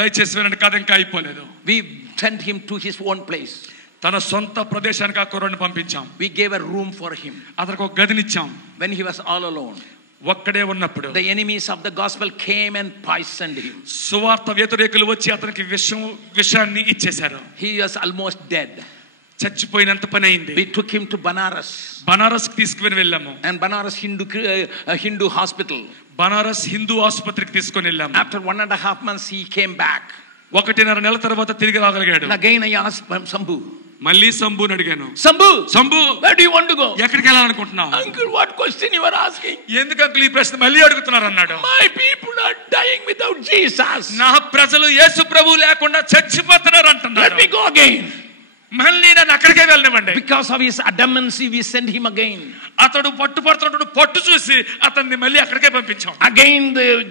దయచేసి వినండి. కథ ఇంకా అయిపోలేదు. We sent him to his own place. తన సొంత ప్రదేశానికి ఆ కుర్రాడిని పంపించాం. We gave a room for him. అతనికి ఒక గదినిచ్చాం. When he was all alone, ఒక్కడే ఉన్నప్పుడు the enemies of the gospel came and poisoned him. సువార్త వ్యతిరేకులు వచ్చి అతనికి విషాన్ని ఇచ్చేశారు. He was almost dead. చచ్చిపోయినంత పని అయింది. We took him to Banaras. Banaras కి తీసుకుని వెళ్ళాము. And Banaras Hindu hospital. Banaras Hindu ఆసుపత్రికి తీసుకొని వెళ్ళాము. After 1.5 months he came back. 1.5 నెలల తర్వాత తిరిగి రాగలిగాడు. And again I asked Sambhu. మళ్ళీ సంభుని అడిగాను. Sambhu, where do you want to go? ఎక్కడికి వెళ్ళాలనుకుంటున్నావు? Uncle, what question you are asking? ఎందుకు అంకుల్ ఈ ప్రశ్న మళ్ళీ అడుగుతున్నారు అన్నాడు. My people are dying without Jesus. నా ప్రజలు యేసు ప్రభువు లేకుండా చచ్చిపోతున్నారు అంటున్నారు. Let me go again. మళ్ళీ నేను అక్కడికే వెళ్ళనివ్వండి. Because of his adamancy we send him again. అతడు పట్టుపడుతున్నప్పుడు పట్టు చూసి అతన్ని మళ్ళీ అక్కడికే పంపించాం. Again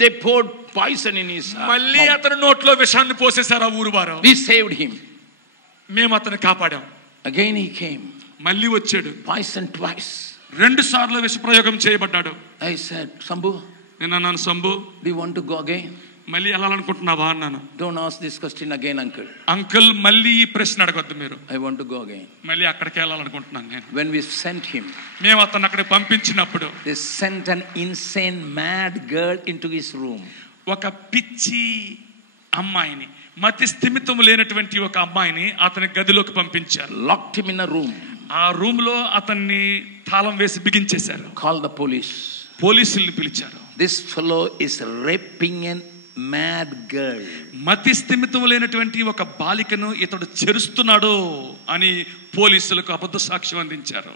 they poured poison in his మళ్ళీ అతని నోట్లో విషాన్ని పోసేశారు ఆ ఊరు వారు. We saved him. మేము అతన్ని కాపాడాం. Again he came. మళ్ళీ వచ్చాడు. Poison twice. 2 సార్లు విష ప్రయోగం చేయబడ్డాడు. I said, Sambhu, నేను అన్నాను, Sambhu do you want to go again? మళ్ళీ వెళ్ళాలనుకుంటున్నావా అన్నాను. Don't ask this question again, uncle. Uncle మళ్ళీ ఈ ప్రశ్న అడగొద్దు మీరు. I want to go again. మళ్ళీ అక్కడికి వెళ్ళాలనుకుంటున్నాను నేను. When we sent him, మేము అతన్ని అక్కడికి పంపించినప్పుడు they sent an insane mad girl into his room. ఒక పిచ్చి అమ్మాయిని, మతి స్థిమితం లేనటువంటి ఒక అమ్మాయిని అతని గదిలోకి పంపించారు. Locked him in a room. ఆ రూమ్ లో అతన్ని తాళం వేసి బిగించేశారు. Called the police. పోలీసుల్ని పిలిచారు. This fellow is raping an mad girl. మతి స్థిమితం లేనటువంటి ఒక బాలికను ఇతడు చెరుస్తున్నాడు అని పోలీసులకు అబద్ధ సాక్ష్యం అందించారు.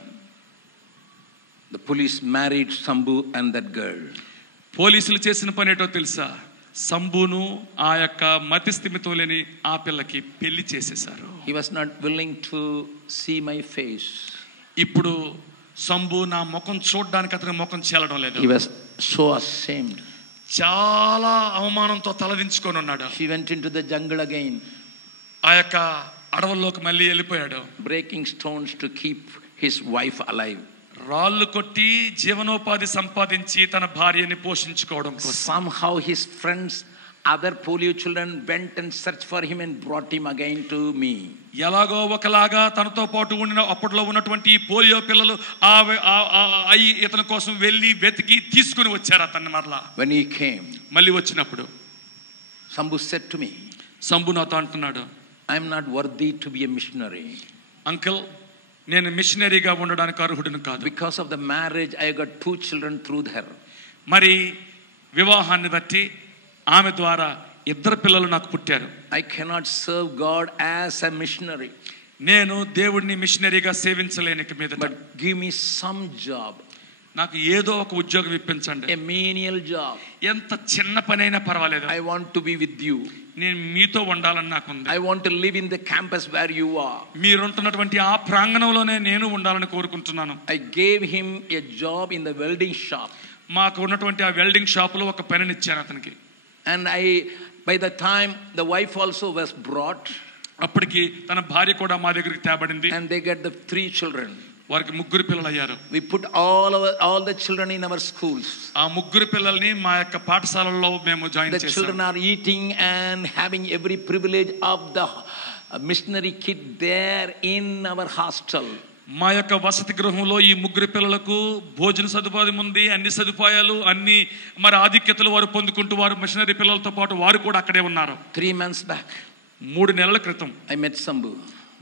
The police married Sambhu and that girl. పోలీసులు చేసిన పని ఏంటో తెలుసా? సంభును ఆ యొక్క మతి స్థిమితం లేని ఆ పిల్లకి పెళ్లి చేసేశారు. He was not willing to see my face. ఇప్పుడు సంభు నా ముఖం చూడడానికి అతని ముఖం చెల్లడం లేదు. He was so ashamed. చాలా అవమానంతో తలదించుకొని ఉన్నాడు. He went into the jungle again. ఆ యొక్క అడవుల్లోకి మళ్ళీ వెళ్ళిపోయాడు. Breaking stones to keep his wife alive. రాళ్ళు కొట్టి జీవనోపాధి సంపాదించి తన భార్యని పోషించుకోవడం కోసం. Somehow his friends, other polio children went and searched for him and brought him again to me. ఎలాగో ఒకలాగా తనతో పాటు ఉన్న అప్పట్లో ఉన్నటువంటి పోలియో పిల్లలు ఇతని కోసం వెళ్ళి వెతికి తీసుకుని వచ్చారు అతన్ని మరలా. When he came, మళ్ళీ వచ్చినప్పుడు Sambhu said to me, Sambhu నాతో అంటున్నాడు, I am not worthy to be a missionary. Uncle, నేను మిషనరీగా ఉండడానికి అర్హుడిని కాదు. Because of the marriage I got 2 children through her. మరి వివాహాన్ని బట్టి ఆమె ద్వారా 2 పిల్లలు నాకు పుట్టారు. I cannot serve God as a missionary. నేను దేవుడిని మిషనరీగా సేవించలేని మీద. But give me some job. నాకు ఏదో ఒక ఉద్యోగం ఇప్పించండి. A menial job. ఎంత చిన్న పనైనా పర్వాలేదు. I want to be with you. నేను మీతో ఉండాలని నాకు ఉంది. I want to live in the campus where you are. మీరు ఉంటున్నటువంటి ఆ ప్రాంగణంలోనే నేను ఉండాలని కోరుకుంటున్నాను. I gave him a job in the welding shop. మాకు ఉన్నటువంటి ఆ వెల్డింగ్ షాప్ లో ఒక పెన్ను ఇచ్చాను అతనికి. And by the time the wife also was brought, అప్పటికి తన భార్య కూడా మా దగ్గరికి తేబడింది. and they get the 3 children. వారికి 3 పిల్లలు అయ్యారు. We put all the children in our schools. ఆ 3 పిల్లల్ని మా యొక్క పాఠశాలల్లో మేము జాయిన్ చేశాం. The children are eating and having every privilege of the missionary kid there in our hostel. మా యొక్క వసతి గృహంలో ఈ ముగ్గురు పిల్లలకు భోజన సదుపాయం ఉంది, అన్ని సదుపాయాలు, అన్ని మరి ఆధిక్యతలు వారు పొందుకుంటూ వారు మిషనరీ పిల్లలతో పాటు వారు కూడా అక్కడే ఉన్నారు. 3 months back 3 నెలల క్రితం I met Sambhu.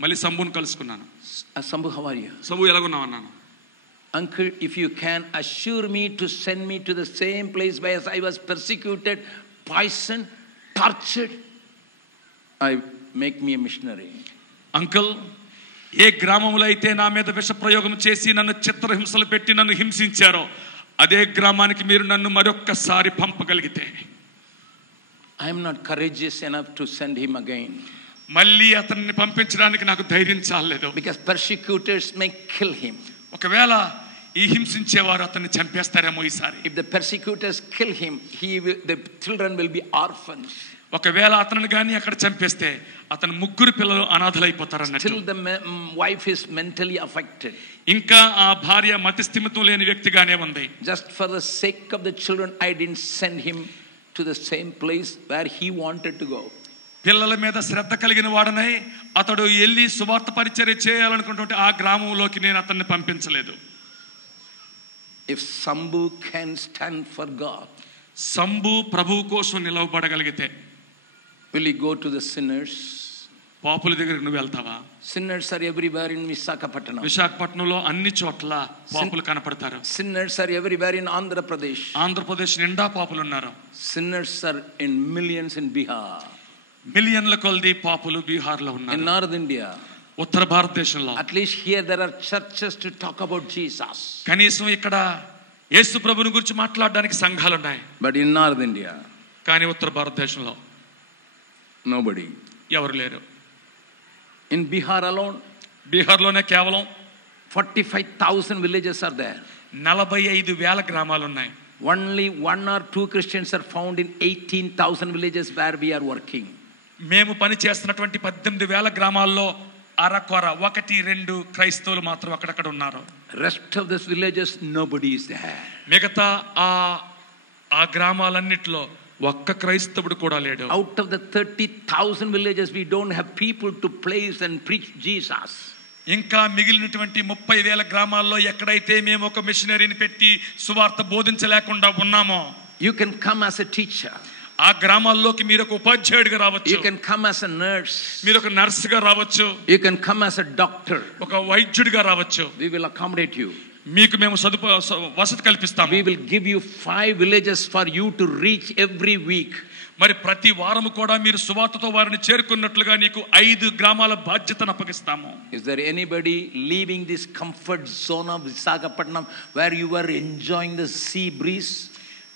మళ్ళీ సంబుని కలుసుకున్నాను. Sambhu, how are you? Sambu ఎలాగున్నావు అన్నాను. Uncle, if you can assure me to send me to the same place where I was persecuted, poisoned, tortured, I make me a missionary. Uncle, ఏ గ్రామంలో అయితే నా మీద విష ప్రయోగం చేసి నన్ను చిత్రహింసలు పెట్టి నన్ను హింసించారో అదే గ్రామానికి మీరు నన్ను మరొక్కసారి పంపగలిగితే. I am not courageous enough to send him again. మళ్ళీ అతన్ని పంపించడానికి నాకు ధైర్యం చాలలేదు. Because persecutors may kill him. ఒకవేళ ఈ హింసించేవారు అతన్ని చంపేస్తారేమో ఈసారి. If the persecutors kill him, the children will be orphans. ఒకవేళ అతను గాని అక్కడ చంపేస్తే అతని ముగ్గురు పిల్లలు అనాథలైపోతారన్నట్టు. Still the wife is mentally affected. ఇంకా ఆ భార్య మతిస్థిమితం లేని వ్యక్తిగానే ఉంది. Just for the sake of the children, I didn't send him to the same place where he wanted to go. పిల్లల మీద శ్రద్ధ కలిగిన వాడనై అతడు వెళ్ళి సువార్త పరిచర్య చేయాలనుకున్నటువంటి ఆ గ్రామంలోకి నేను అతన్ని పంపించలేదు. If Sambhu can stand for God, Sambu ప్రభువు కోసం నిలవబడగలిగితే, will he go to the sinners? పాపుల దగ్గరికి నువ్వు వెళ్తావా? Sinners are everywhere in Visakhapatnam. విశాఖపట్నంలో అన్ని చోట్ల పాపులు కనపడతారు. Sinners are everywhere in Andhra Pradesh. Andhra Pradesh నిండా పాపులు ఉన్నారు. Sinners are in millions in Bihar. మిలియన్ల కొలది పాపులు బీహార్ లో In ఉన్నారు. North India, ఉత్తర భారతదేశంలో at least here there are churches to talk about Jesus. కనీసం ఇక్కడ యేసు ప్రభువుని గురించి మాట్లాడడానికి సంఘాలు ఉన్నాయి. But in North India, కానీ ఉత్తర భారతదేశంలో nobody. ఎవరు లేరు. In Bihar alone, బీహార్లోనే కేవలం 45,000 villages are there. 45,000 గ్రామాలు ఉన్నాయి. Only 1 or 2 Christians are found in 18,000 villages where we are working. మేము పని చేస్తున్నటువంటి 18,000 గ్రామాల్లో అరకొర 1-2 క్రైస్తవులు మాత్రం అక్కడక్కడ ఉన్నారు. Rest of these villages, nobody is there. మిగతా ఆ గ్రామాలన్నిట్లో ఒక్క క్రైస్తవుడు కూడా లేడు. Out of the 30,000 villages, we don't have people to place and preach Jesus. ఇంకా మిగిలినటువంటి 30,000 గ్రామాల్లో ఎక్కడైతే మేము ఒక మిషనరీని పెట్టి సువార్త బోధించలేకుండా ఉన్నామో, You can come as a teacher. ఆ గ్రామాల్లోకి మీరు ఒక ఉపాధ్యాయుడిగా రావచ్చు. You can come as a nurse. మీరు ఒక నర్సుగా రావచ్చు. You can come as a doctor. ఒక వైద్యుడిగా రావచ్చు. We will accommodate you. మీకు మేము వసతి కల్పిస్తాము. We will give you 5 villages for you to reach every week. మరి ప్రతి వారం కూడా మీరు సువార్తతో వారిని చేరుకున్నట్లుగా నీకు 5 గ్రామాల బాధ్యతను అప్పగిస్తాము. Is there anybody leaving this comfort zone of Visakhapatnam where you are enjoying the sea breeze?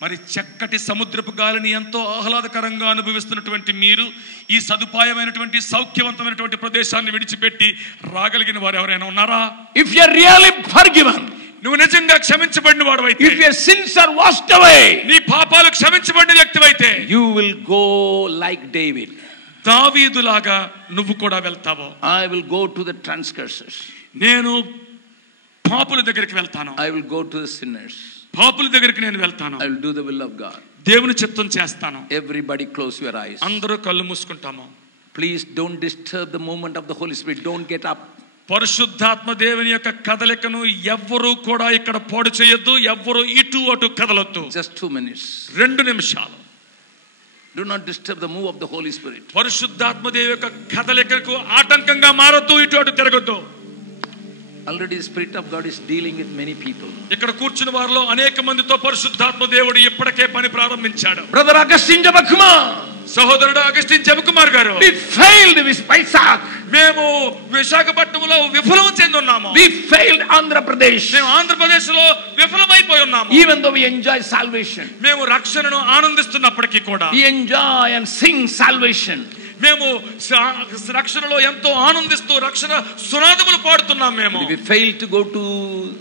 మరి చక్కటి సముద్రపు గాలిని ఎంతో ఆహ్లాదకరంగా అనుభవిస్తున్నటువంటి మీరు ఈ సదుపాయమైనటువంటి సౌఖ్యవంతమైనటువంటి ప్రదేశాన్ని విడిచిపెట్టి రాగలిగిన వారు ఎవరైనా ఉన్నారా? If you are really forgiven, నువ్వు నిజంగా క్షమించబడిన వాడవైతే, if your sins are washed away, నీ పాపాలు క్షమించబడిన వ్యక్తివైతే, you will go like David. దావీదులాగా నువ్వు కూడా వెళ్తావు. I will go to the transgressors. నేను పాపుల దగ్గరికి వెళ్తాను. I will go to the sinners. పాపుల దగ్గరికి నేను వెళ్తాను. I will do the will of God. దేవుని చిత్తం చేస్తాను. Everybody close your eyes. అందరూ కళ్ళు మూసుకుంటాము. Please don't disturb the movement of the Holy Spirit. Don't get up. పరిశుద్ధాత్మ దేవుని యొక్క కదలికను ఎవ్వరూ కూడా ఇక్కడ పాడు చేయొద్దు. ఎవ్వరూ ఇటు అటు కదలొద్దు. Just 2 minutes. 2 నిమిషాలు. Do not disturb the move of the Holy Spirit. పరిశుద్ధాత్మ దేవుని యొక్క కదలికకు ఆటంకంగా మారొద్దు, ఇటు అటు తిరగొద్దు. Already the Spirit of God is dealing with many people. ఇక్కడ కూర్చున్న వారిలో అనేక మందితో పరిశుద్ధాత్మ దేవుడు ఇప్పటికే పని ప్రారంభించాడు. Brother Augustine Jabakumar, సహోదరుడు అగస్టిన్ జబకుమార్ గారు, we failed with Vizag. మేము విశాఖపట్నంలో విఫలం చెందున్నాము. We failed Andhra Pradesh. మేము ఆంధ్రప్రదేశ్లో విఫలమైపోయి ఉన్నాము. Even though we enjoy salvation, మేము రక్షణను ఆనందిస్తున్నప్పటికీ కూడా, we enjoy and sing salvation. మేము రక్షణలో ఎంతో ఆనందిస్తూ రక్షణ సునాదములు పాడుతున్నాం. మేము We failed to go to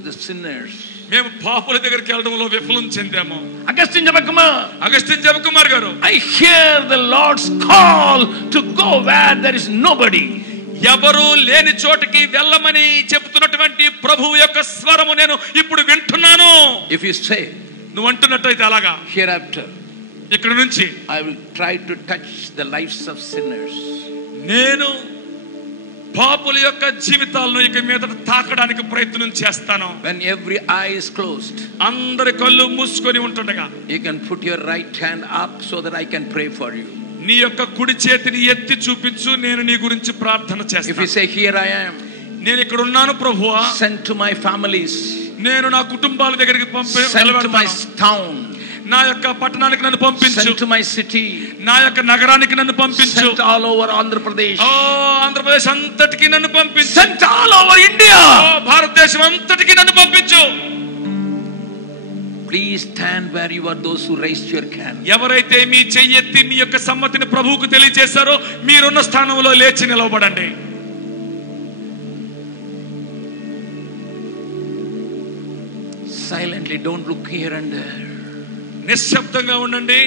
the sinners. మేము పాపుల దగ్గరికి వెళ్ళడంలో విఫలం చెందాము. Augustine Jabakumar, అగస్టిన్ జబకుమార్ గారు, I hear the Lord's call to go where there is nobody. ఎవరు లేని చోటికి వెళ్ళమని చెప్తున్నటువంటి ప్రభువు యొక్క స్వరము నేను ఇప్పుడు వింటున్నాను. If you say, నువ్వు అంటున్నట్టయితే అలాగా, hereafter ఇక్కడ నుంచి I will try to touch the lives of sinners. నేను పాపుల యొక్క జీవితాలను ఇక మీద తాకడానికి ప్రయత్నం చేస్తాను. When every eye is closed, అందరి కళ్ళు మూసుకొని ఉంటుండగా, you can put your right hand up so that I can pray for you. నీ యొక్క కుడి చేతిని ఎత్తి చూపించు, నేను నీ గురించి ప్రార్థన చేస్తాను. If you say, here I am, నేను ఇక్కడ ఉన్నాను ప్రభువా, send to my families, నేను నా కుటుంబాల దగ్గరికి send to my town, నా యొక్క పట్టణానికి నన్ను పంపించు, send to my city, నా యొక్క నగరానికి నన్ను పంపించు, send all over Andhra Pradesh, Andhra Pradesh అంతటికి నన్ను పంపించు, send all over India, భారతదేశం అంతటికి నన్ను పంపించు. Please stand where you are, those who raised your hand. ఎవరైతే మీ చెయ్యెత్తి మీ యొక్క సమ్మతిని ప్రభువుకు తెలియజేశారో మీరున్న స్థానంలో లేచి నిలవబడండి. Silently, don't look here and there. నిశ్శబ్దంగా ఉండండి.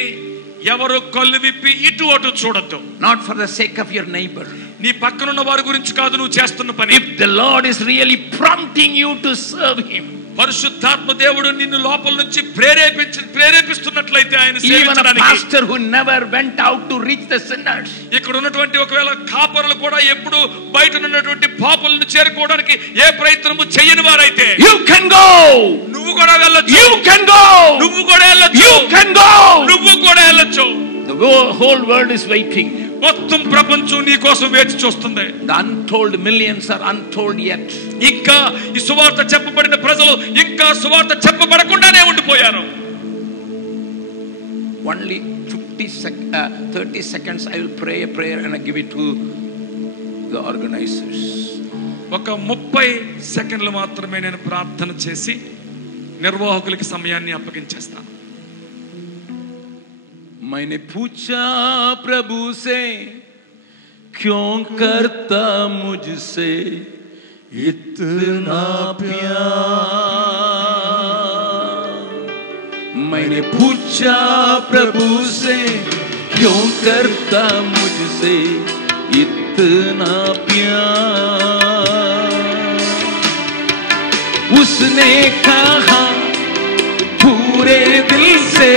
ఎవరు కళ్ళు విప్పి ఇటు అటు చూడొద్దు. Not for the sake of your neighbor. నీ పక్కనున్న వారి గురించి కాదు నువ్వు చేస్తున్న పని. If the Lord is really prompting you to serve him, పరిశుద్ధాత్మ దేవుడు నిన్ను లోపల నుంచి ప్రేరేపిస్తున్నట్లయితే ఆయన సేవించడానికి, even a pastor who never went out to reach the sinners, ఇక్కడ ఉన్నటువంటి ఒకవేళ కాపరులు కూడా ఎప్పుడు బయట ఉన్నటువంటి పాపులను చేరుకోవడానికి ఏ ప్రయత్నము చేయని వారైతే, you can go, నువ్వు కూడా వెళ్ళొచ్చు, you can go, నువ్వు కూడా వెళ్ళొచ్చు, you can go, నువ్వు కూడా వెళ్ళొచ్చు. The whole world is waiting. మొత్తం ప్రపంచం నీ కోసం వేచి చూస్తుంది. The untold millions are untold yet. ఇంకా ఈ సువార్త చెప్పబడిన ప్రజలు ఇంకా సువార్త చెప్పబడకుండానే ఉండిపోయారు. Only 30 seconds I will pray a prayer and I give it to the organizers. ఒక 30 సెకండ్లు మాత్రమే నేను ప్రార్థన చేసి నిర్వాహకులకి సమయాన్ని అప్పగించేస్తాను. मैंने पूछा प्रभु से, क्यों करता मुझसे इतना प्यार. मैंने पूछा प्रभु से, क्यों करता मुझसे इतना प्यार. उसने कहा पूरे दिल से,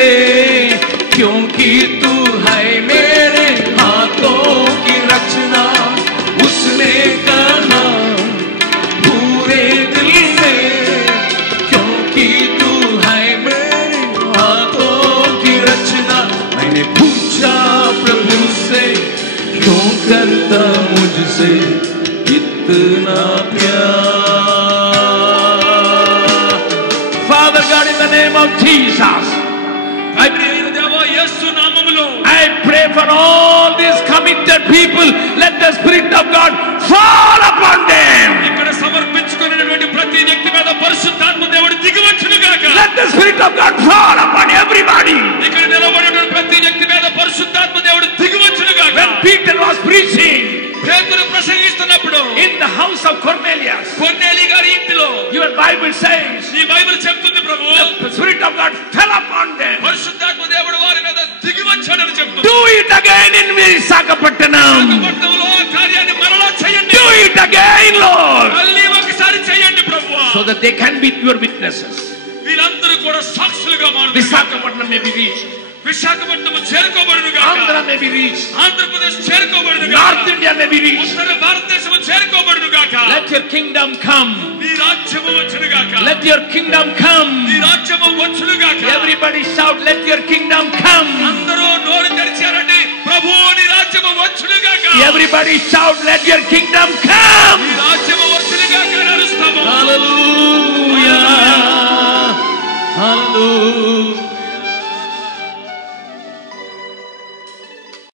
क्योंकि तू है मेरे हाथों की रचना. उसने कहा पूरे दिल से, क्योंकि तू है मेरे हाथों की रचना. मैंने पूछा प्रभु से, क्यों करता मुझसे इतना प्यार. Father God, in the name of Jesus, I pray for all these committed people. Let the Spirit of God fall upon them. ఇక్కడ సమర్పించుకున్నటువంటి ప్రతి వ్యక్తి మీద పరిశుద్ధాత్మ దేవుడు దిగివచ్చును గాక. Let the Spirit of God fall upon everybody. ఇక్కడ నిలబడిన ప్రతి వ్యక్తి మీద పరిశుద్ధాత్మ దేవుడు దిగివచ్చును గాక. When Peter was preaching, పేతురు ప్రసంగిస్తున్నప్పుడు in the house of Cornelius, కొర్నేలి గారి ఇంటిలో, your Bible says, ఈ బైబిల్ చెప్తుంది ప్రభు, the Spirit of God fell upon them. పరిశుద్ధాత్మ దేవుడు వారి మీద దిగివచ్చాడని చెప్తుంది. Do it again in Visakhapatnam. విశాఖపట్నంలో ఆ కార్యాన్ని మరలా చేయండి. Do it again, Lord, మళ్ళీ ఒకసారి చేయండి ప్రభువా, so that they can be your witnesses. వీరందరూ కూడా సాక్షులుగా మారుతారు. Visakhapatnam may be reached. Visakhapatnam చేరుకోబడును గాక. Andhra may be reached. Andhra Pradesh చేరుకోబడును గాక. North India may be reached. ఉత్తర భారతదేశం చేరుకోబడును గాక. Let your kingdom come. నీ రాజ్యము వచ్చును గాక. Let your kingdom come. నీ రాజ్యము వచ్చును గాక. Everybody shout, let your kingdom come. అందరూ నోరు తెరిచారండి, ప్రభువు నీ రాజ్యము వచ్చును గాక. Everybody shout, let your kingdom come. నీ